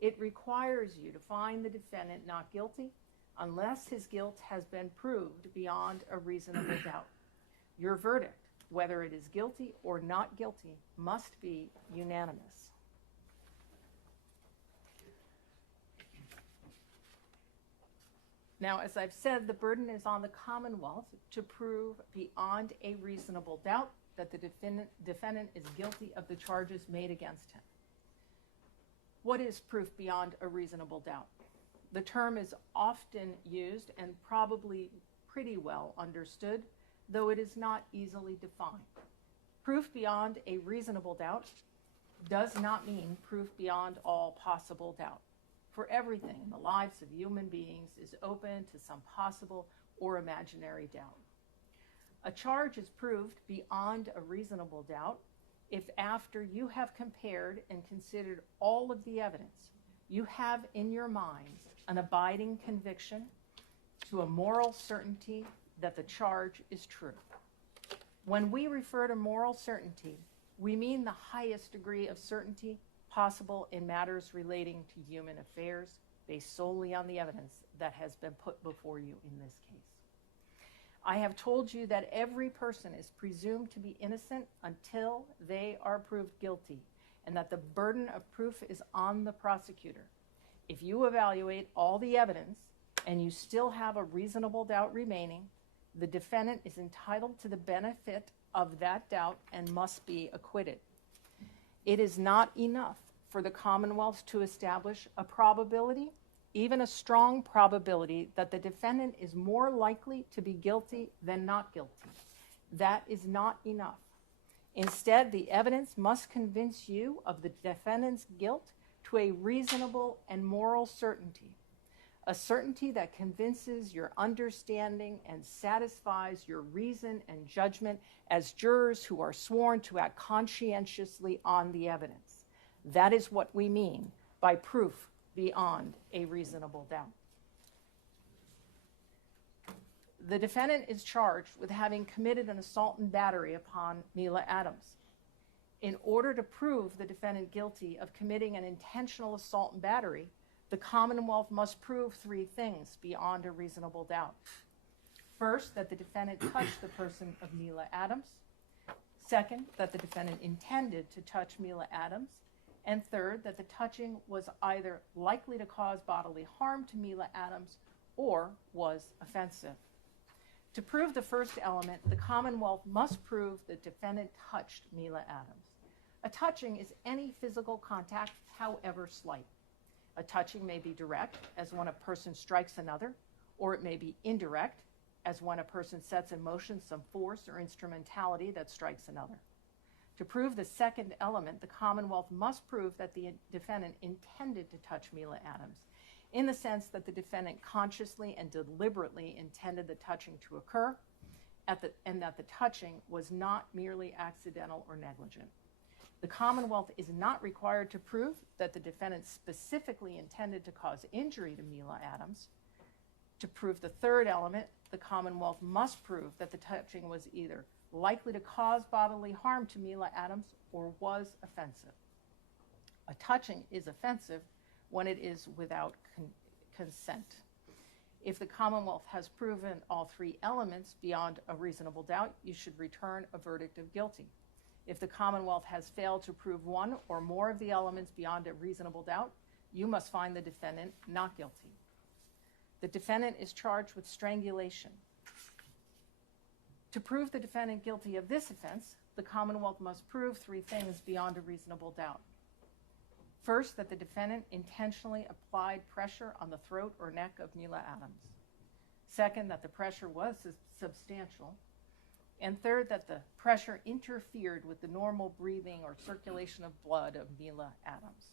It requires you to find the defendant not guilty unless his guilt has been proved beyond a reasonable doubt. Your verdict, whether it is guilty or not guilty, must be unanimous. Now, as I've said, the burden is on the Commonwealth to prove beyond a reasonable doubt that the defendant is guilty of the charges made against him. What is proof beyond a reasonable doubt? The term is often used and probably pretty well understood, though it is not easily defined. Proof beyond a reasonable doubt does not mean proof beyond all possible doubt. For everything in the lives of human beings is open to some possible or imaginary doubt. A charge is proved beyond a reasonable doubt if after you have compared and considered all of the evidence, you have in your mind an abiding conviction to a moral certainty that the charge is true. When we refer to moral certainty, we mean the highest degree of certainty possible in matters relating to human affairs based solely on the evidence that has been put before you in this case. I have told you that every person is presumed to be innocent until they are proved guilty, and that the burden of proof is on the prosecutor. If you evaluate all the evidence and you still have a reasonable doubt remaining, the defendant is entitled to the benefit of that doubt and must be acquitted. It is not enough for the Commonwealth to establish a probability, even a strong probability, that the defendant is more likely to be guilty than not guilty. That is not enough. Instead, the evidence must convince you of the defendant's guilt to a reasonable and moral certainty, a certainty that convinces your understanding and satisfies your reason and judgment as jurors who are sworn to act conscientiously on the evidence. That is what we mean by proof beyond a reasonable doubt. The defendant is charged with having committed an assault and battery upon Mila Adams. In order to prove the defendant guilty of committing an intentional assault and battery, the Commonwealth must prove three things beyond a reasonable doubt. First, that the defendant touched the person of Mila Adams. Second, that the defendant intended to touch Mila Adams. And third, that the touching was either likely to cause bodily harm to Mila Adams or was offensive. To prove the first element, the Commonwealth must prove the defendant touched Mila Adams. A touching is any physical contact, however slight. A touching may be direct, as when a person strikes another, or it may be indirect, as when a person sets in motion some force or instrumentality that strikes another. To prove the second element, the Commonwealth must prove that the defendant intended to touch Mila Adams, in the sense that the defendant consciously and deliberately intended the touching to occur, and that the touching was not merely accidental or negligent. The Commonwealth is not required to prove that the defendant specifically intended to cause injury to Mila Adams. To prove the third element, the Commonwealth must prove that the touching was either likely to cause bodily harm to Mila Adams or was offensive. A touching is offensive when it is without consent. If the Commonwealth has proven all three elements beyond a reasonable doubt, you should return a verdict of guilty. If the Commonwealth has failed to prove one or more of the elements beyond a reasonable doubt, you must find the defendant not guilty. The defendant is charged with strangulation. To prove the defendant guilty of this offense, the Commonwealth must prove three things beyond a reasonable doubt. First, that the defendant intentionally applied pressure on the throat or neck of Mila Adams. Second, that the pressure was substantial. And third, that the pressure interfered with the normal breathing or circulation of blood of Mila Adams.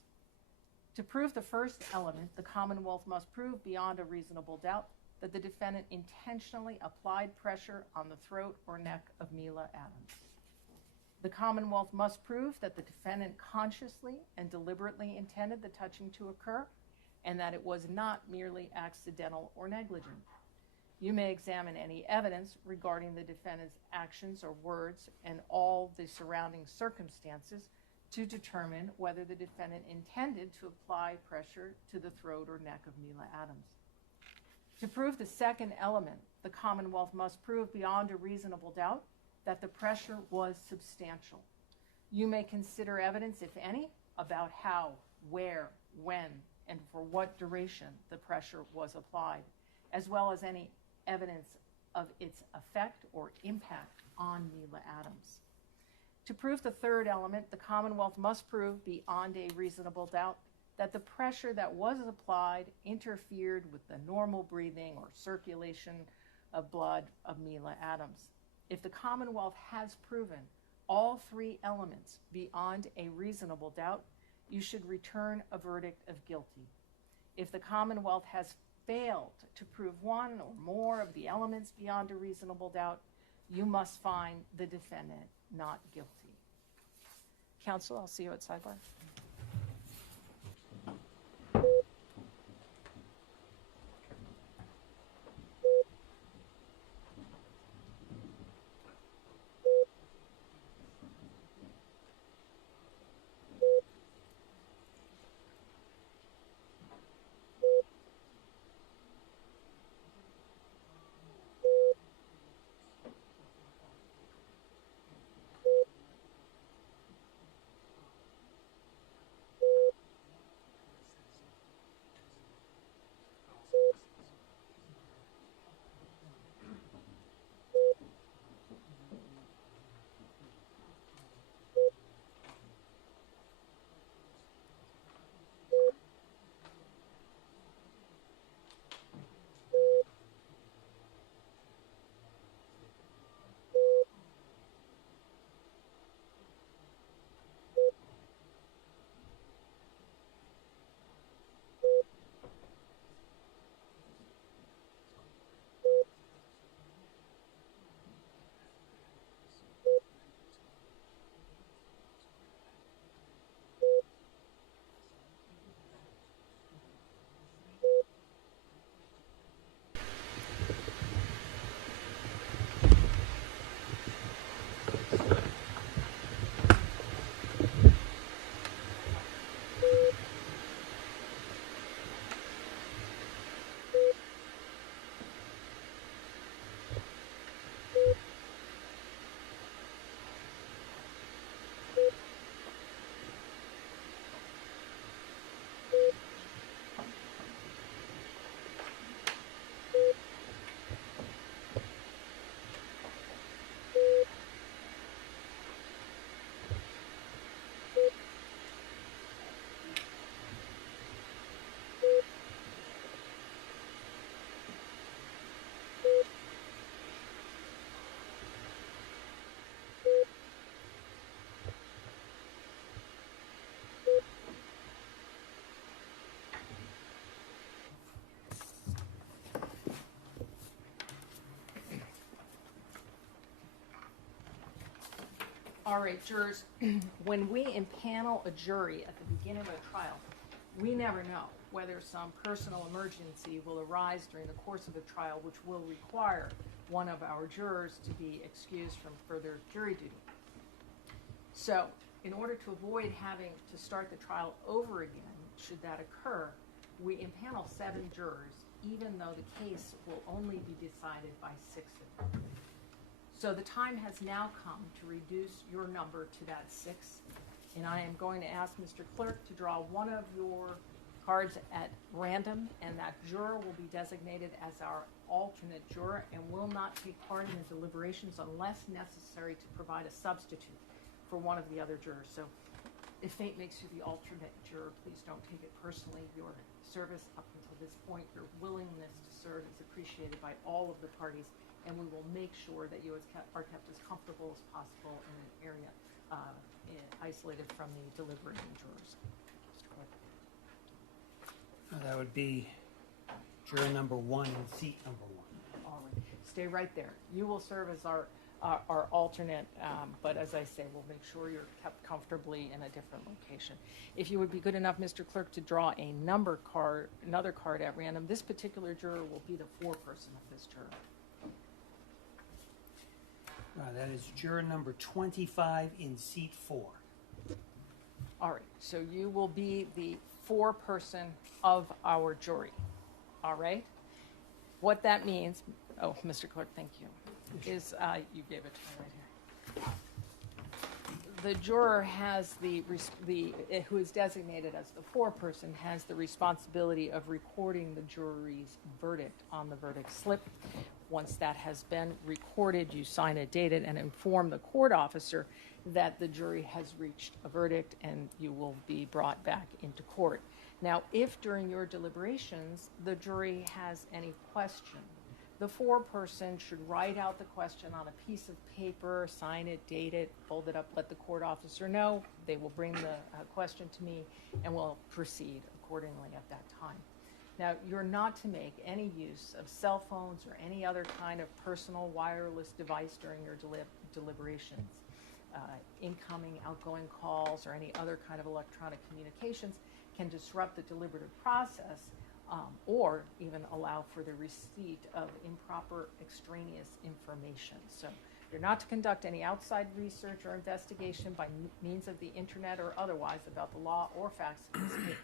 To prove the first element, the Commonwealth must prove beyond a reasonable doubt that the defendant intentionally applied pressure on the throat or neck of Mila Adams. The Commonwealth must prove that the defendant consciously and deliberately intended the touching to occur, and that it was not merely accidental or negligent. You may examine any evidence regarding the defendant's actions or words and all the surrounding circumstances to determine whether the defendant intended to apply pressure to the throat or neck of Mila Adams. To prove the second element, the Commonwealth must prove beyond a reasonable doubt that the pressure was substantial. You may consider evidence, if any, about how, where, when, and for what duration the pressure was applied, as well as any evidence of its effect or impact on Mila Adams. To prove the third element, the Commonwealth must prove beyond a reasonable doubt that the pressure that was applied interfered with the normal breathing or circulation of blood of Mila Adams. If the Commonwealth has proven all three elements beyond a reasonable doubt, you should return a verdict of guilty. If the Commonwealth has failed to prove one or more of the elements beyond a reasonable doubt, you must find the defendant not guilty. Counsel, I'll see you at sidebar. All right, jurors, when we impanel a jury at the beginning of a trial, we never know whether some personal emergency will arise during the course of the trial which will require one of our jurors to be excused from further jury duty. So, in order to avoid having to start the trial over again, should that occur, we impanel 7 jurors, even though the case will only be decided by 6 of them. So the time has now come to reduce your number to that 6, and I am going to ask Mr. Clerk to draw one of your cards at random, and that juror will be designated as our alternate juror and will not take part in the deliberations unless necessary to provide a substitute for one of the other jurors. So if fate makes you the alternate juror, please don't take it personally. Your service up until this point, your willingness to serve is appreciated by all of the parties, and we will make sure that you are kept as comfortable as possible in an area isolated from the deliberating jurors. That would be juror number 1 and seat number 1. All right. Stay right there. You will serve as our alternate, but as I say, we'll make sure you're kept comfortably in a different location. If you would be good enough, Mr. Clerk, to draw another card at random, this particular juror will be the foreperson of this juror. That is juror number 25 in seat 4. All right, so you will be the foreperson of our jury. All right? What that means, oh, Mr. Clerk, thank you, is you gave it to me right here. The juror has who is designated as the foreperson has the responsibility of recording the jury's verdict on the verdict slip. Once that has been recorded, you sign it, date it, and inform the court officer that the jury has reached a verdict, and you will be brought back into court. Now, if during your deliberations the jury has any question, the foreperson should write out the question on a piece of paper, sign it, date it, fold it up, let the court officer know. They will bring the question to me, and we'll proceed accordingly at that time. Now, you're not to make any use of cell phones or any other kind of personal wireless device during your deliberations. Incoming, outgoing calls, or any other kind of electronic communications can disrupt the deliberative process or even allow for the receipt of improper extraneous information. So you're not to conduct any outside research or investigation by means of the internet or otherwise about the law or facts in this case.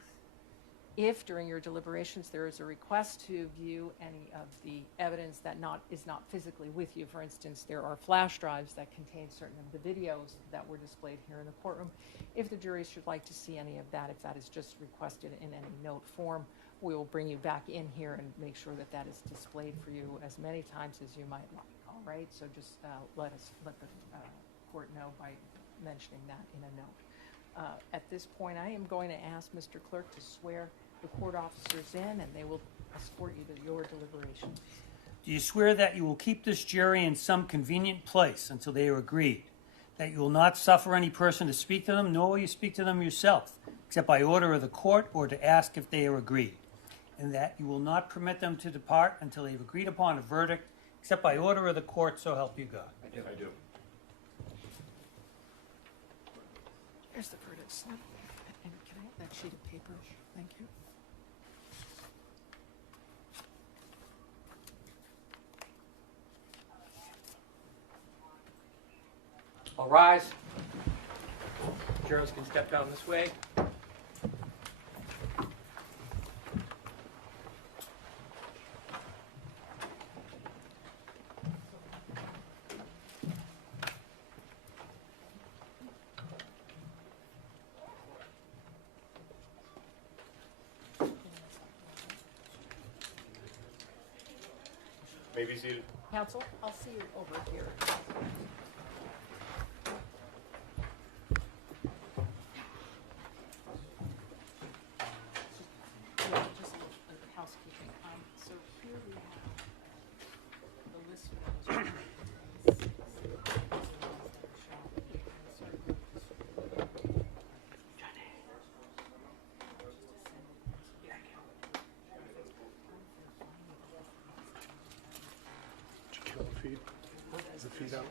If during your deliberations there is a request to view any of the evidence that is not physically with you, for instance, there are flash drives that contain certain of the videos that were displayed here in the courtroom. If the jury should like to see any of that, if that is just requested in any note form, we will bring you back in here and make sure that that is displayed for you as many times as you might like. All right, so just let the court know by mentioning that in a note. At this point, I am going to ask Mr. Clerk to swear the court officers in, and they will escort you to your deliberations. Do you swear that you will keep this jury in some convenient place until they are agreed, that you will not suffer any person to speak to them, nor will you speak to them yourself, except by order of the court or to ask if they are agreed, and that you will not permit them to depart until they have agreed upon a verdict, except by order of the court, so help you God? I do. I do. Here's the verdict slip. And can I have that sheet of paper? Thank you. All rise. Jurors can step down this way. May be seated. Counsel, I'll see you over here. Yeah, just a little housekeeping. So here we have the list of those. Did you kill the feed? Is the feed out?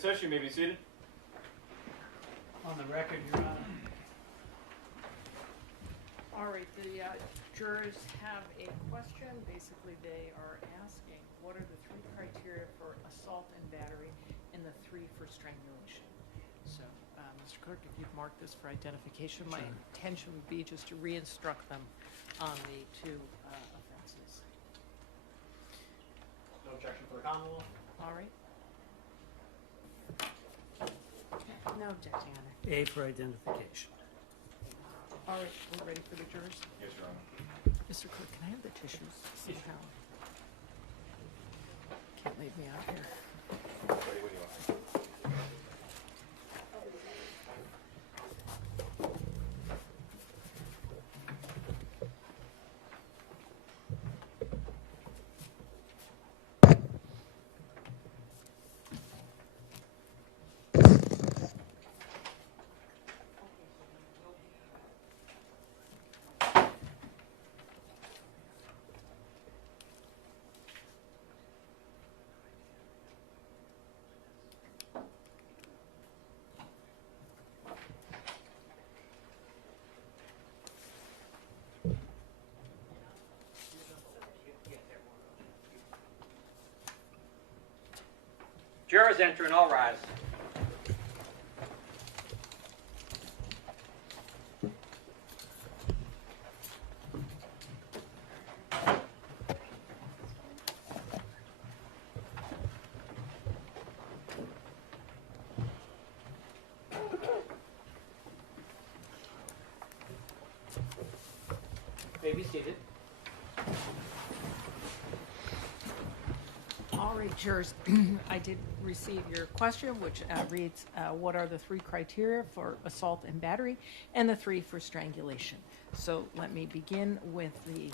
session. You may be seated. On the record, Your Honor. All right, the jurors have a question. Basically, they are asking, what are the 3 criteria for assault and battery and the 3 for strangulation? So, Mr. Clerk, if you'd mark this for identification, my intention would be just to re-instruct them on the 2 offenses. No objection for the common law? All right. No objecting, Honor. A for identification. All right, we're ready for the jurors? Yes, Your Honor. Mr. Clerk, can I have the tissues somehow? Can't leave me out here. Ready when you are. Jurors enter and all rise. May be seated. All right, jurors, I did receive your question, which reads, what are the 3 criteria for assault and battery and the 3 for strangulation? So let me begin with the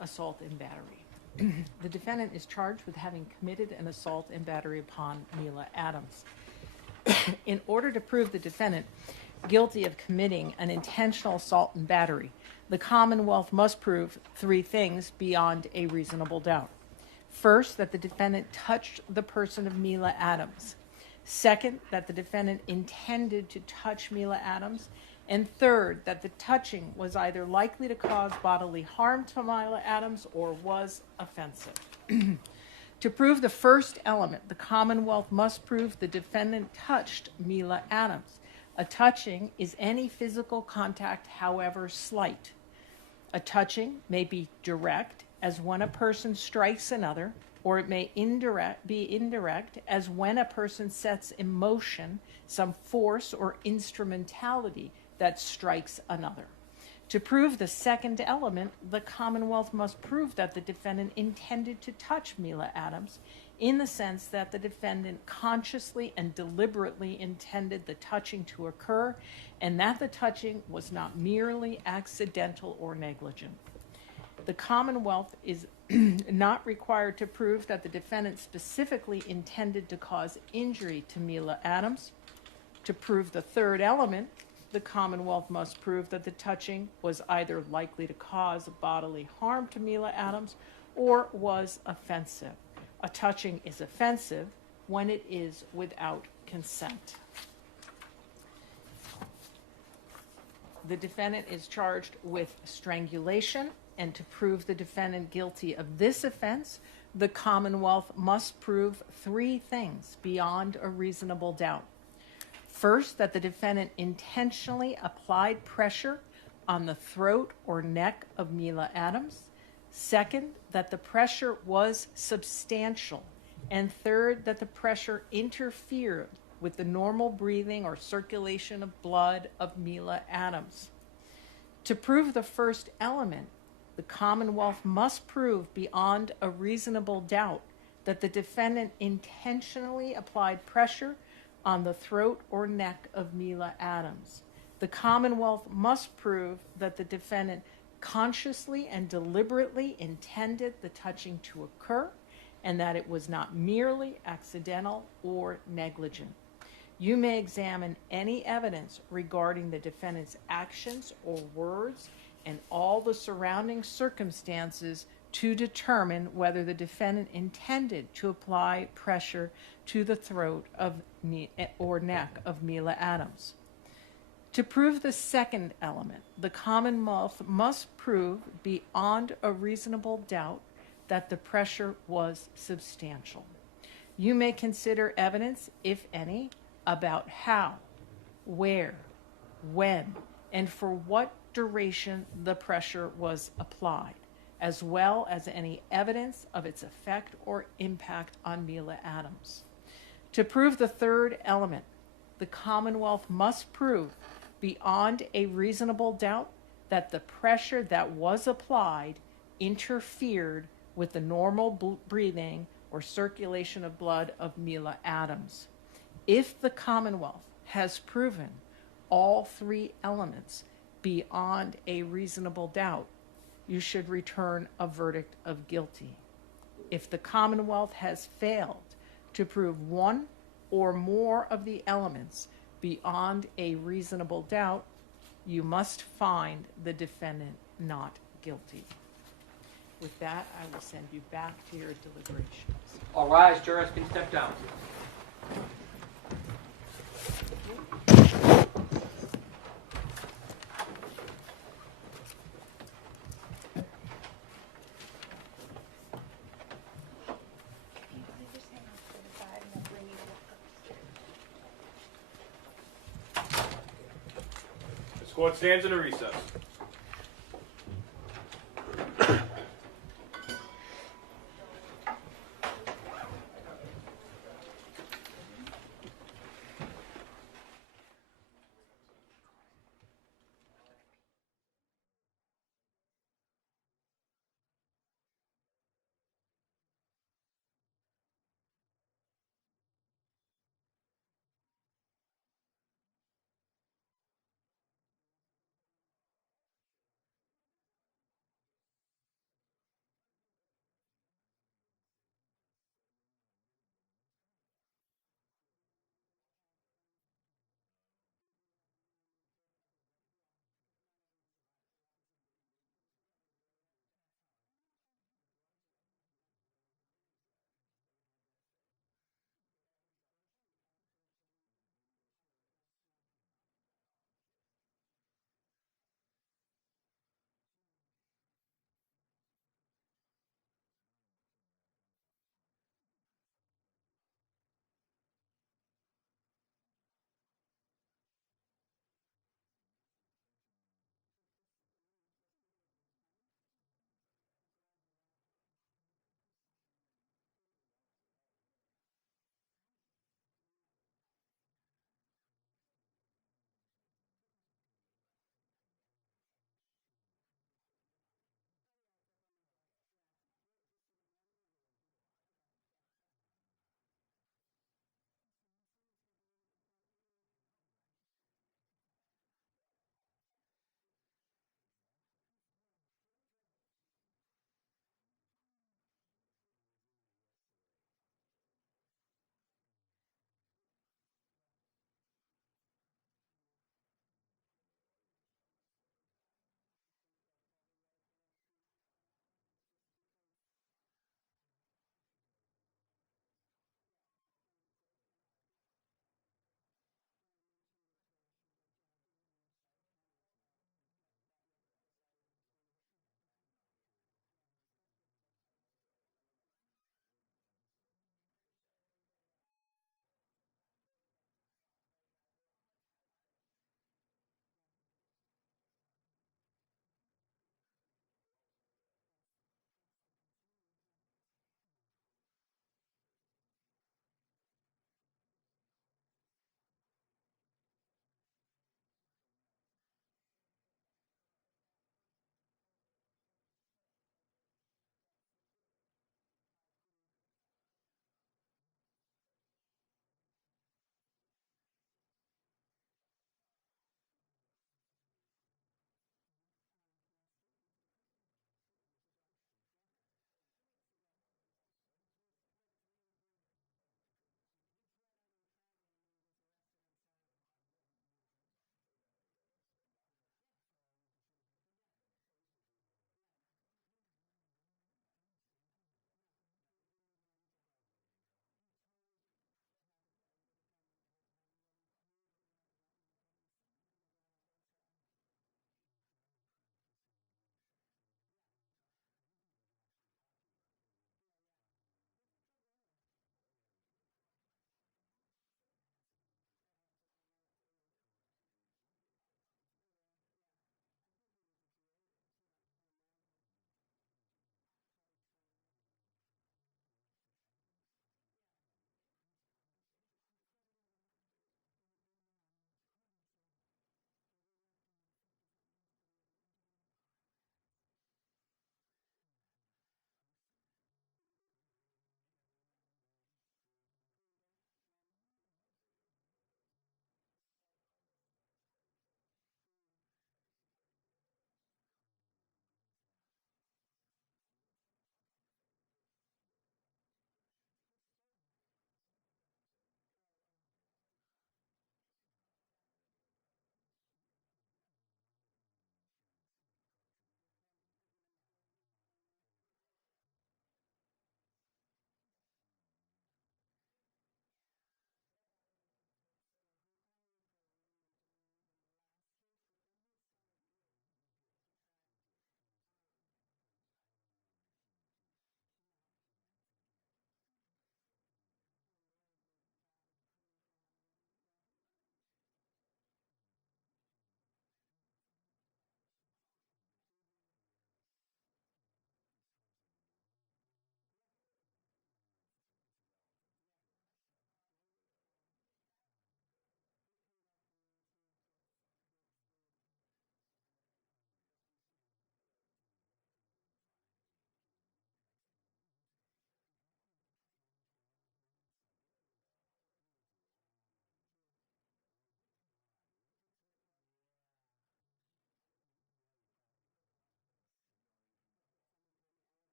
assault and battery. The defendant is charged with having committed an assault and battery upon Mila Adams. In order to prove the defendant guilty of committing an intentional assault and battery, the Commonwealth must prove 3 things beyond a reasonable doubt. First, that the defendant touched the person of Mila Adams. Second, that the defendant intended to touch Mila Adams. And third, that the touching was either likely to cause bodily harm to Mila Adams or was offensive. To prove the first element, the Commonwealth must prove the defendant touched Mila Adams. A touching is any physical contact, however slight. A touching may be direct, as when a person strikes another, or it may be indirect, as when a person sets in motion some force or instrumentality that strikes another. To prove the second element, the Commonwealth must prove that the defendant intended to touch Mila Adams, in the sense that the defendant consciously and deliberately intended the touching to occur, and that the touching was not merely accidental or negligent. The Commonwealth is not required to prove that the defendant specifically intended to cause injury to Mila Adams. To prove the third element, the Commonwealth must prove that the touching was either likely to cause bodily harm to Mila Adams or was offensive. A touching is offensive when it is without consent. The defendant is charged with strangulation, and to prove the defendant guilty of this offense, the Commonwealth must prove 3 things beyond a reasonable doubt. First, that the defendant intentionally applied pressure on the throat or neck of Mila Adams. Second, that the pressure was substantial. And third, that the pressure interfered with the normal breathing or circulation of blood of Mila Adams. To prove the first element, the Commonwealth must prove beyond a reasonable doubt that the defendant intentionally applied pressure on the throat or neck of Mila Adams. The Commonwealth must prove that the defendant consciously and deliberately intended the touching to occur, and that it was not merely accidental or negligent. You may examine any evidence regarding the defendant's actions or words and all the surrounding circumstances to determine whether the defendant intended to apply pressure to the throat or neck of Mila Adams. To prove the second element, the Commonwealth must prove beyond a reasonable doubt that the pressure was substantial. You may consider evidence, if any, about how, where, when, and for what duration the pressure was applied, as well as any evidence of its effect or impact on Mila Adams. To prove the third element, the Commonwealth must prove beyond a reasonable doubt that the pressure that was applied interfered with the normal breathing or circulation of blood of Mila Adams. If the Commonwealth has proven all three elements beyond a reasonable doubt, you should return a verdict of guilty. If the Commonwealth has failed to prove one or more of the elements beyond a reasonable doubt, you must find the defendant not guilty. With that, I will send you back to your deliberations. All rise, jurors can step down. This court stands in a recess.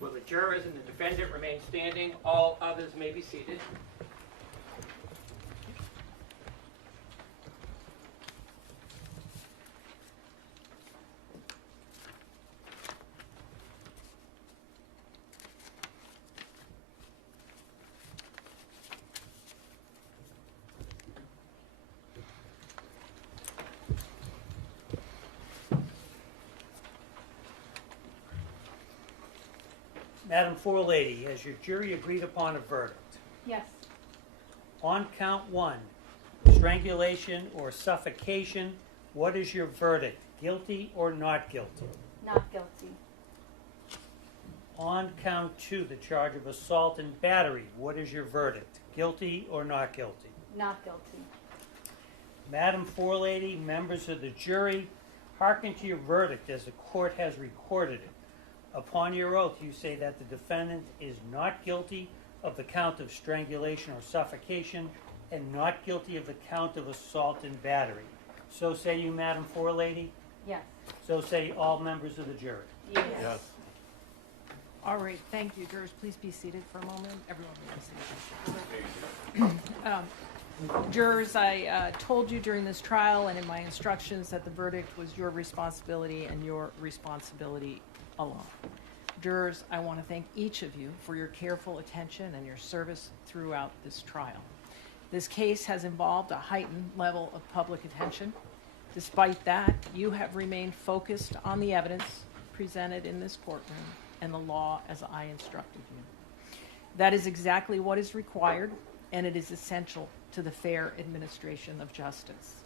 Will the jurors and the defendant remain standing? All others may be seated. Madam Forelady, has your jury agreed upon a verdict? Yes. On count 1, strangulation or suffocation, what is your verdict? Guilty or not guilty? Not guilty. On count 2, the charge of assault and battery, what is your verdict? Guilty or not guilty? Not guilty. Madam Forelady, members of the jury, hearken to your verdict as the court has recorded it. Upon your oath, you say that the defendant is not guilty of the count of strangulation or suffocation and not guilty of the count of assault and battery. So say you, Madam Forelady? Yes. So say all members of the jury? Yes. All right, thank you. Jurors, please be seated for a moment. Everyone be seated. Jurors, I told you during this trial and in my instructions that the verdict was your responsibility and your responsibility alone. Jurors, I want to thank each of you for your careful attention and your service throughout this trial. This case has involved a heightened level of public attention. Despite that, you have remained focused on the evidence presented in this courtroom and the law as I instructed you. That is exactly what is required, and it is essential to the fair administration of justice.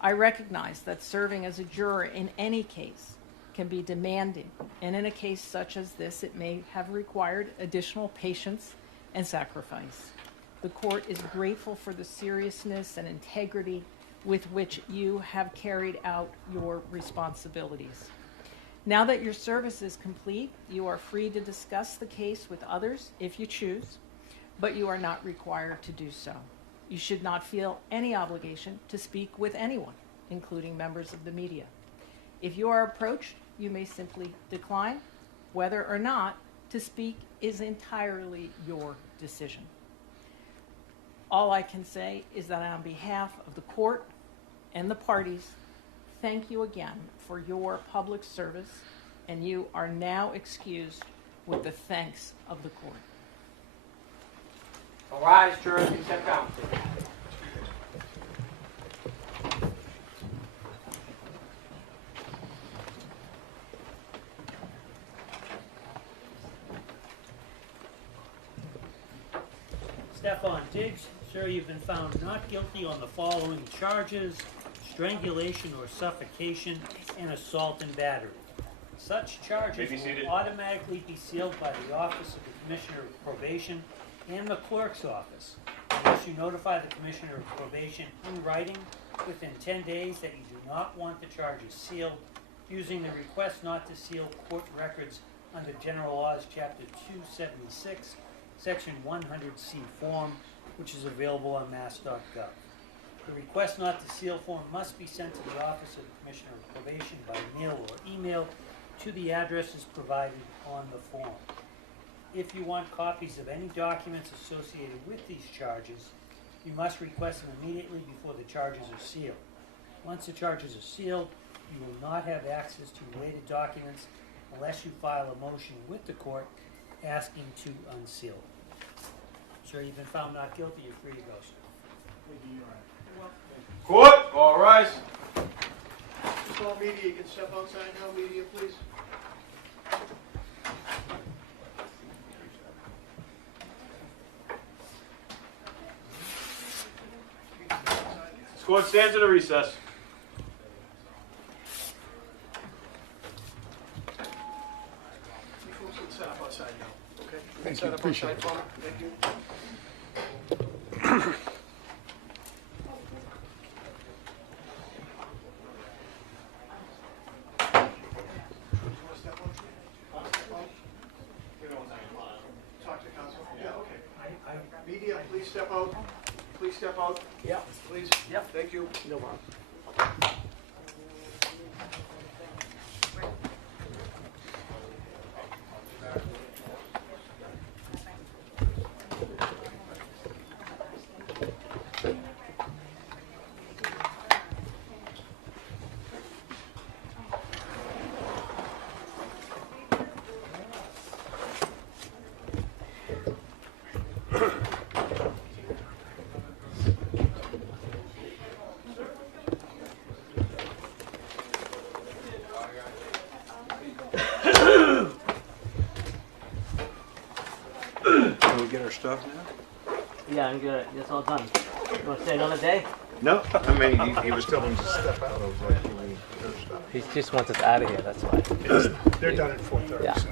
I recognize that serving as a juror in any case can be demanding, and in a case such as this, it may have required additional patience and sacrifice. The court is grateful for the seriousness and integrity with which you have carried out your responsibilities. Now that your service is complete, you are free to discuss the case with others if you choose, but you are not required to do so. You should not feel any obligation to speak with anyone, including members of the media. If you are approached, you may simply decline. Whether or not to speak is entirely your decision. All I can say is that on behalf of the court and the parties, thank you again for your public service, and you are now excused with the thanks of the court. All rise, jurors, and step down. Stefon Diggs, sir, you've been found not guilty on the following charges: strangulation or suffocation and assault and battery. Such charges will automatically be sealed by the Office of the Commissioner of Probation and the Clerk's Office, unless you notify the Commissioner of Probation in writing within 10 days that you do not want the charges sealed, using the request not to seal court records under General Laws Chapter 276, Section 100C form, which is available on mass.gov. The request not to seal form must be sent to the Office of the Commissioner of Probation by mail or email to the addresses provided on the form. If you want copies of any documents associated with these charges, you must request them immediately before the charges are sealed. Once the charges are sealed, you will not have access to related documents unless you file a motion with the court asking to unseal it. Sir, you've been found not guilty. You're free to go, sir. Court, all rise. Just all media, you can step outside now, media, please. This court stands at a recess. You folks can set up outside now, okay? Thank Set you, up appreciate outside for me. Thank you. Talk to counsel. Yeah, okay. Media, please step out. Please step out. Yeah. Please. Yeah. Thank you. No problem. stuff now? Yeah, I'm good. It's all done. You want to stay another day? No, I mean, he was telling us to step out. I was like, can we finish stuff? He just wants us out of here, that's why. They're done at 4:30, Yeah. so.